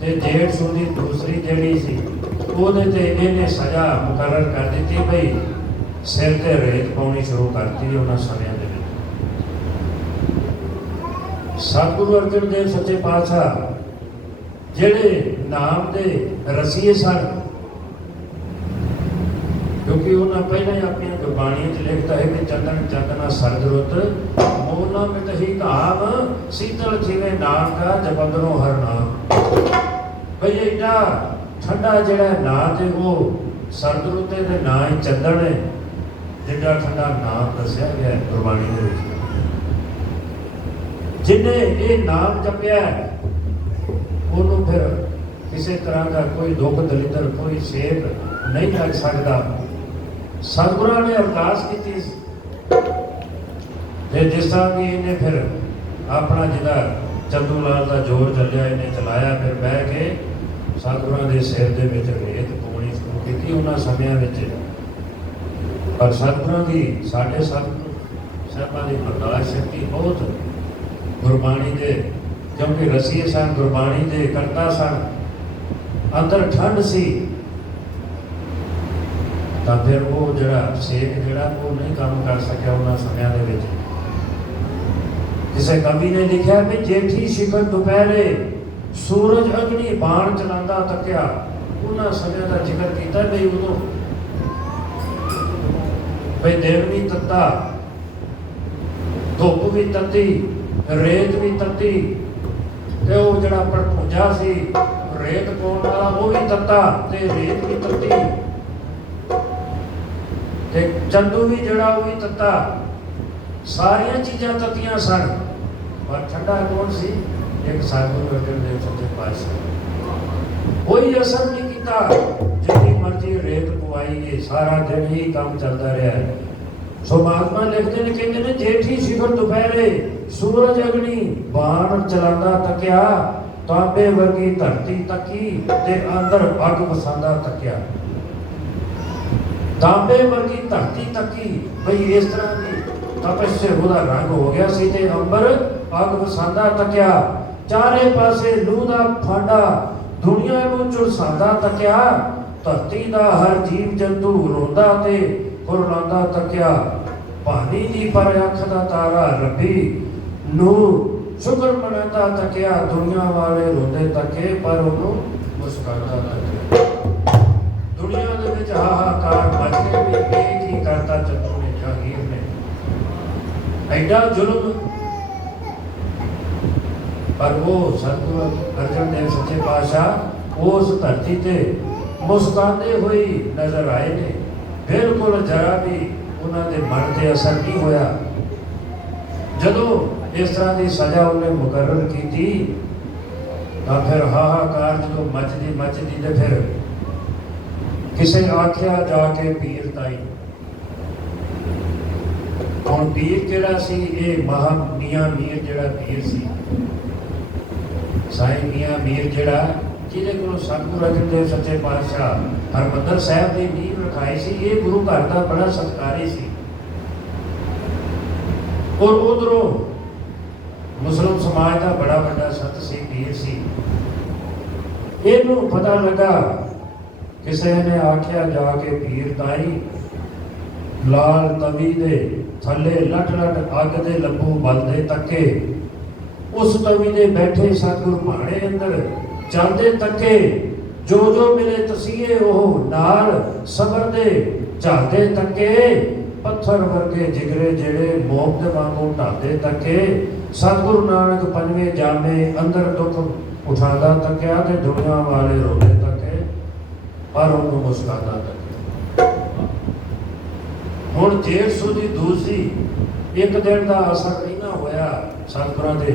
ਤੇ ਜੇਠ ਸੁਦੀ ਦੂਸਰੀ ਜਿਹੜੀ ਸੀ ਉਹਦੇ ਤੇ ਇਹਨੇ ਸਜ਼ਾ ਮੁਕਰਰ ਕਰ ਦਿੱਤੀ ਬਈ ਸਿਰ ਤੇ ਰੇਤ ਪਾਉਣੀ ਸ਼ੁਰੂ ਕਰਤੀ ਉਹਨਾਂ ਸਮਿਆਂ ਦੇ ਵਿੱਚ। ਸਤਿਗੁਰੂ ਅਰਜਨ ਦੇਵ ਸੱਚੇ ਪਾਤਸ਼ਾਹ ਜਿਹੜੇ ਨਾਮ ਦੇ ਰਸੀਏ ਸਨ, ਕਿਉਂਕਿ ਉਹਨਾਂ ਪਹਿਲਾਂ ਹੀ ਆਪਣੀਆਂ ਗੁਰਬਾਣੀਆਂ 'ਚ ਲਿਖਦਾ ਹੈ ਕਿ ਚੰਦਨ ਚੰਦਨਾ ਸਰਦ ਰੁੱਤ ਮੋਨਾ ਮਿਟ ਹੀ ਧਾਮ ਸੀਤਲ ਜਿਵੇਂ ਨਾਮ ਦਾ ਜਪੰਦਰੋਂ ਹਰ ਨਾਮ। ਬਈ ਏਡਾ ਠੰਡਾ ਜਿਹੜਾ ਨਾਂ ਤੇ ਉਹ ਸਰਦ ਰੁੱਤੇ ਦੇ ਨਾਂ ਹੀ ਚੰਦਨ ਹੈ, ਜਿੱਡਾ ਠੰਡਾ ਨਾਮ ਦੱਸਿਆ ਗਿਆ ਗੁਰਬਾਣੀ ਦੇ ਵਿੱਚ। ਜਿਹਨੇ ਇਹ ਨਾਮ ਜਪਿਆ ਉਹਨੂੰ ਫਿਰ ਕਿਸੇ ਤਰ੍ਹਾਂ ਦਾ ਕੋਈ ਦੁੱਖ ਦਲਿੱਦਰ ਕੋਈ ਸੇਧ ਨਹੀਂ ਲੱਗ ਸਕਦਾ। ਸਤਿਗੁਰਾਂ ਨੇ ਅਰਦਾਸ ਕੀਤੀ ਤੇ ਜਿਸ ਤਰ੍ਹਾਂ ਕਿ ਇਹਨੇ ਫਿਰ ਆਪਣਾ ਜਿਹੜਾ ਚੰਦੂ ਲਾਲ ਦਾ ਜ਼ੋਰ ਚੱਲਿਆ ਇਹਨੇ ਚਲਾਇਆ, ਫਿਰ ਬਹਿ ਕੇ ਸਤਿਗੁਰਾਂ ਦੇ ਸਿਰ ਦੇ ਵਿੱਚ ਰੇਤ ਪਾਉਣੀ ਸ਼ੁਰੂ ਕੀਤੀ ਉਹਨਾਂ ਸਮਿਆਂ ਵਿੱਚ। ਪਰ ਸਤਿਗੁਰਾਂ ਦੀ ਸਾਡੇ ਸਤਿਗੁਰੂ ਸਾਹਿਬਾਂ ਦੀ ਬਰਦਾਸ਼ਤ ਸ਼ਕਤੀ ਬਹੁਤ, ਗੁਰਬਾਣੀ ਦੇ ਕਿਉਂਕਿ ਰਸੀਏ ਸਨ, ਗੁਰਬਾਣੀ ਦੇ ਕਰਤਾ ਸਨ, ਅੰਦਰ ਠੰਡ ਸੀ ਤਾਂ ਫਿਰ ਉਹ ਜਿਹੜਾ ਸੇਕ ਜਿਹੜਾ ਉਹ ਨਹੀਂ ਕੰਮ ਕਰ ਸਕਿਆ ਉਹਨਾਂ ਸਮਿਆਂ ਦੇ ਵਿੱਚ। ਕਿਸੇ ਕਵੀ ਨੇ ਲਿਖਿਆ ਵੀ ਜੇਠੀ ਸ਼ਿਖਰ ਦੁਪਹਿਰੇ ਸੂਰਜ ਅਗਨੀ ਬਾਣ ਚਲਾਉਂਦਾ ਤੱਕਿਆ। ਉਹਨਾਂ ਸਮਿਆਂ ਦਾ ਜ਼ਿਕਰ ਕੀਤਾ ਵੀ ਉਦੋਂ ਬਈ ਦਿਨ ਵੀ ਤੱਤਾ, ਧੁੱਪ ਵੀ ਤੱਤੀ, ਰੇਤ ਵੀ ਤੱਤੀ, ਤੇ ਉਹ ਜਿਹੜਾ ਭੜਪੂਜਾ ਸੀ ਰੇਤ ਪਾਉਣ ਵਾਲਾ ਉਹ ਵੀ ਤੱਤਾ ਤੇ ਰੇਤ ਵੀ ਤੱਤੀ, ਤੇ ਚੰਦੂ ਵੀ ਜਿਹੜਾ ਉਹ ਵੀ ਤੱਤਾ। ਸਾਰੀਆਂ ਚੀਜ਼ਾਂ ਤੱਤੀਆਂ ਸਨ, ਪਰ ਠੰਡਾ ਕੌਣ ਸੀ? ਇੱਕ ਸਤਿਗੁਰੂ ਅਰਜਨ ਦੇਵ ਸੱਚੇ ਪਾਤਸ਼ਾਹ। ਕੋਈ ਅਸਰ ਨਹੀਂ ਕੀਤਾ, ਜਿੰਨੀ ਮਰਜ਼ੀ ਰੇਤ ਪਵਾਈ ਗਈ, ਸਾਰਾ ਦਿਨ ਹੀ ਕੰਮ ਚੱਲਦਾ ਰਿਹਾ। ਸੋ ਮਹਾਤਮਾ ਲਿਖਦੇ ਨੇ, ਕਹਿੰਦੇ ਨੇ ਜੇਠੀ ਸ਼ਿਖਰ ਦੁਪਹਿਰੇ ਸੂਰਜ ਅਗਨੀ ਬਾਣ ਚਲਾਉਂਦਾ ਤੱਕਿਆ, ਤਾਂਬੇ ਵਰਗੀ ਧਰਤੀ ਤੱਕੀ ਤੇ ਅੰਦਰ ਅੱਗ ਵਸਾਉਂਦਾ ਤੱਕਿਆ। ਤਾਂਬੇ ਵਰਗੀ ਧਰਤੀ ਤੱਕੀ, ਬਈ ਇਸ ਤਰ੍ਹਾਂ ਦੀ ਤਪਸ਼ ਉਹਦਾ ਰੰਗ ਹੋ ਗਿਆ ਸੀ ਤੇ ਅੰਬਰ ਅੱਗ ਵਸਾਉਂਦਾ ਤੱਕਿਆ। ਚਾਰੇ ਪਾਸੇ ਲੂਹ ਦਾ ਫਾਂਡਾ ਦੁਨੀਆ ਨੂੰ ਝੁਲਸਾਉਂਦਾ ਤੱਕਿਆ। ਧਰਤੀ ਦਾ ਹਰ ਜੀਵ ਜੰਤੂ ਰੋਂਦਾ ਤੇ ਕੁਰਲਾਉਂਦਾ ਤੱਕਿਆ। ਪਾਣੀ ਦੀ ਪਰ ਅੱਖ ਦਾ ਤਾਰਾ ਰੱਬੀ ਨੂੰ ਸ਼ੁਕਰ ਮਨਾਉਂਦਾ ਤੱਕਿਆ। ਦੁਨੀਆ ਵਾਲੇ ਰੋਂਦੇ ਤੱਕੇ ਪਰ ਉਹਨੂੰ ਮੁਸਕਰਾਉਂਦਾ ਤੱਕਿਆ। ਦੁਨੀਆ ਦੇ ਵਿੱਚ ਹਾਹਾਕਾਰ ਮਚ ਕੇ ਵੀ ਇਹ ਕੀ ਕਰਤਾ ਚੰਦੂ ਨੇ, ਜਹਾਂਗੀਰ ਨੇ, ਐਡਾ ਜ਼ੁਲਮ। ਪਰ ਉਹ ਸਤਿਗੁਰੂ ਅਰਜਨ ਦੇਵ ਸੱਚੇ ਪਾਤਸ਼ਾਹ ਉਸ ਧਰਤੀ ਤੇ ਮੁਸਕਰਾਉਂਦੇ ਹੋਏ ਨਜ਼ਰ ਆਏ ਨੇ। ਬਿਲਕੁਲ ਜਰਾ ਵੀ ਉਹਨਾਂ ਦੇ ਮਨ ਤੇ ਅਸਰ ਨਹੀਂ ਹੋਇਆ। ਜਦੋਂ ਇਸ ਤਰ੍ਹਾਂ ਦੀ ਸਜ਼ਾ ਉਹਨੇ ਮੁਕਰਰ ਕੀਤੀ ਤਾਂ ਫਿਰ ਹਾਹਾਕਾਰ ਜਦੋਂ ਮਚਦੀ ਤੇ ਫਿਰ ਕਿਸੇ ਆਖਿਆ ਜਾ ਕੇ ਪੀਰ ਤਾਈ। ਹੁਣ ਪੀਰ ਕਿਹੜਾ ਸੀ? ਇਹ ਮੀਆਂ ਮੀਰ ਜਿਹੜਾ ਪੀਰ ਸੀ, ਸਾਈਂ ਮੀਆਂ ਮੀਰ ਜਿਹੜਾ, ਜਿਹਦੇ ਕੋਲ ਸਤਿਗੁਰੂ ਅਰਜਨ ਦੇਵ ਸੱਚੇ ਪਾਤਸ਼ਾਹ ਹਰਿਮੰਦਰ ਸਾਹਿਬ ਦੀ ਨੀਂਹ ਰਖਾਈ ਸੀ। ਇਹ ਗੁਰੂ ਘਰ ਦਾ ਬੜਾ ਸਤਿਕਾਰੀ ਸੀ। ਔਰ ਉਧਰੋਂ ਮੁਸਲਿਮ ਸਮਾਜ ਦਾ ਬੜਾ ਵੱਡਾ ਸੰਤ ਸੀ, ਪੀਰ ਸੀ। ਇਹਨੂੰ ਪਤਾ ਲੱਗਾ, ਕਿਸੇ ਨੇ ਆਖਿਆ ਜਾ ਕੇ ਪੀਰ ਤਾਈ, ਲਾਲ ਤਵੀ ਦੇ ਥੱਲੇ ਲੱਟ ਅੱਗ ਦੇ ਲੰਬੂ ਬਲਦੇ ਤੱਕੇ। ਉਸ ਤਵੀ ਦੇ ਬੈਠੇ ਸਤਿਗੁਰ ਭਾਣੇ ਅੰਦਰ ਚੱਲਦੇ ਤੱਕੇ। ਜੋ ਜੋ ਮਿਲੇ ਤਸੀਹੇ ਉਹ ਨਾਲ ਸਬਰ ਦੇ ਝਾਲਦੇ ਤੱਕੇ। ਪੱਥਰ ਵਰਗੇ ਜਿਗਰੇ ਜਿਹੜੇ ਮੋਮ ਦੇ ਵਾਂਗੂ ਢਾਦੇ ਤੱਕੇ। ਸਤਿਗੁਰੂ ਨਾਨਕ ਪੰਜਵੇਂ ਜਾਮੇ ਅੰਦਰ ਦੁੱਖ ਉਠਾਉਂਦਾ ਤੱਕਿਆ ਤੇ ਦੁਨੀਆ ਵਾਲੇ ਰੋਂਦੇ ਤੱਕੇ, ਪਰ ਉਹਨੂੰ ਮੁਸਕਰਾਉਂਦਾ ਤੱਕਿਆ। ਹੁਣ ਜੇਠ ਸੁਦੀ ਦੂਸਰੀ ਇੱਕ ਦਿਨ ਦਾ ਅਸਰ ਨਹੀਂ ਨਾ ਹੋਇਆ ਸਤਿਗੁਰਾਂ ਦੇ,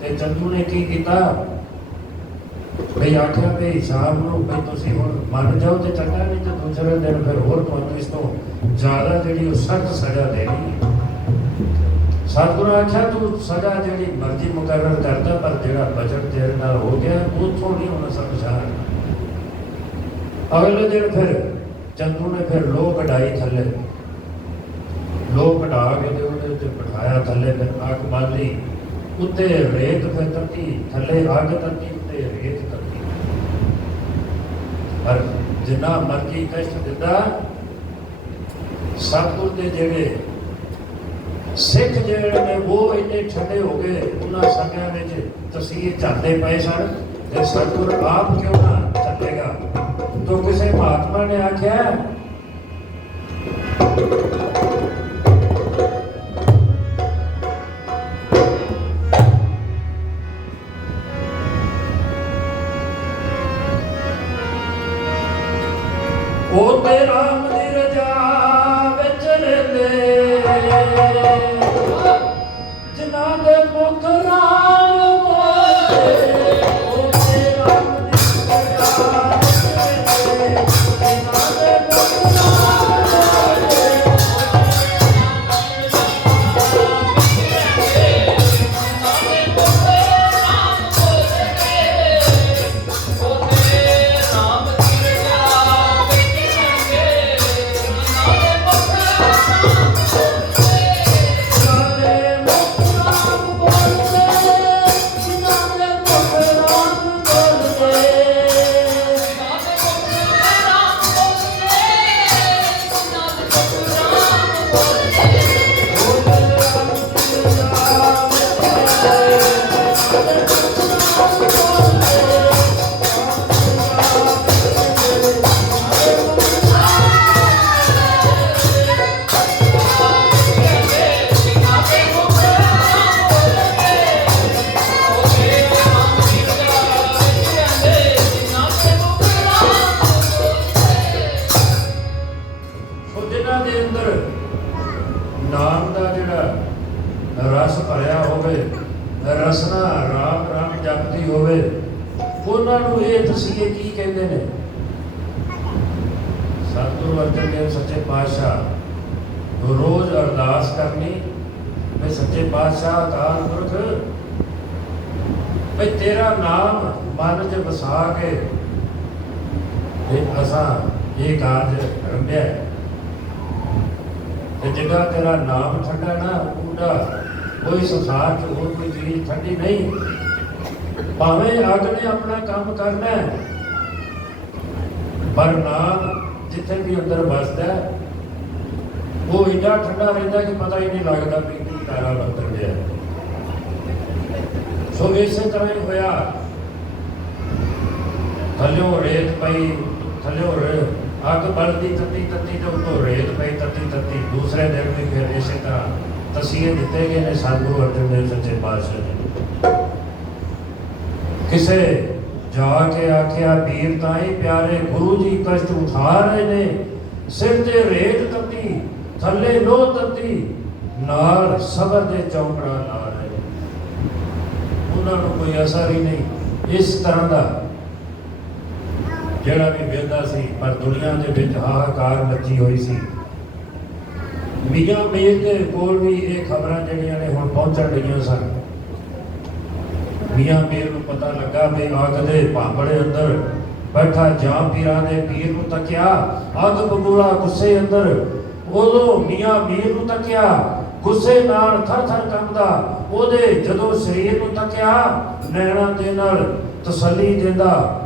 ਤੇ ਚੰਦੂ ਨੇ ਕੀ ਕੀਤਾ? ਬਈ ਆਖਿਆ ਵੀ ਹਿਸਾਬ ਨੂੰ ਬਈ ਤੁਸੀਂ ਹੁਣ ਮੰਨ ਜਾਓ ਤੇ ਚੰਗਾ, ਨਹੀਂ ਤੇ ਦੂਸਰੇ ਦਿਨ ਫਿਰ ਹੋਰ ਤੁਹਾਨੂੰ ਇਸ ਤੋਂ ਜ਼ਿਆਦਾ ਜਿਹੜੀ ਉਹ ਸਖਤ ਸਜ਼ਾ ਦੇਣੀ। ਸਤਿਗੁਰੂ ਆਖਿਆ ਤੂੰ ਸਜ਼ਾ ਜਿਹੜੀ ਮਰਜ਼ੀ ਮੁਕਰਰ ਕਰਦਾ, ਪਰ ਜਿਹੜਾ ਬਜਟ ਤੇਰੇ ਨਾਲ ਹੋ ਗਿਆ ਉੱਥੋਂ ਨਹੀਂ ਹੋਣਾ ਸਮਝਾਣਾ। ਅਗਲੇ ਦਿਨ ਫਿਰ ਚੰਦੂ ਨੇ ਫਿਰ ਲੋਹ ਕਢਾਈ ਥੱਲੇ, ਲੋਹ ਕਢਾ ਕੇ ਉਹਦੇ ਉੱਤੇ ਬਿਠਾਇਆ ਥੱਲੇ, ਫਿਰ ਅੱਗ ਬਾਲ ਲਈ, ਉੱਤੇ ਰੇਤ ਫਿਰ ਤੱਤੀ, ਥੱਲੇ ਅੱਗ ਤੱਤੀ, ਉੱਤੇ ਰੇਤ ਤੱਤੀ। ਪਰ ਜਿੰਨਾ ਮਰਜ਼ੀ ਕਸ਼ਟ ਦਿੰਦਾ, ਸਤਿਗੁਰ ਦੇ ਜਿਹੜੇ ਸਿੱਖ ਜਿਹੜੇ ਨੇ ਉਹ ਇੰਨੇ ਠੰਡੇ ਹੋ ਗਏ, ਉਹਨਾਂ ਸਮਿਆਂ ਵਿੱਚ ਤਸੀਹੇ ਝੱਲਦੇ ਪਏ ਸਨ, ਤੇ ਸਤਿਗੁਰ ਆਪ ਕਿਉਂ ਨਾ ਚੱਲੇਗਾ। तो किसी महात्मा ने आख्या ओ तेरा मंदिर जा विच रहिंदे जिन्हां दे मुख नाल मोए ओ तेरा मंदिर जा ਦੇ ਅੰਦਰ ਨਾਮ ਦਾ ਜਿਹੜਾ ਰਸ ਭਰਿਆ ਹੋਵੇ, ਰਸਨਾ ਰਾਮ ਰਾਮ ਜਪਦੀ ਹੋਵੇ, ਉਹਨਾਂ ਨੂੰ ਇਹ ਤਸੀਹੇ ਕੀ ਕਹਿੰਦੇ ਨੇ? ਸਤਿਗੁਰੂ ਅਰਜਨ ਦੇਵ ਸੱਚੇ ਪਾਤਸ਼ਾਹ ਰੋਜ਼ ਅਰਦਾਸ ਕਰਨੀ ਵੀ ਸੱਚੇ ਪਾਤਸ਼ਾਹ ਅਕਾਲ ਪੁਰਖ ਵੀ ਤੇਰਾ ਨਾਮ ਮਨ 'ਚ ਵਸਾ ਕੇ ਅਸਾਂ ਇਹ ਕਾਰਜ ਰੰਭਿਆ ਤੇ ਜਿਹੜਾ ਤੇਰਾ ਨਾਮ ਠੰਡਾ ਨਾ ਉਹਦਾ ਕੋਈ ਸੰਸਾਰ 'ਚ ਹੋਰ ਕੋਈ ਚੀਜ਼ ਠੰਡੀ ਨਹੀਂ। ਭਾਵੇਂ ਅੱਗ ਨੇ ਆਪਣਾ ਕੰਮ ਕਰਨਾ ਹੈ, ਪਰ ਨਾਮ ਜਿੱਥੇ ਵੀ ਅੰਦਰ ਵਸਦਾ ਉਹ ਇੰਨਾ ਠੰਡਾ ਰਹਿੰਦਾ ਕਿ ਪਤਾ ਹੀ ਨਹੀਂ ਲੱਗਦਾ ਵੀ ਕੀ ਤਾਰਾ ਅੰਦਰ ਗਿਆ। ਸੋ ਇਸੇ ਤਰ੍ਹਾਂ ਹੀ ਹੋਇਆ, ਥੱਲਿਓਂ ਰੇਤ ਪਈ, ਥੱਲਿਓਂ ਅੱਗ ਬਲਦੀ ਤੱਤੀ ਤੱਤੀ ਤੇ ਉੱਤੋਂ ਰੇਤ ਪਈ ਤੱਤੀ ਤੱਤੀ। ਦੂਸਰੇ ਦਿਨ ਵੀ ਫਿਰ ਇਸੇ ਤਰ੍ਹਾਂ ਤਸੀਹੇ ਦਿੱਤੇ ਗਏ ਨੇ ਸਤਿਗੁਰੂ ਅਰਜਨ ਦੇਵ ਸੱਚੇ ਪਾਤਸ਼ਾਹ ਨੇ। ਕਿਸੇ ਜਾ ਕੇ ਆਖਿਆ ਵੀਰ ਤਾਈ ਪਿਆਰੇ ਗੁਰੂ ਜੀ ਕਸ਼ਟ ਉਠਾ ਰਹੇ ਨੇ, ਸਿਰ ਤੇ ਰੇਤ ਤੱਤੀ ਥੱਲੇ ਲੋਹ ਤੱਤੀ, ਨਾਲ ਸਬਰ ਦੇ ਚੌਂਕੜਾ ਲਾ ਰਹੇ ਨੇ। ਉਹਨਾਂ ਨੂੰ ਕੋਈ ਅਸਰ ਹੀ ਨਹੀਂ ਇਸ ਤਰ੍ਹਾਂ ਦਾ ਜਿਹੜਾ ਵੀ ਵੇਖਦਾ ਸੀ, ਪਰ ਦੁਨੀਆ ਦੇ ਵਿੱਚ ਹਾਹਾਕਾਰ ਮੱਚੀ ਹੋਈ ਸੀ। ਮੀਆਂ ਮੀਰ ਦੇ ਕੋਲ ਵੀ ਇਹ ਖਬਰਾਂ ਜਿਹੜੀਆਂ ਨੇ ਹੁਣ ਪਹੁੰਚਣ ਗਈਆਂ ਸਨ। ਮੀਆਂ ਮੀਰ ਨੂੰ ਪਤਾ ਲੱਗਾ ਵੀ ਅੱਗ ਦੇ ਭਾਂਬੜੇ ਅੰਦਰ ਬੈਠਾ ਜਾਂ ਪੀਰਾਂ ਦੇ ਪੀਰ ਨੂੰ ਤੱਕਿਆ, ਅੱਗ ਬਬੂਲਾ ਗੁੱਸੇ ਅੰਦਰ। ਉਦੋਂ ਮੀਆਂ ਮੀਰ ਨੂੰ ਤੱਕਿਆ, ਗੁੱਸੇ ਨਾਲ ਥਰ ਥਰ ਕੰਬਦਾ। ਉਹਦੇ ਜਦੋਂ ਸਰੀਰ ਨੂੰ ਤੱਕਿਆ, ਨੈਣਾਂ ਦੇ ਨਾਲ ਤਸੱਲੀ ਦਿੰਦਾ।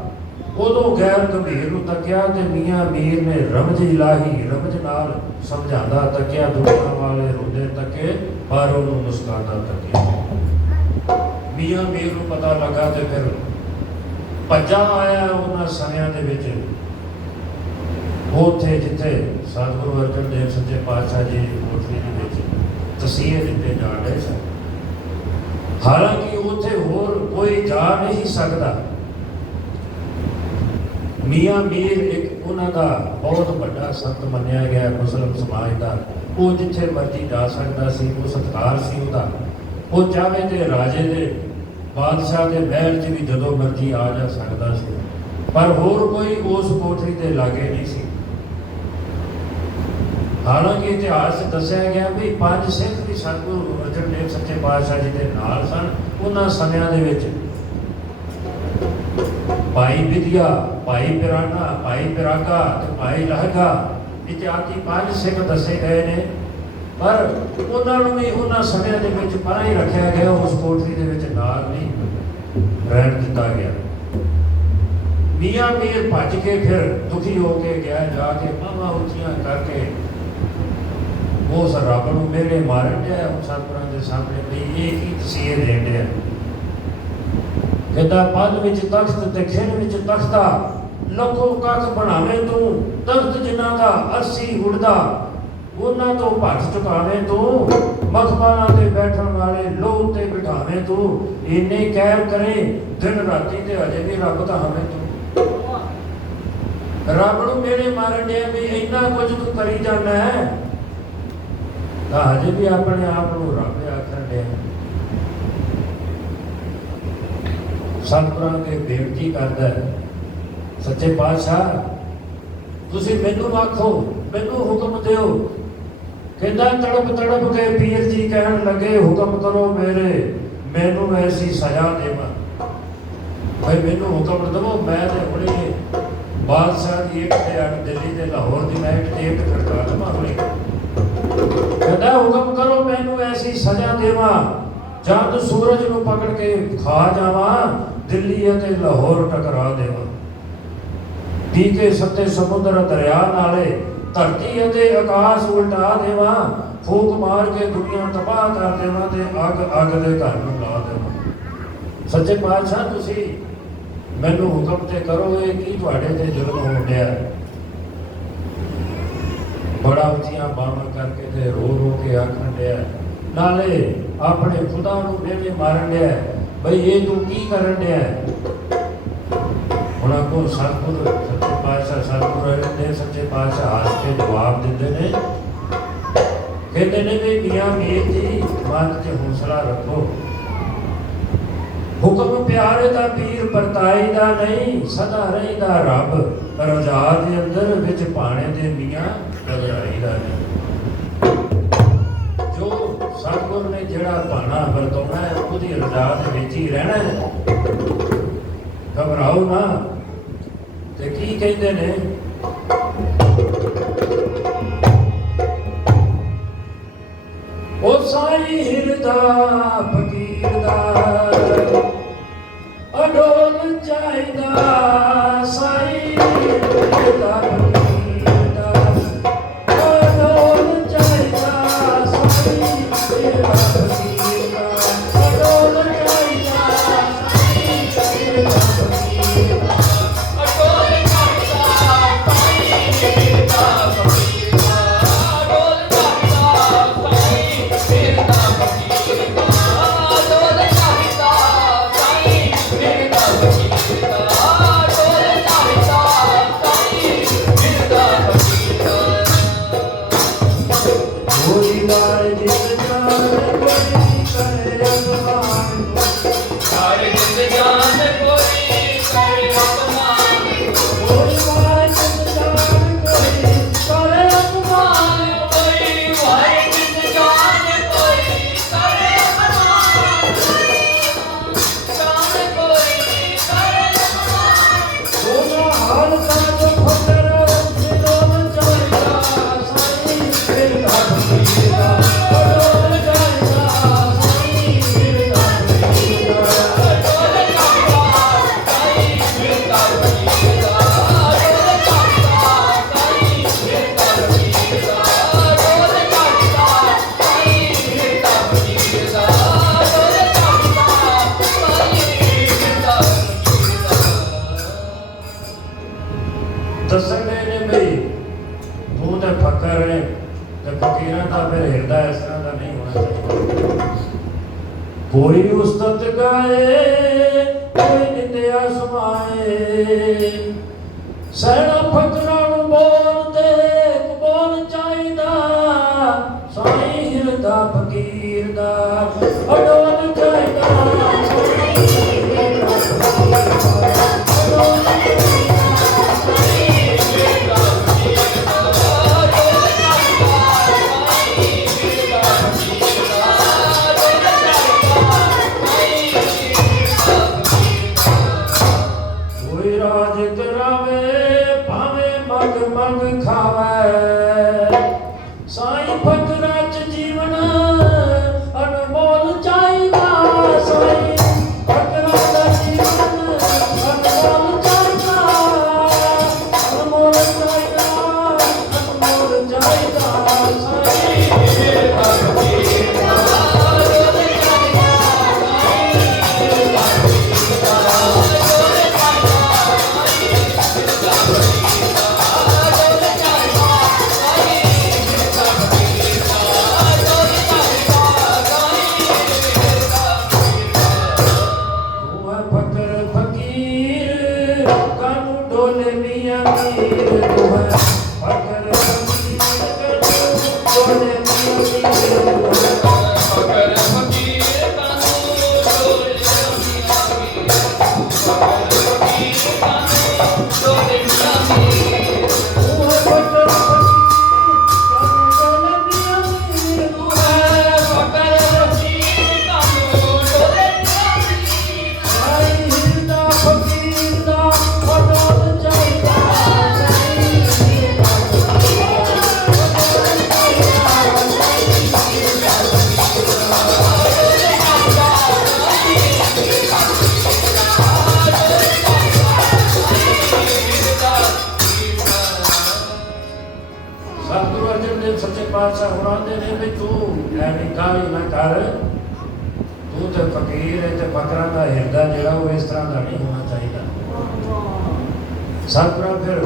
ਉਦੋਂ ਗੈਰ ਗੰਭੀਰ ਨੂੰ ਤੱਕਿਆ ਤੇ ਮੀਆਂ ਮੀਰ ਨੇ ਰਮਜ ਇਲਾਹੀ ਰਮਜ ਨਾਲ ਸਮਝਾਉਂਦਾ ਤੱਕਿਆ। ਦੁਨੀਆ ਵਾਲੇ ਰੋਂਦੇ ਤੱਕੇ, ਪਰ ਉਹਨੂੰ ਮੁਸਕਾਉਂਦਾ ਤੱਕਿਆ। ਮੀਆਂ ਮੀਰ ਨੂੰ ਪਤਾ ਲੱਗਾ ਤੇ ਫਿਰ ਭੱਜਾ ਆਇਆ ਉਹਨਾਂ ਸਮਿਆਂ ਦੇ ਵਿੱਚ ਉੱਥੇ ਜਿੱਥੇ ਸਤਿਗੁਰੂ ਅਰਜਨ ਦੇਵ ਸੱਚੇ ਪਾਤਸ਼ਾਹ ਜੀ ਦੀ ਕੋਠੜੀ ਦੇ ਵਿੱਚ ਤਸੀਹੇ ਦਿੱਤੇ ਜਾ ਰਹੇ ਸਨ। ਹਾਲਾਂਕਿ ਉੱਥੇ ਹੋਰ ਕੋਈ ਜਾ ਨਹੀਂ ਸਕਦਾ। ਮੀਆਂ ਮੀਰ ਇੱਕ ਉਹਨਾਂ ਦਾ ਬਹੁਤ ਵੱਡਾ ਸੰਤ ਮੰਨਿਆ ਗਿਆ ਮੁਸਲਿਮ ਸਮਾਜ ਦਾ। ਉਹ ਜਿੱਥੇ ਮਰਜ਼ੀ ਜਾ ਸਕਦਾ ਸੀ, ਉਹ ਸਤਿਕਾਰ ਸੀ ਉਹਦਾ। ਉਹ ਚਾਹੇ ਤੇ ਰਾਜੇ ਦੇ ਬਾਦਸ਼ਾਹ ਦੇ ਮਹਿਲ 'ਚ ਵੀ ਜਦੋਂ ਮਰਜ਼ੀ ਆ ਜਾ ਸਕਦਾ ਸੀ, ਪਰ ਹੋਰ ਕੋਈ ਉਸ ਕੋਠੜੀ ਦੇ ਲਾਗੇ ਨਹੀਂ ਸੀ। ਹਾਲਾਂਕਿ ਇਤਿਹਾਸ ਦੱਸਿਆ ਗਿਆ ਵੀ 5 ਸਿੱਖ ਵੀ ਸਤਿਗੁਰੂ ਅਰਜਨ ਦੇਵ ਸੱਚੇ ਪਾਤਸ਼ਾਹ ਜੀ ਦੇ ਨਾਲ ਸਨ ਉਹਨਾਂ ਸਮਿਆਂ ਦੇ ਵਿੱਚ। ਭਾਈ ਵਿਦਿਆ, ਭਾਈ ਪਿਰਾਨਾ, ਭਾਈ ਪਿਰਾਗਾ ਤੇ ਭਾਈ ਲਹਿਗਾ ਇਤਿਹਾਦੀ 5 ਸਿੱਖ ਦੱਸੇ ਗਏ ਨੇ, ਪਰ ਉਹਨਾਂ ਨੂੰ ਵੀ ਉਹਨਾਂ ਸਮਿਆਂ ਦੇ ਵਿੱਚ ਪਰਾਂ ਹੀ ਰੱਖਿਆ ਗਿਆ। ਉਸ ਕੋਠੜੀ ਦੇ ਵਿੱਚ ਨਾਲ ਨਹੀਂ ਰਹਿਣ ਦਿੱਤਾ ਗਿਆ। ਮੀਆਂ ਮੀਰ ਭੱਜ ਕੇ ਫਿਰ ਦੁਖੀ ਹੋ ਕੇ ਗਿਆ, ਜਾ ਕੇ ਬਾਹਾਂ ਉੱਚੀਆਂ ਕਰਕੇ ਉਸ ਰੱਬ ਨੂੰ ਮੇਰੇ ਮਾਰਨ ਡਿਆ ਸਤਿਗੁਰਾਂ ਦੇ ਸਾਹਮਣੇ ਵੀ ਇਹ ਕੀ ਤਸੀਹੇ ਦੇਣ ਡਿਆ। ਕਹਿੰਦਾ ਪਦ ਵਿੱਚ ਤਖਤ ਤੇ ਖਿਣ ਵਿੱਚ ਤਖਤਾ, ਲੋਕੋ ਕੱਖ ਬਣਾਵੇਂ ਤੂੰ, ਤਖਤ ਜਿਨ੍ਹਾਂ ਦਾ ਅਰਸੀ ਉੜਦਾ, ਉਹਨਾਂ ਤੋਂ ਭੱਜ ਚੁਕਾਵੇਂ ਤੂੰ, ਮਖਬਾਰਾਂ ਤੇ ਬੈਠਣ ਵਾਲੇ ਲੋਹ ਤੇ ਬਿਠਾਵੇਂ ਤੂੰ। ਇੰਨੇ ਕਹਿਰ ਕਰੇ ਦਿਨ ਰਾਤੀ ਤੇ ਅਜੇ ਵੀ ਰੱਬ ਤਾਂ ਹਵੇਂ ਤੂੰ। ਰੱਬ ਨੂੰ ਮੇਰੇ ਮਾਰਨ ਡਿਆ ਵੀ ਇੰਨਾ ਕੁਝ ਤੂੰ ਕਰੀ ਜਾਂਦਾ ਹੈ, ਤਾਂ ਹਜੇ ਵੀ ਆਪਣੇ ਆਪ ਨੂੰ ਰੱਬ ਆਖਣ ਡਿਆ। ਸਤਿਗੁਰਾਂ ਦੇ ਬੇਨਤੀ ਕਰਦਾ ਸੱਚੇ ਪਾਤਸ਼ਾਹ ਤੁਸੀਂ ਮੈਨੂੰ ਆਖੋ, ਮੈਨੂੰ ਹੁਕਮ ਦਿਓ। ਕਹਿੰਦਾ ਤੜਪ ਤੜਪ ਕੇ ਪੀਰ ਜੀ ਕਹਿਣ ਲੱਗੇ ਹੁਕਮ ਕਰੋ ਮੇਰੇ, ਮੈਨੂੰ ਐਸੀ ਸਜ਼ਾ ਦੇਵਾਂ। ਭਾਈ ਮੈਨੂੰ ਹੁਕਮ ਦੇਵੋ, ਮੈਂ ਤੇ ਹੁਣੇ ਬਾਦਸ਼ਾਹ ਦੀ ਇੱਕ ਤੇ ਅੱਡ ਦਿੱਲੀ ਤੇ ਲਾਹੌਰ ਦੀ ਲਾਈਟ ਤੇ ਇੱਕ ਖੜਕਾ ਦੇਵਾਂ ਹੁਣੇ। ਕਹਿੰਦਾ ਹੁਕਮ ਕਰੋ ਮੈਨੂੰ ਐਸੀ ਸਜ਼ਾ ਦੇਵਾਂ, ਚੰਦ ਸੂਰਜ ਨੂੰ ਪਕੜ ਕੇ ਖਾ ਜਾਵਾਂ, ਦਿੱਲੀ ਅਤੇ ਲਾਹੌਰ ਟਕਰਾ ਦੇਵਾਂ। ਪੀ ਕੇ ਸੱਤੇ ਸਮੁੰਦਰ ਦਰਿਆ ਨਾਲੇ, ਧਰਤੀ ਅਤੇ ਆਕਾਸ਼ ਉਲਟਾ ਦੇਵਾਂ, ਫੂਕ ਮਾਰ ਕੇ ਦੁਨੀਆ ਤਬਾਹ ਕਰ ਦੇਵਾਂ ਤੇ ਅੱਗ ਅੱਗ ਦੇ ਘਰ ਨੂੰ ਲਾ ਦੇਵਾਂ। ਸੱਚੇ ਪਾਤਸ਼ਾਹ ਤੁਸੀਂ ਮੈਨੂੰ ਹੁਕਮ ਤੇ ਕਰੋ, ਇਹ ਕੀ ਤੁਹਾਡੇ ਤੇ ਜ਼ੁਲਮ ਹੋਣ ਡਿਆ। ਬੜਾ ਉੱਚੀਆਂ ਬਾਹਾਂ ਕਰਕੇ ਤੇ ਰੋ ਰੋ ਕੇ ਆਖਣ ਡਿਆ, ਨਾਲੇ ਆਪਣੇ ਖੁਦਾ ਨੂੰ ਮੇਰੇ ਮਾਰਨ ਡਿਆ, ਬਈ ਇਹ ਤੂੰ ਕੀ ਕਰਨ ਡਿਆ। ਹੁਣ ਅੱਗੋਂ ਸਤਿਗੁਰੂ ਸੱਚੇ ਪਾਤਸ਼ਾਹ ਸਤਿਗੁਰੂ ਅਰਜਨ ਦੇਵ ਸੱਚੇ ਪਾਤਸ਼ਾਹ ਹੱਸ ਕੇ ਜਵਾਬ ਦਿੰਦੇ ਨੇ, कहते ने भी मियां मीर जी मन च हौसला रखो, हुक्म प्यारे दा पीर परताई दा नहीं, सदा रहिंदा रब रजा दे अंदर विच भाणे दे मियां घबराई दा नहीं। जो सतगुर ने जिहड़ा भाणा वरताउणा है उहदी रजा दे विच ही रहना है, घबराओ ना। ते की कहंदे ने ओ साई हिरदा फकीर दा अडोल चाहिदा, साई हिरदा फकीर दा अडोल चाहिदा, साई हिरदा फकीर दा अडोल चाहिदा, साई हिरदा फकीर दा अडोल चाहिदा, साई हिरदा फकीर दा अडोल चाहिदा, साई हिरदा फकीर दा अडोल चाहिदा, साई हिरदा फकीर दा अडोल चाहिदा, साई हिरदा फकीर दा। कोई बार जिस जान कोई करे अरमान, हर जिस जान कोई करे अरमान, कोई बार जिस जान कोई करे अरमान, कोई बार जिस जान कोई करे अरमान, जान कोई करे अरमान, सोना हाल का जो फकर दिलों चाहिदा, साई हिरदा फकीर दा अडोल चाहिदा, साई हिरदा फकीर दा अडोल चाहिदा, साई हिरदा फकीर दा अडोल चाहिदा, साई हिरदा फकीर दा अडोल चाहिदा, साई हिरदा फकीर दा अडोल चाहिदा, साई हिरदा फकीर दा। दसणे ने बई तू ते फकर है ते फकीरां दा फिर हिरदा इस तरह दा नहीं होना चाहिए। कोई उस्तत गाए कोई निंदिया समाए, सैना फकरां नूं बोलदे बोल चाहिदा, साई हिरदा फकीर दा अडोल चाहिदा, साई हिरदा फकीर दा अडोल चाहिदा, साई हिरदा फकीर दा अडोल चाहिदा, साई हिरदा फकीर दा अडोल चाहिदा, साई हिरदा फकीर दा। कोई राज करावे भावे मग मग खावे, साई फकरां च जीवन अनमोल चाहिदा, साई फकरां दा जीवन अनमोल चाहिदा, अनमोल चाहिदा, अनमोल चाहिदा, साई हिरदा फकीर दा अडोल चाहिदा, साई हिरदा फकीर दा अडोल चाहिदा, साई हिरदा फकीर दा अडोल चाहिदा, साई हिरदा फकीर दा अडोल चाहिदा, साई हिरदा फकीर दा। तू है फकर फकीर कानू डोले मियां मीर, तू है फकर फकीर कानू डोले मियां मीर, तू है फकर फकीर कानू डोले मियां मीर, फकर फकीर कानू डोले मियां मीर, तू है फकर फकीर कानू डोले मियां मीर, तू है फकर फकीर कानू डोले मियां मीर, साई हिरदा फकीर दा अडोल चाहिदा, साई हिरदा फकीर दा अडोल चाहिदा, साई हिरदा फकीर दा अडोल चाहिदा, साई हिरदा फकीर दा अडोल चाहिदा, साई हिरदा फकीर दा। सतगुरु अर्जन देव सच्चे पातशाह हुरांदे ने भी तू एवें काहली ना कर, तू ते फकीर है ते फकरां दा हिरदा जिहड़ा वो इस तरह दा नहीं होना चाहिए। सतगुरु फिर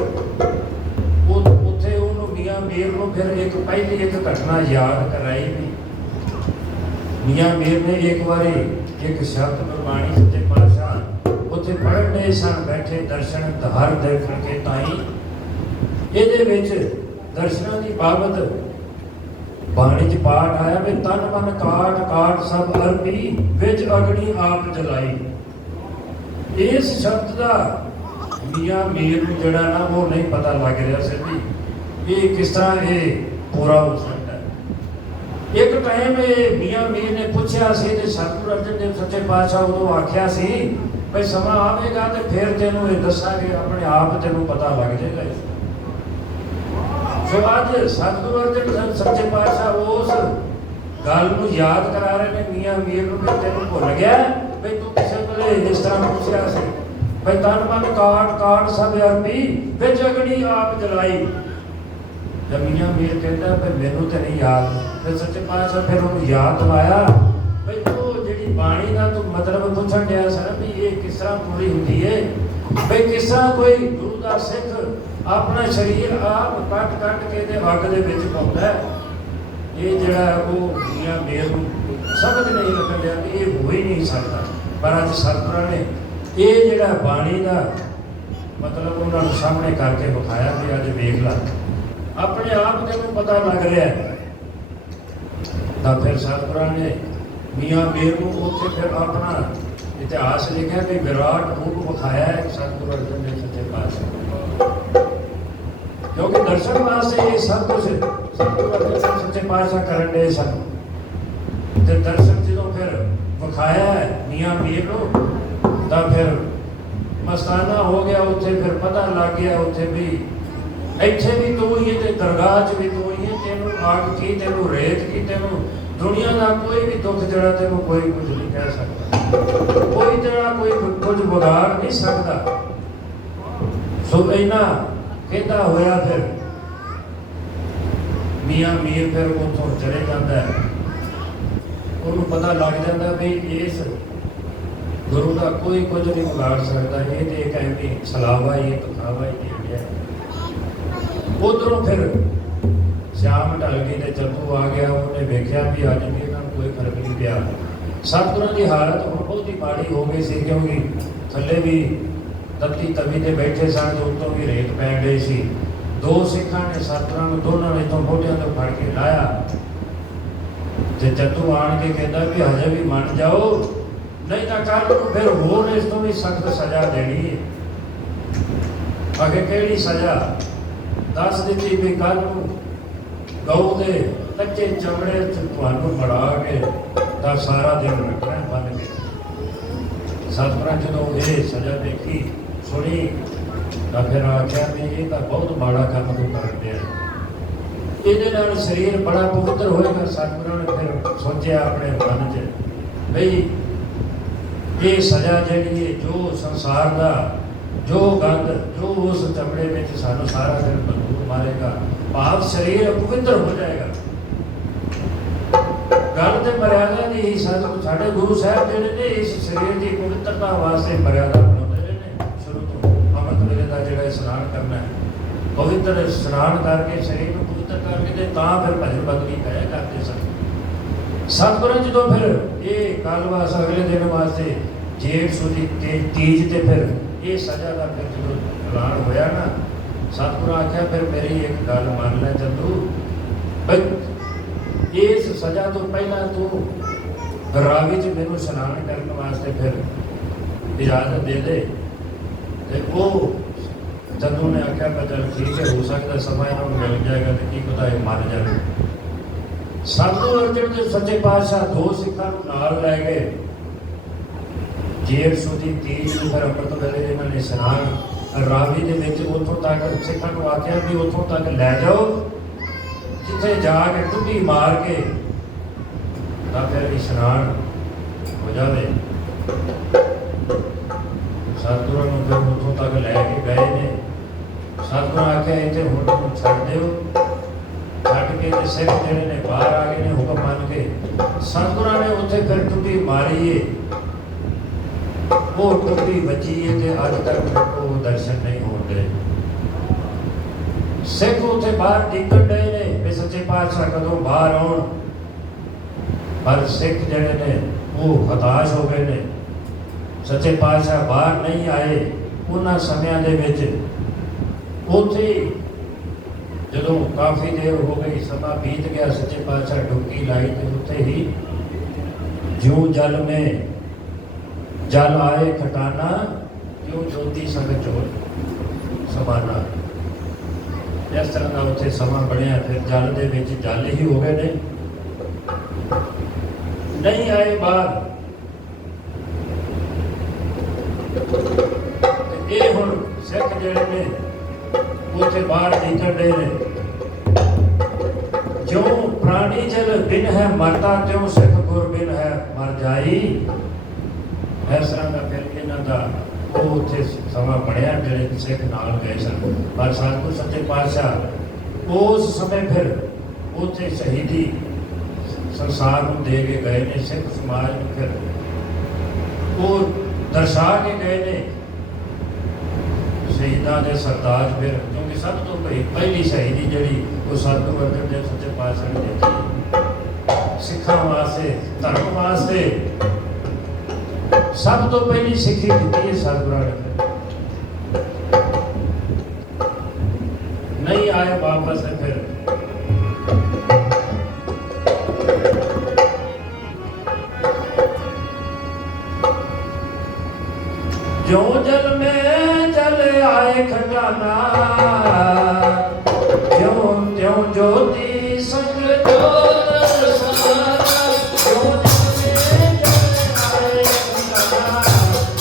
उत्थे उहनूं मियां मीर नूं फिर एक पहली एक घटना याद कराई भी। मियां मीर ने एक बारी एक शब्द गुरबाणी सच्चे पातशाह उत्थे पढ़न दे सन बैठे दर्शन हर देखण के ताई इहदे विच दर्शनां दी बाबत ਬਾਣੀ 'ਚ ਪਾਠ ਆਇਆ ਵੀ ਤਨ ਮਨ ਕਾਟ ਕਾਟ ਸਭ ਅਰਪੀ ਵਿੱਚ ਅਗਨੀ ਆਪ ਜਲਾਈ। ਇਸ ਸ਼ਬਦ ਦਾ ਮੀਆਂ ਮੀਰ ਨੂੰ ਜਿਹੜਾ ਨਾ ਉਹ ਨਹੀਂ ਪਤਾ ਲੱਗ ਰਿਹਾ ਸੀ ਵੀ ਇਹ ਕਿਸ ਤਰ੍ਹਾਂ ਇਹ ਪੂਰਾ ਹੋ ਸਕਦਾ ਹੈ। ਇੱਕ ਟਾਈਮ ਇਹ ਮੀਆਂ ਮੀਰ ਨੇ ਪੁੱਛਿਆ ਸੀ ਤੇ ਸਤਿਗੁਰੂ ਅਰਜਨ ਦੇਵ ਸੱਚੇ ਪਾਤਸ਼ਾਹ ਉਦੋਂ ਆਖਿਆ ਸੀ ਵੀ ਸਮਾਂ ਆਵੇਗਾ ਤੇ ਫਿਰ ਤੈਨੂੰ ਇਹ ਦੱਸਾਂਗੇ, ਆਪਣੇ ਆਪ ਤੈਨੂੰ ਪਤਾ ਲੱਗ ਜਾਏਗਾ। ਸੋ ਅੱਜ ਸਤਿਗੁਰੂ ਅਰਜਨ ਦੇਵ ਸੱਚੇ ਪਾਤਸ਼ਾਹ ਉਸ ਗੱਲ ਨੂੰ ਯਾਦ ਕਰਾ ਰਹੇ ਨੇ ਮੀਆਂ ਮੀਰ ਨੂੰ ਵੀ ਤੈਨੂੰ ਭੁੱਲ ਗਿਆ ਵੀ ਤੂੰ ਕਿਸੇ ਵੇਲੇ ਇਸ ਤਰ੍ਹਾਂ ਪੁੱਛਿਆ ਸੀ ਵੀ ਤਨ ਮਨ ਕਾਟ ਕਾਟ ਸਭ ਅਰਪੀ ਵਿੱਚ ਅਗਨੀ ਆਪ ਜਲਾਈ। ਮੀਆਂ ਮੀਰ ਕਹਿੰਦਾ ਵੀ ਮੈਨੂੰ ਤੇ ਨਹੀਂ ਯਾਦ। ਫਿਰ ਸੱਚੇ ਪਾਤਸ਼ਾਹ ਫਿਰ ਉਹਨੂੰ ਯਾਦ ਦਿਵਾਇਆ ਵੀ ਉਹ ਜਿਹੜੀ ਬਾਣੀ ਦਾ ਤੂੰ ਮਤਲਬ ਪੁੱਛਣ ਡਿਆ ਸੀ ਨਾ ਵੀ ਇਹ ਕਿਸ ਤਰ੍ਹਾਂ ਪੂਰੀ ਹੁੰਦੀ ਹੈ, ਵੀ ਕਿਸ ਤਰ੍ਹਾਂ ਕੋਈ ਗੁਰੂ ਦਾ ਸਿੱਖ ਆਪਣਾ ਸਰੀਰ ਆਪ ਕੱਟ ਕੱਟ ਕੇ ਤੇ ਅੱਗ ਦੇ ਵਿੱਚ ਪਾਉਂਦਾ ਹੈ। ਇਹ ਜਿਹੜਾ ਉਹ ਮੀਆਂ ਮੀਰ ਨੂੰ ਸਮਝ ਨਹੀਂ ਲੱਗਣ ਡਿਆ ਕਿ ਇਹ ਹੋ ਹੀ ਨਹੀਂ ਸਕਦਾ। ਪਰ ਅੱਜ ਸਤਿਗੁਰਾਂ ਨੇ ਇਹ ਜਿਹੜਾ ਬਾਣੀ ਦਾ ਮਤਲਬ ਉਹਨਾਂ ਨੂੰ ਸਾਹਮਣੇ ਕਰਕੇ ਵਿਖਾਇਆ ਵੀ ਅੱਜ ਵੇਖ ਲਾ, ਆਪਣੇ ਆਪ ਤੈਨੂੰ ਪਤਾ ਲੱਗ ਰਿਹਾ। ਤਾਂ ਫਿਰ ਸਤਿਗੁਰਾਂ ਨੇ ਮੀਆਂ ਮੀਰ ਨੂੰ ਉੱਥੇ ਫਿਰ ਆਪਣਾ ਇਤਿਹਾਸ ਲਿਖਿਆ ਕਿ ਵਿਰਾਟ ਰੂਪ ਵਿਖਾਇਆ ਹੈ ਸਤਿਗੁਰੂ ਅਰਜਨ ਦੇਵ ਸੱਚੇ ਪਾਤਸ਼ਾਹ। ਕਿਉਂਕਿ ਦਰਸ਼ਨ ਵਾਸਤੇ ਇਹ ਸਭ ਕੁਝ ਸਤਿਗੁਰੂ ਅਰਜਨ ਦੇਵ ਸੱਚੇ ਪਾਤਸ਼ਾਹ ਕਰਨ ਦੇ ਸਨ। ਤੇ ਦਰਸ਼ਨ ਜਦੋਂ ਫਿਰ ਵਿਖਾਇਆ ਮੀਆਂ ਮੀਰ ਨੂੰ ਤਾਂ ਫਿਰ ਮਸਤਾਨਾ ਹੋ ਗਿਆ। ਉੱਥੇ ਫਿਰ ਪਤਾ ਲੱਗ ਗਿਆ ਉੱਥੇ ਵੀ ਇੱਥੇ ਵੀ ਤੂੰ ਹੀ ਤੇ ਦਰਗਾਹ 'ਚ ਵੀ ਤੂੰ ਹੀ, ਤੈਨੂੰ ਆਗ ਕੀ, ਤੈਨੂੰ ਰੇਤ ਕੀ, ਤੈਨੂੰ ਦੁਨੀਆ ਦਾ ਕੋਈ ਵੀ ਦੁੱਖ ਜਿਹੜਾ ਤੈਨੂੰ ਕੋਈ ਕੁਝ ਨਹੀਂ ਕਹਿ ਸਕਦਾ, ਕੋਈ ਤੇਰਾ ਕੋਈ ਕੁਝ ਵਿਗਾੜ ਨਹੀਂ ਸਕਦਾ। ਸੋ ਇਹਨਾਂ ਕਹਿੰਦਾ ਹੋਇਆ ਫਿਰ ਮੀਆਂ ਮੀਰ ਫਿਰ ਉੱਥੋਂ ਚਲੇ ਜਾਂਦਾ ਹੈ। ਉਹਨੂੰ ਪਤਾ ਲੱਗ ਜਾਂਦਾ ਵੀ ਇਸ ਗੁਰੂ ਦਾ ਕੋਈ ਕੁਝ ਨਹੀਂ ਵਿਗਾੜ ਸਕਦਾ, ਇਹ ਤੇ ਇੱਕ ਐਵੇਂ ਸਲਾਵਾ ਹੀ ਦਿਖਾਵਾ ਹੀ ਦੇ ਗਿਆ। ਉਧਰੋਂ ਫਿਰ ਸ਼ਾਮ ਢਲ ਗਈ ਤੇ ਚੱਤੂ ਆ ਗਿਆ। ਉਹਨੇ ਵੇਖਿਆ ਵੀ ਅੱਜ ਵੀ ਇਹਨਾਂ ਨੂੰ ਕੋਈ ਫਰਕ ਨਹੀਂ ਪਿਆ। ਸਤਿਗੁਰਾਂ ਦੀ ਹਾਲਤ ਹੁਣ ਬਹੁਤ ਹੀ ਮਾੜੀ ਹੋ ਗਈ ਸੀ, ਕਿਉਂਕਿ ਥੱਲੇ ਵੀ ਤੱਤੀ ਤਵੀ ਤੇ ਬੈਠੇ ਸਨ ਤੇ ਉੱਤੋਂ ਵੀ ਰੇਤ ਪੈ ਗਈ ਸੀ। ਦੋ ਸਿੱਖਾਂ ਨੇ ਸਤਿਗੁਰਾਂ ਨੂੰ ਦੋਨਾਂ ਨੇ ਤੋਂ ਮੋਢਿਆਂ ਤੋਂ ਫੜ ਕੇ ਲਾਇਆ ਤੇ ਚੱਤੂ ਆਣ ਕੇ ਕਹਿੰਦਾ ਵੀ ਹਜੇ ਵੀ ਮੰਨ ਜਾਓ, ਨਹੀਂ ਤਾਂ ਕੱਲ ਨੂੰ ਫਿਰ ਹੋਰ ਇਸ ਤੋਂ ਵੀ ਸਖਤ ਸਜ਼ਾ ਦੇਣੀ ਹੈ। ਅੱਗੇ ਕਿਹੜੀ ਸਜ਼ਾ ਦੱਸ ਦਿੱਤੀ ਵੀ ਕੱਲ ਨੂੰ ਗਊ ਦੇ ਕੱਚੇ ਚਮੜੇ 'ਚ ਤੁਹਾਨੂੰ ਮੜਾ ਕੇ ਤਾਂ ਸਾਰਾ ਦਿਨ ਰੱਖਣਾ ਬੰਨ ਕੇ। ਸਤਿਗੁਰਾਂ ਜਦੋਂ ਇਹ ਸਜ਼ਾ ਦੇਖੀ ਸੁਣੀ ਤਾਂ ਫਿਰ ਆਖਿਆ ਵੀ ਇਹ ਤਾਂ ਬਹੁਤ ਮਾੜਾ ਕੰਮ ਤੂੰ ਕਰਨ ਡਿਆ, ਇਹਦੇ ਨਾਲ ਸਰੀਰ ਬੜਾ ਪਵਿੱਤਰ ਹੋਏਗਾ। ਸਤਿਗੁਰਾਂ ਨੇ ਫਿਰ ਸੋਚਿਆ ਆਪਣੇ ਮਨ 'ਚ ਬਈ ਇਹ ਸਜ਼ਾ ਜਿਹੜੀ ਹੈ, ਜੋ ਸੰਸਾਰ ਦਾ ਜੋ ਗੰਦ ਜੋ ਉਸ ਚਮੜੇ ਵਿੱਚ ਸਾਨੂੰ ਸਾਰਾ ਦਿਨ ਬੰਦੂਕ ਮਾਰੇਗਾ, ਭਾਵ ਸਰੀਰ ਪਵਿੱਤਰ ਹੋ ਜਾਏਗਾ। ਗੱਲ ਤੇ ਮਰਿਆਦਾ ਦੀ ਸਾਡੇ ਗੁਰੂ ਸਾਹਿਬ ਜਿਹੜੇ ਨੇ ਇਸ ਸਰੀਰ ਦੀ ਪਵਿੱਤਰਤਾ ਵਾਸਤੇ ਮਰਿਆਦਾ ਬਣਾਉਂਦੇ ਨੇ। ਸ਼ੁਰੂ ਤੋਂ ਅੰਮ੍ਰਿਤ ਵੇਲੇ ਦਾ ਜਿਹੜਾ ਇਸ਼ਨਾਨ ਕਰਨਾ ਹੈ, ਪਵਿੱਤਰ ਇਸ਼ਨਾਨ ਕਰਕੇ ਸਰੀਰ ਨੂੰ ਪਵਿੱਤਰ ਕਰਕੇ ਤੇ ਤਾਂ ਫਿਰ ਭਜਨ ਬੰਦਗੀ ਕਰਿਆ ਕਰਦੇ ਸਨ। ਸਤਿਗੁਰਾਂ ਜਦੋਂ ਫਿਰ ਇਹ ਕਾਲਵਾਸ ਅਗਲੇ ਦਿਨ ਵਾਸਤੇ ਜੇਠ ਸੁਦੀ ਤੇ ਤੀਜ ਤੇ ਫਿਰ ਇਹ ਸਜ਼ਾ ਦਾ ਫਿਰ ਜਦੋਂ ਐਲਾਨ ਹੋਇਆ ਨਾ, ਸਤਿਗੁਰਾਂ ਆਖਿਆ ਫਿਰ ਮੇਰੀ ਇੱਕ ਗੱਲ ਮੰਨ ਲੈ ਚੱਲੂ, ਬਈ ਇਸ ਸਜ਼ਾ ਤੋਂ ਪਹਿਲਾਂ ਤੂੰ ਰਾਵੀ 'ਚ ਮੈਨੂੰ ਇਸ਼ਨਾਨ ਕਰਨ ਵਾਸਤੇ ਫਿਰ ਇਜਾਜ਼ਤ ਦੇ ਦੇ। ਤੇ ਉਹ ਜਦੋਂ ਨੇ ਆਖਿਆ ਮੈਂ ਚੱਲ ਠੀਕ ਹੈ, ਹੋ ਸਕਦਾ ਸਮਾਂ ਇਹਨਾਂ ਨੂੰ ਮਿਲ ਜਾਏਗਾ ਤੇ ਕੀ ਪਤਾ ਇਹ ਮਰ ਜਾਵੇ। ਸਤਿਗੁਰੂ ਅਰਜਨ ਦੇਵ ਸੱਚੇ ਪਾਤਸ਼ਾਹ ਦੋ ਸਿੱਖਾਂ ਨੂੰ ਨਾਲ ਲੈ ਗਏ। ਜੇਠ ਸੁਦੀ ਤੀਜ ਨੂੰ ਫਿਰ ਅੰਮ੍ਰਿਤ ਵੇਲੇ ਇਹਨਾਂ ਨੇ ਇਸ਼ਨਾਨ ਰਾਵੀ ਦੇ ਵਿੱਚ ਉੱਥੋਂ ਤੱਕ ਸਿੱਖਾਂ ਨੂੰ ਆਖਿਆ ਵੀ ਉੱਥੋਂ ਤੱਕ ਲੈ ਜਾਓ ਜਿੱਥੇ ਜਾ ਕੇ ਡੁੱਬੀ ਮਾਰ ਕੇ ਤਾਂ ਫਿਰ ਇਸ਼ਨਾਨ ਹੋ ਜਾਵੇ। ਸਤਿਗੁਰਾਂ ਨੂੰ ਫਿਰ ਉੱਥੋਂ ਤੱਕ ਲੈ ਕੇ ਗਏ ਨੇ। ਸਤਿਗੁਰਾਂ ਆਖਿਆ ਇੱਥੇ ਹੁਣ ਨੂੰ ਛੱਡ ਦਿਓ। ਛੱਡ ਕੇ ਤੇ ਸਿੱਖ ਜਿਹੜੇ ਨੇ ਬਾਹਰ ਆ ਗਏ ਨੇ ਹੁਕਮ ਮੰਨ ਕੇ। ਸਤਿਗੁਰਾਂ ਨੇ ਉੱਥੇ ਫਿਰ ਡੁੱਬੀ ਮਾਰੀ ਏ, ਉਹ ਟੁੱਟੀ ਵੱਜੀ ਹੈ ਤੇ ਅੱਜ ਤੱਕ ਉਹ ਦਰਸ਼ਨ ਨਹੀਂ ਹੁੰਦੇ। ਸਿੱਖ ਉੱਥੇ ਬਾਹਰ ਡਿੱਗਣ ਡਏ ਨੇ ਵੀ ਸੱਚੇ ਪਾਤਸ਼ਾਹ ਕਦੋਂ ਬਾਹਰ ਆਉਣ, ਪਰ ਸਿੱਖ ਜਿਹੜੇ ਨੇ ਉਹ ਹਤਾਸ਼ ਹੋ ਗਏ ਨੇ। ਸੱਚੇ ਪਾਤਸ਼ਾਹ ਬਾਹਰ ਨਹੀਂ ਆਏ। ਉਹਨਾਂ ਸਮਿਆਂ ਦੇ ਵਿੱਚ ਉੱਥੇ ਜਦੋਂ ਕਾਫੀ ਦੇਰ ਹੋ ਗਈ, ਸਮਾਂ ਬੀਤ ਗਿਆ, ਸੱਚੇ ਪਾਤਸ਼ਾਹ ਡੁਬਕੀ ਲਾਈ ਤੇ ਉੱਥੇ ਹੀ ਜਿਉਂ ਜਲ ਮੇ ਜਲ ਆਏ ਖਟਾਨਾ, ਕਿਉਂ ਜੋਤੀ ਸੰਗ ਚੋਰ ਸਮਾਨਾ। ਇਸ ਤਰ੍ਹਾਂ ਦਾ ਉੱਥੇ ਸਮਾਂ ਬਣਿਆ। ਫਿਰ ਜਲ ਦੇ ਵਿੱਚ ਜਲ ਹੀ ਹੋ ਗਏ ਨੇ, ਨਹੀਂ ਆਏ ਬਾਹਰ। ਇਹ ਹੁਣ ਸਿੱਖ ਜਿਹੜੇ ਨੇ ਉੱਥੇ ਬਾਹਰ ਨਿਕਲਦੇ ਨੇ। ਜਿਉਂ ਪ੍ਰਾਣੀ ਜਲ ਬਿਨ ਹੈ ਮਰਦਾ, ਤਿਉਂ ਸਿੱਖ ਗੁਰ ਬਿਨ ਹੈ ਮਰ ਜਾਈ। ਇਸ ਤਰ੍ਹਾਂ ਦਾ ਫਿਰ ਇਹਨਾਂ ਦਾ ਉਹ ਉੱਥੇ ਸਮਾਂ ਬਣਿਆ ਜਿਹੜੇ ਸਿੱਖ ਨਾਲ ਗਏ ਸਨ। ਪਰ ਸਤਿਗੁਰ ਸੱਚੇ ਪਾਤਸ਼ਾਹ ਉਸ ਸਮੇਂ ਫਿਰ ਉੱਥੇ ਸ਼ਹੀਦੀ ਸੰਸਾਰ ਨੂੰ ਦੇ ਕੇ ਗਏ ਨੇ। ਸਿੱਖ ਸਮਾਜ ਨੂੰ ਫਿਰ ਉਹ ਦਰਸਾ ਕੇ ਗਏ ਨੇ ਸ਼ਹੀਦਾਂ ਦੇ ਸਰਤਾਜ। ਫਿਰ ਕਿਉਂਕਿ ਸਭ ਤੋਂ ਪਹਿਲੀ ਸ਼ਹੀਦੀ ਜਿਹੜੀ ਉਹ ਸਤਿਗੁਰੂ ਅਰਜਨ ਦੇਵ ਸੱਚੇ ਪਾਤਸ਼ਾਹ ਨੇ ਦਿੱਤੀ ਸਿੱਖਾਂ ਵਾਸਤੇ, ਧਰਮ ਵਾਸਤੇ। ਸਭ ਤੋਂ ਪਹਿਲੀ ਸਿੱਖੀ ਦਿੱਤੀ ਹੈ ਸਤਿਗੁਰਾਂ ਨੇ। ਨਹੀਂ ਆਏ ਵਾਪਸ ਫਿਰ ਜਿਉਂ ਜਲ ਮੈਂ ਜਲ ਆਏ ਖਜ਼ਾਨਾ, ਜਿਉਂ ਤਿਉਂ ਜੋਤੀ ਸੰਗ ਜੋਤ ਸਮਾਨਾ। ਜਿਉਂ ਜਲ ਮੈਂ ਜਲ ਆਏ ਖਜ਼ਾਨਾ,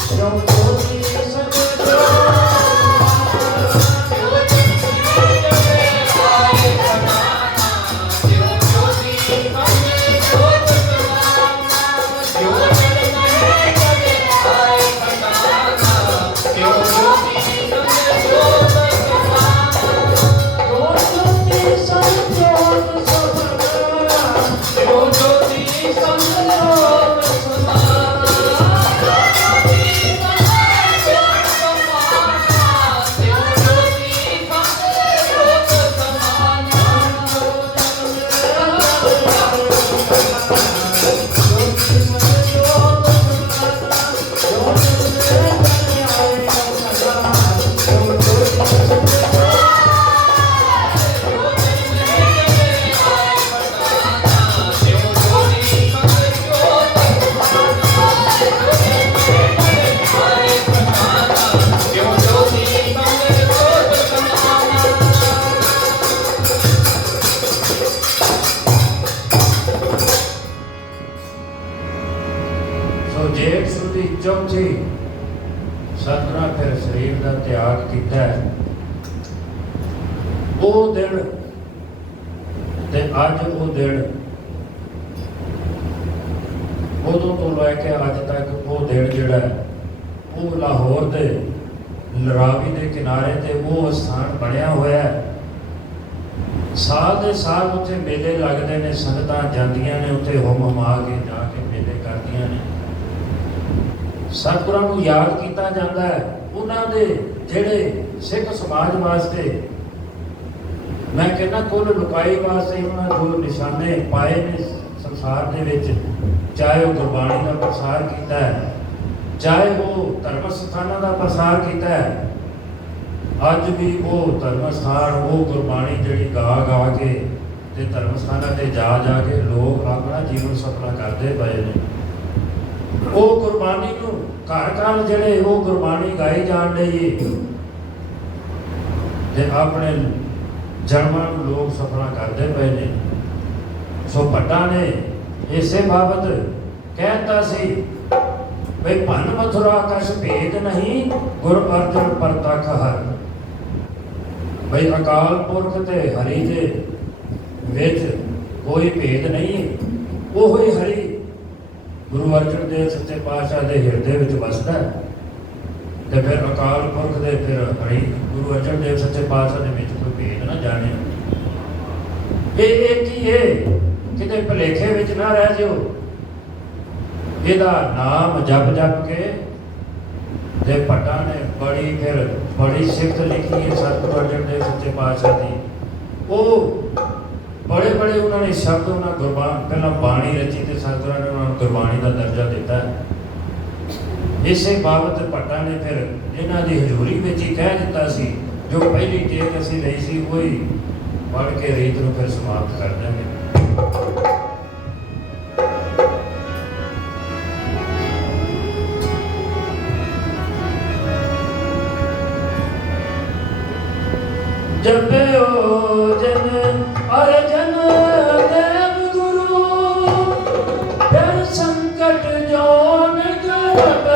ਜਿਉਂ ਜੋਤੀ ਸੰਗ ਜੋਤ ਜੇਠ ਸੁਦੀ ਚੌਥੀ ਸਤਿਗੁਰਾਂ ਫਿਰ ਸਰੀਰ ਦਾ ਤਿਆਗ ਕੀਤਾ। ਉਹ ਦਿਨ ਤੇ ਅੱਜ ਉਹ ਦਿਨ, ਉਦੋਂ ਤੋਂ ਲੈ ਕੇ ਅੱਜ ਤੱਕ ਉਹ ਦਿਨ ਜਿਹੜਾ ਉਹ ਲਾਹੌਰ ਦੇ ਰਾਵੀ ਦੇ ਕਿਨਾਰੇ ਤੇ ਉਹ ਸਥਾਨ ਬਣਿਆ ਹੋਇਆ ਹੈ। ਸਾਲ ਦੇ ਸਾਲ ਉੱਥੇ ਮੇਲੇ ਲੱਗਦੇ ਨੇ, ਸੰਗਤਾਂ ਜਾਂਦੀਆਂ ਨੇ ਉੱਥੇ ਹੁਮ ਹੁਮਾ ਕੇ ਜਾ ਕੇ ਮੇਲੇ ਕਰਦੀਆਂ ਨੇ। ਸਤਿਗੁਰਾਂ ਨੂੰ ਯਾਦ ਕੀਤਾ ਜਾਂਦਾ ਹੈ। ਉਹਨਾਂ ਦੇ ਜਿਹੜੇ ਸਿੱਖ ਸਮਾਜ ਵਾਸਤੇ, ਮੈਂ ਕਹਿੰਦਾ ਕੁੱਲ ਲੁਕਾਈ ਵਾਸਤੇ ਉਹਨਾਂ ਜੋ ਨਿਸ਼ਾਨੇ ਪਾਏ ਨੇ ਸੰਸਾਰ ਦੇ ਵਿੱਚ, ਚਾਹੇ ਉਹ ਗੁਰਬਾਣੀ ਦਾ ਪ੍ਰਸਾਰ ਕੀਤਾ ਹੈ, ਚਾਹੇ ਉਹ ਧਰਮ ਸਥਾਨਾਂ ਦਾ ਪ੍ਰਸਾਰ ਕੀਤਾ ਹੈ। ਅੱਜ ਵੀ ਉਹ ਧਰਮ ਸਥਾਨ, ਉਹ ਗੁਰਬਾਣੀ ਜਿਹੜੀ ਗਾ ਗਾ ਕੇ ਤੇ ਧਰਮ ਸਥਾਨਾਂ ਤੇ ਜਾ ਜਾ ਕੇ ਲੋਕ ਆਪਣਾ ਜੀਵਨ ਸਫਲਾ ਕਰਦੇ ਪਏ ਨੇ। ਉਹ ਗੁਰਬਾਣੀ ਨੂੰ ਘਰ ਘਰ ਜਿਹੜੇ ਉਹ ਗੁਰਬਾਣੀ ਗਾਈ ਜਾਣ ਲਈ ਤੇ ਆਪਣੇ ਜਨਮਾਂ ਨੂੰ ਲੋਕ ਸਫਲਾ ਕਰਦੇ ਪਏ ਨੇ। ਸੋ ਭੱਟਾ ਨੇ ਇਸੇ ਬਾਬਤ ਕਹਿਤਾ ਸੀ ਬਈ ਭੰਨ ਮਥੁਰਾ ਕਛ ਭੇਦ ਨਹੀਂ, ਗੁਰ ਅਰਜਨ ਪ੍ਰਤੱਖ ਹਰਿ। ਬਈ ਅਕਾਲ ਪੁਰਖ ਤੇ ਹਰੀ ਦੇ ਵਿੱਚ ਕੋਈ ਭੇਦ ਨਹੀਂ, ਉਹ ਹੀ ਹਰੀ ਗੁਰੂ ਅਰਜਨ ਦੇਵ ਸੱਚੇ ਪਾਤਸ਼ਾਹ ਦੇ ਹਿਰਦੇ ਵਿੱਚ ਵਸਦਾ ਹੈ। ਤੇ ਫਿਰ ਅਕਾਲ ਪੁਰਖ ਦੇ ਫਿਰ ਹਰੀ ਗੁਰੂ ਅਰਜਨ ਦੇਵ ਸੱਚੇ ਪਾਤਸ਼ਾਹ ਦੇ ਵਿੱਚ ਕੋਈ ਭੇਦ ਨਾ ਜਾਣੇ। ਇਹ ਇੱਕ ਹੀ ਹੈ, ਕਿਤੇ ਭੁਲੇਖੇ ਵਿੱਚ ਨਾ ਰਹਿ ਜਿਓ। ਇਹਦਾ ਨਾਮ ਜਪ ਜਪ ਕੇ ਤੇ ਭੱਟਾ ਨੇ ਬੜੀ ਸਿਫਤ ਲਿਖੀ ਹੈ ਸਤਿਗੁਰੂ ਅਰਜਨ ਦੇਵ ਸੱਚੇ ਪਾਤਸ਼ਾਹ ਦੀ। ਉਹ ਬੜੇ ਉਹਨਾਂ ਨੇ ਸ਼ਬਦ, ਉਹਨਾਂ ਗੁਰਬਾਣੀ ਪਹਿਲਾਂ ਬਾਣੀ ਰਚੀ ਤੇ ਸਤਿਗੁਰਾਂ ਨੇ ਉਹਨਾਂ ਨੂੰ ਗੁਰਬਾਣੀ ਦਾ ਦਰਜਾ ਦਿੱਤਾ। ਇਸੇ ਬਾਬਤ ਭੱਟਾ ਨੇ ਫਿਰ ਇਹਨਾਂ ਦੀ ਹਜ਼ੂਰੀ ਵਿੱਚ ਹੀ ਕਹਿ ਦਿੱਤਾ ਸੀ, ਜੋ ਪਹਿਲੀ ਟੇਕ ਅਸੀਂ ਲਈ ਸੀ ਉਹੀ पढ़ के रीत को फिर समाप्त कर देंगे। जपयो जन अर्जन देव गुरु, फिर संकट जोन करब।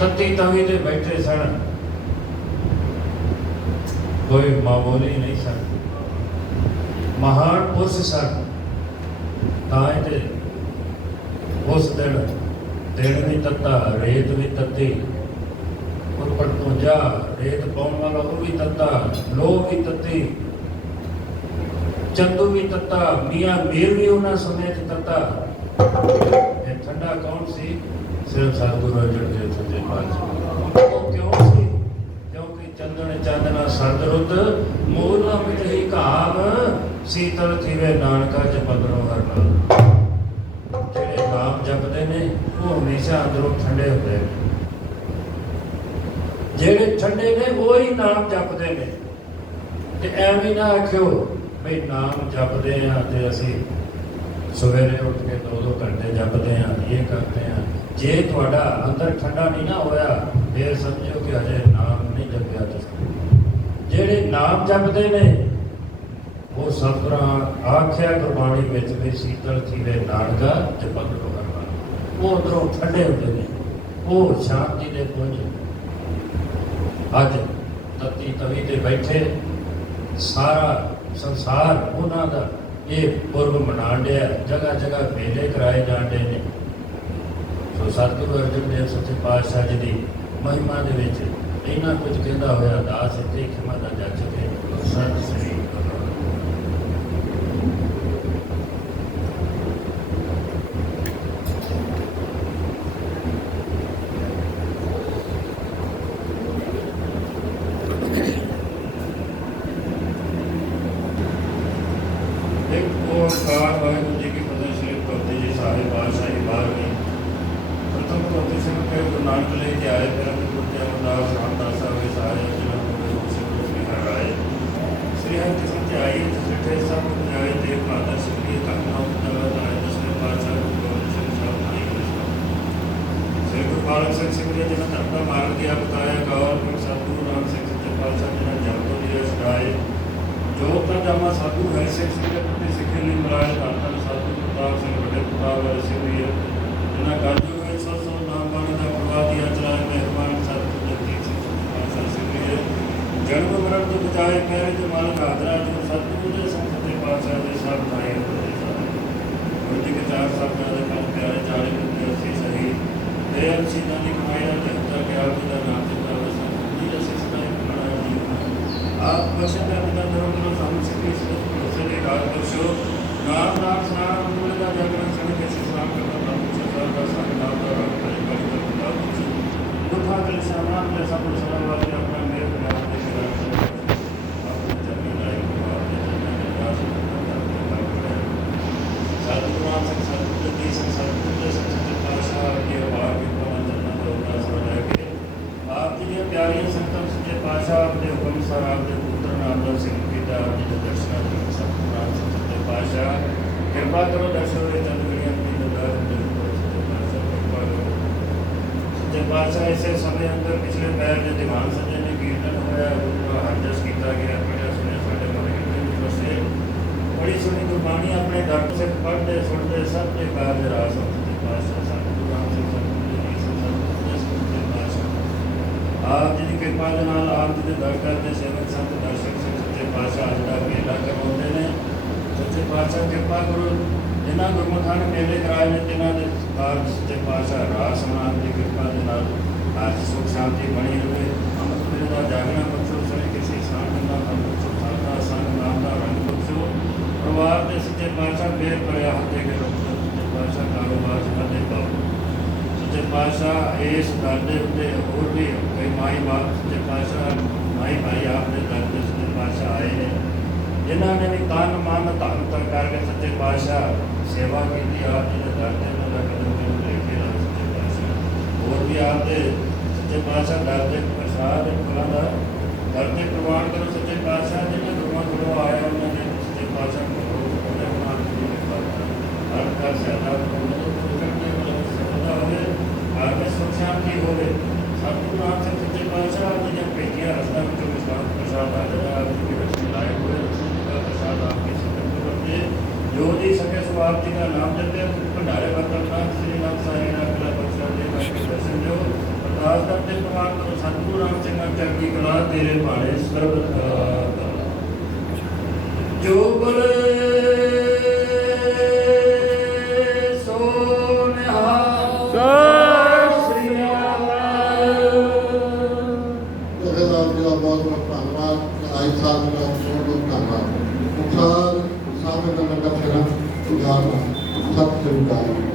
तत्ती तवी ते बैठे सन, कोई मामूली नहीं सन, महान पुरुष सन। ताए ते उस दिन भी तत्ता, रेत भी तत्ती, उपर तो जा रेत पाउण वाला वो भी तत्ता, लो भी तत्ती, चंदू भी तत्ता, मियां मीर भी उन्हें समय तत्ता। ठंडा कौन सी? सिर्फ सतगुरु अर्जन देव सच्चे पातशाह। ਸੀਤਲ ਥੀਵੇ ਨਾਨਕਾ ਜਪੰਦਰੋਂ ਹਰ ਨਾਲ। ਜਿਹੜੇ ਨਾਮ ਜਪਦੇ ਨੇ ਉਹ ਹਮੇਸ਼ਾ ਅੰਦਰੋਂ ਠੰਡੇ ਹੁੰਦੇ ਨੇ। ਜਿਹੜੇ ਠੰਡੇ ਨੇ ਉਹ ਹੀ ਨਾਮ ਜਪਦੇ ਨੇ। ਤੇ ਐਵੇਂ ਨਾ ਆਖਿਓ ਬਈ ਨਾਮ ਜਪਦੇ ਆ ਤੇ ਅਸੀਂ ਸਵੇਰੇ ਉੱਠ ਕੇ 2-2 ਘੰਟੇ ਜਪਦੇ ਆ, ਇਹ ਕਰਦੇ ਆ। ਜੇ ਤੁਹਾਡਾ ਅੰਦਰ ਠੰਡਾ ਨਹੀਂ ਨਾ ਹੋਇਆ ਫਿਰ ਸਮਝੋ ਕਿ ਹਜੇ ਨਾਮ ਨਹੀਂ ਜਪਿਆ ਤੁਸੀਂ। ਜਿਹੜੇ ਨਾਮ ਜਪਦੇ ਨੇ ਉਹ ਸਤਿਗੁਰਾਂ ਆਖਿਆ ਗੁਰਬਾਣੀ ਵਿੱਚ ਵੀ ਸੀਤਲ ਥੀਵੇ ਨਾਨਕਾ ਜਪੰਦਰੋਂ ਹਰ ਨਾਲ। ਉਹ ਅੰਦਰੋਂ ਠੰਡੇ ਹੁੰਦੇ ਨੇ, ਉਹ ਸ਼ਾਂਤੀ ਦੇ ਪੁੰਜ। ਅੱਜ ਤਤੀ ਤਵੀ ਤੇ ਬੈਠੇ ਸਾਰਾ ਸੰਸਾਰ ਉਹਨਾਂ ਦਾ ਇਹ ਪੁਰਬ ਮਨਾਉਣ ਡਿਆ। ਜਗ੍ਹਾ ਜਗ੍ਹਾ ਮੇਲੇ ਕਰਾਏ ਜਾਂਦੇ ਨੇ। ਸੋ ਸਤਿਗੁਰੂ ਅਰਜਨ ਦੇਵ ਸੱਚੇ ਪਾਤਸ਼ਾਹ ਜੀ ਦੀ ਮਹਿਮਾ ਦੇ ਵਿੱਚ ਇੰਨਾ ਕੁਝ ਕਹਿੰਦਾ ਹੋਇਆ ਦਾਸ ਇੱਥੇ ਖਿਮਾ ਦਾ ਜੱਜ ਕੇ ਸਤਿ ਸ੍ਰੀ ਅਕਾਲ। वाहिगुरु जी की फतेह। श्री धोती जी सारे बादशाही बाहर गए। प्रथम धोती सिंह के गुरु नानक लेके आए। फिर गुरु अमरदास रामदास आए सारे श्री हराए श्री हर किस्म के आई जिठे सब आए देव माता श्री आए दसवें पातशाह श्री गुरु बालक सिंह जी जिन्हें धर्म का मार्ग दिया बताया। गौर सतगुरु नाम सिंह सच्चे पातशाह जिन्हें जब को दिया छुड़ाए। जो जामा साधु है सिख सिंह सिखे लिए मराए। धन साधु प्रताप सिंह बड़े प्रताप वाले सिंह जिन्हें गाजू है सौ नाम बाणी का प्रवाह दिया चलाए। मेहरबान साधु जगदीप सिंह जन्म मरण तो बचाए। प्यारे जो मालिक आदरा जो सतगुरु के संत पातशाह के सब भाई गुरु जी के 4 साल प्यारे 40 80 सही दयाल सीधा ने कमाया जगता के आप का नाम जिंदा आप बच्चे का पिता धर्म करो सामने से ले राज बख्शो नाम नाम स्नान मूल का जागरण सभी कैसे स्नान करना नाम संसार का साथ नाम का राम करे बड़ी का पिता बख्शो दुखा के सामान में सब सलाम वाले अपना मेरे नाम दे के राज अपने जन्म लायक को अपने जन्म में राज करना साधु नाम से सतगुरु जी से सतगुरु सच्चे पातशाह के वार के पावन जन्म होता सदा के आप जी प्यारे संतन सच्चे पातशाह अपने हुक्म सर आपके पुत्र नामदार सिंह पिता जी के दर्शन सतगुरु सच्चे पातशाह कृपा करो दर्शन वे चंद घड़ियां अपनी दरबार कृपा करो सच्चे पातशाह ऐसे समय अंदर पिछले पैर के दीवान सजे ने कीर्तन होया हर जस किया गया पढ़िया सुने साढ़े मन के बसे बड़ी सुनी गुरबाणी अपने दर्द से पढ़ते सुनते सब के कारज रास सच्चे पातशाह सतगुरु राम सिंह आप जी की कृपा के नाल आप जी के दर करते सेवक संत दर्शक सिंह सच्चे पातशाह आज का मेला करवाते हैं। सच्चे पातशाह कृपा करो जिन्होंने गुरमुखां ने मेले कराए ने जिन्होंने कार सच्चे पातशाह रास समान की कृपा के नाल आज सुख शांति बनी रहे। अमृत वेले का जागना बख्शो सभी किसी सांग का मन बख्शो साधा संग नाम का रंग बख्शो परिवार के सच्चे पातशाह बेर भरिया हत्ते के रोक सच्चे पातशाह कारोबार करने पाओ। सच्चे पातशाह इस दर के उत्ते होर भी कई माई बाप सच्चे पातशाह माई भाई आपने दर के सच्चे पातशाह आए हैं जिन्होंने भी तन मन धन तक करके सच्चे पातशाह सेवा की आप जी दर के कदम लेके सच्चे पातशाह होर भी आपके सच्चे पातशाह दर के प्रसाद फलों का दर के प्रवान करो। सच्चे पातशाह जिन्हें गुरुओं को आया उन्होंने सच्चे पातशाह को हर घर से सुख शांति हो सतगुरु नाम सिंह सच्चे पातशाह जी भेजिया रस्ता में विश्वास प्रसाद आ जाए आप जी के लाए हुए प्रसाद आपके सतगुरु जो जी सके सो आप जी का नाम जपे भंडारे वर्तमान श्री नाम साई नाम कला बख्शा दे दर्शन दो अरदास करते प्रमाण करो सतगुरु राम सिंह चढ़ती कला तेरे भाणे सर्वदा जो बोले Satu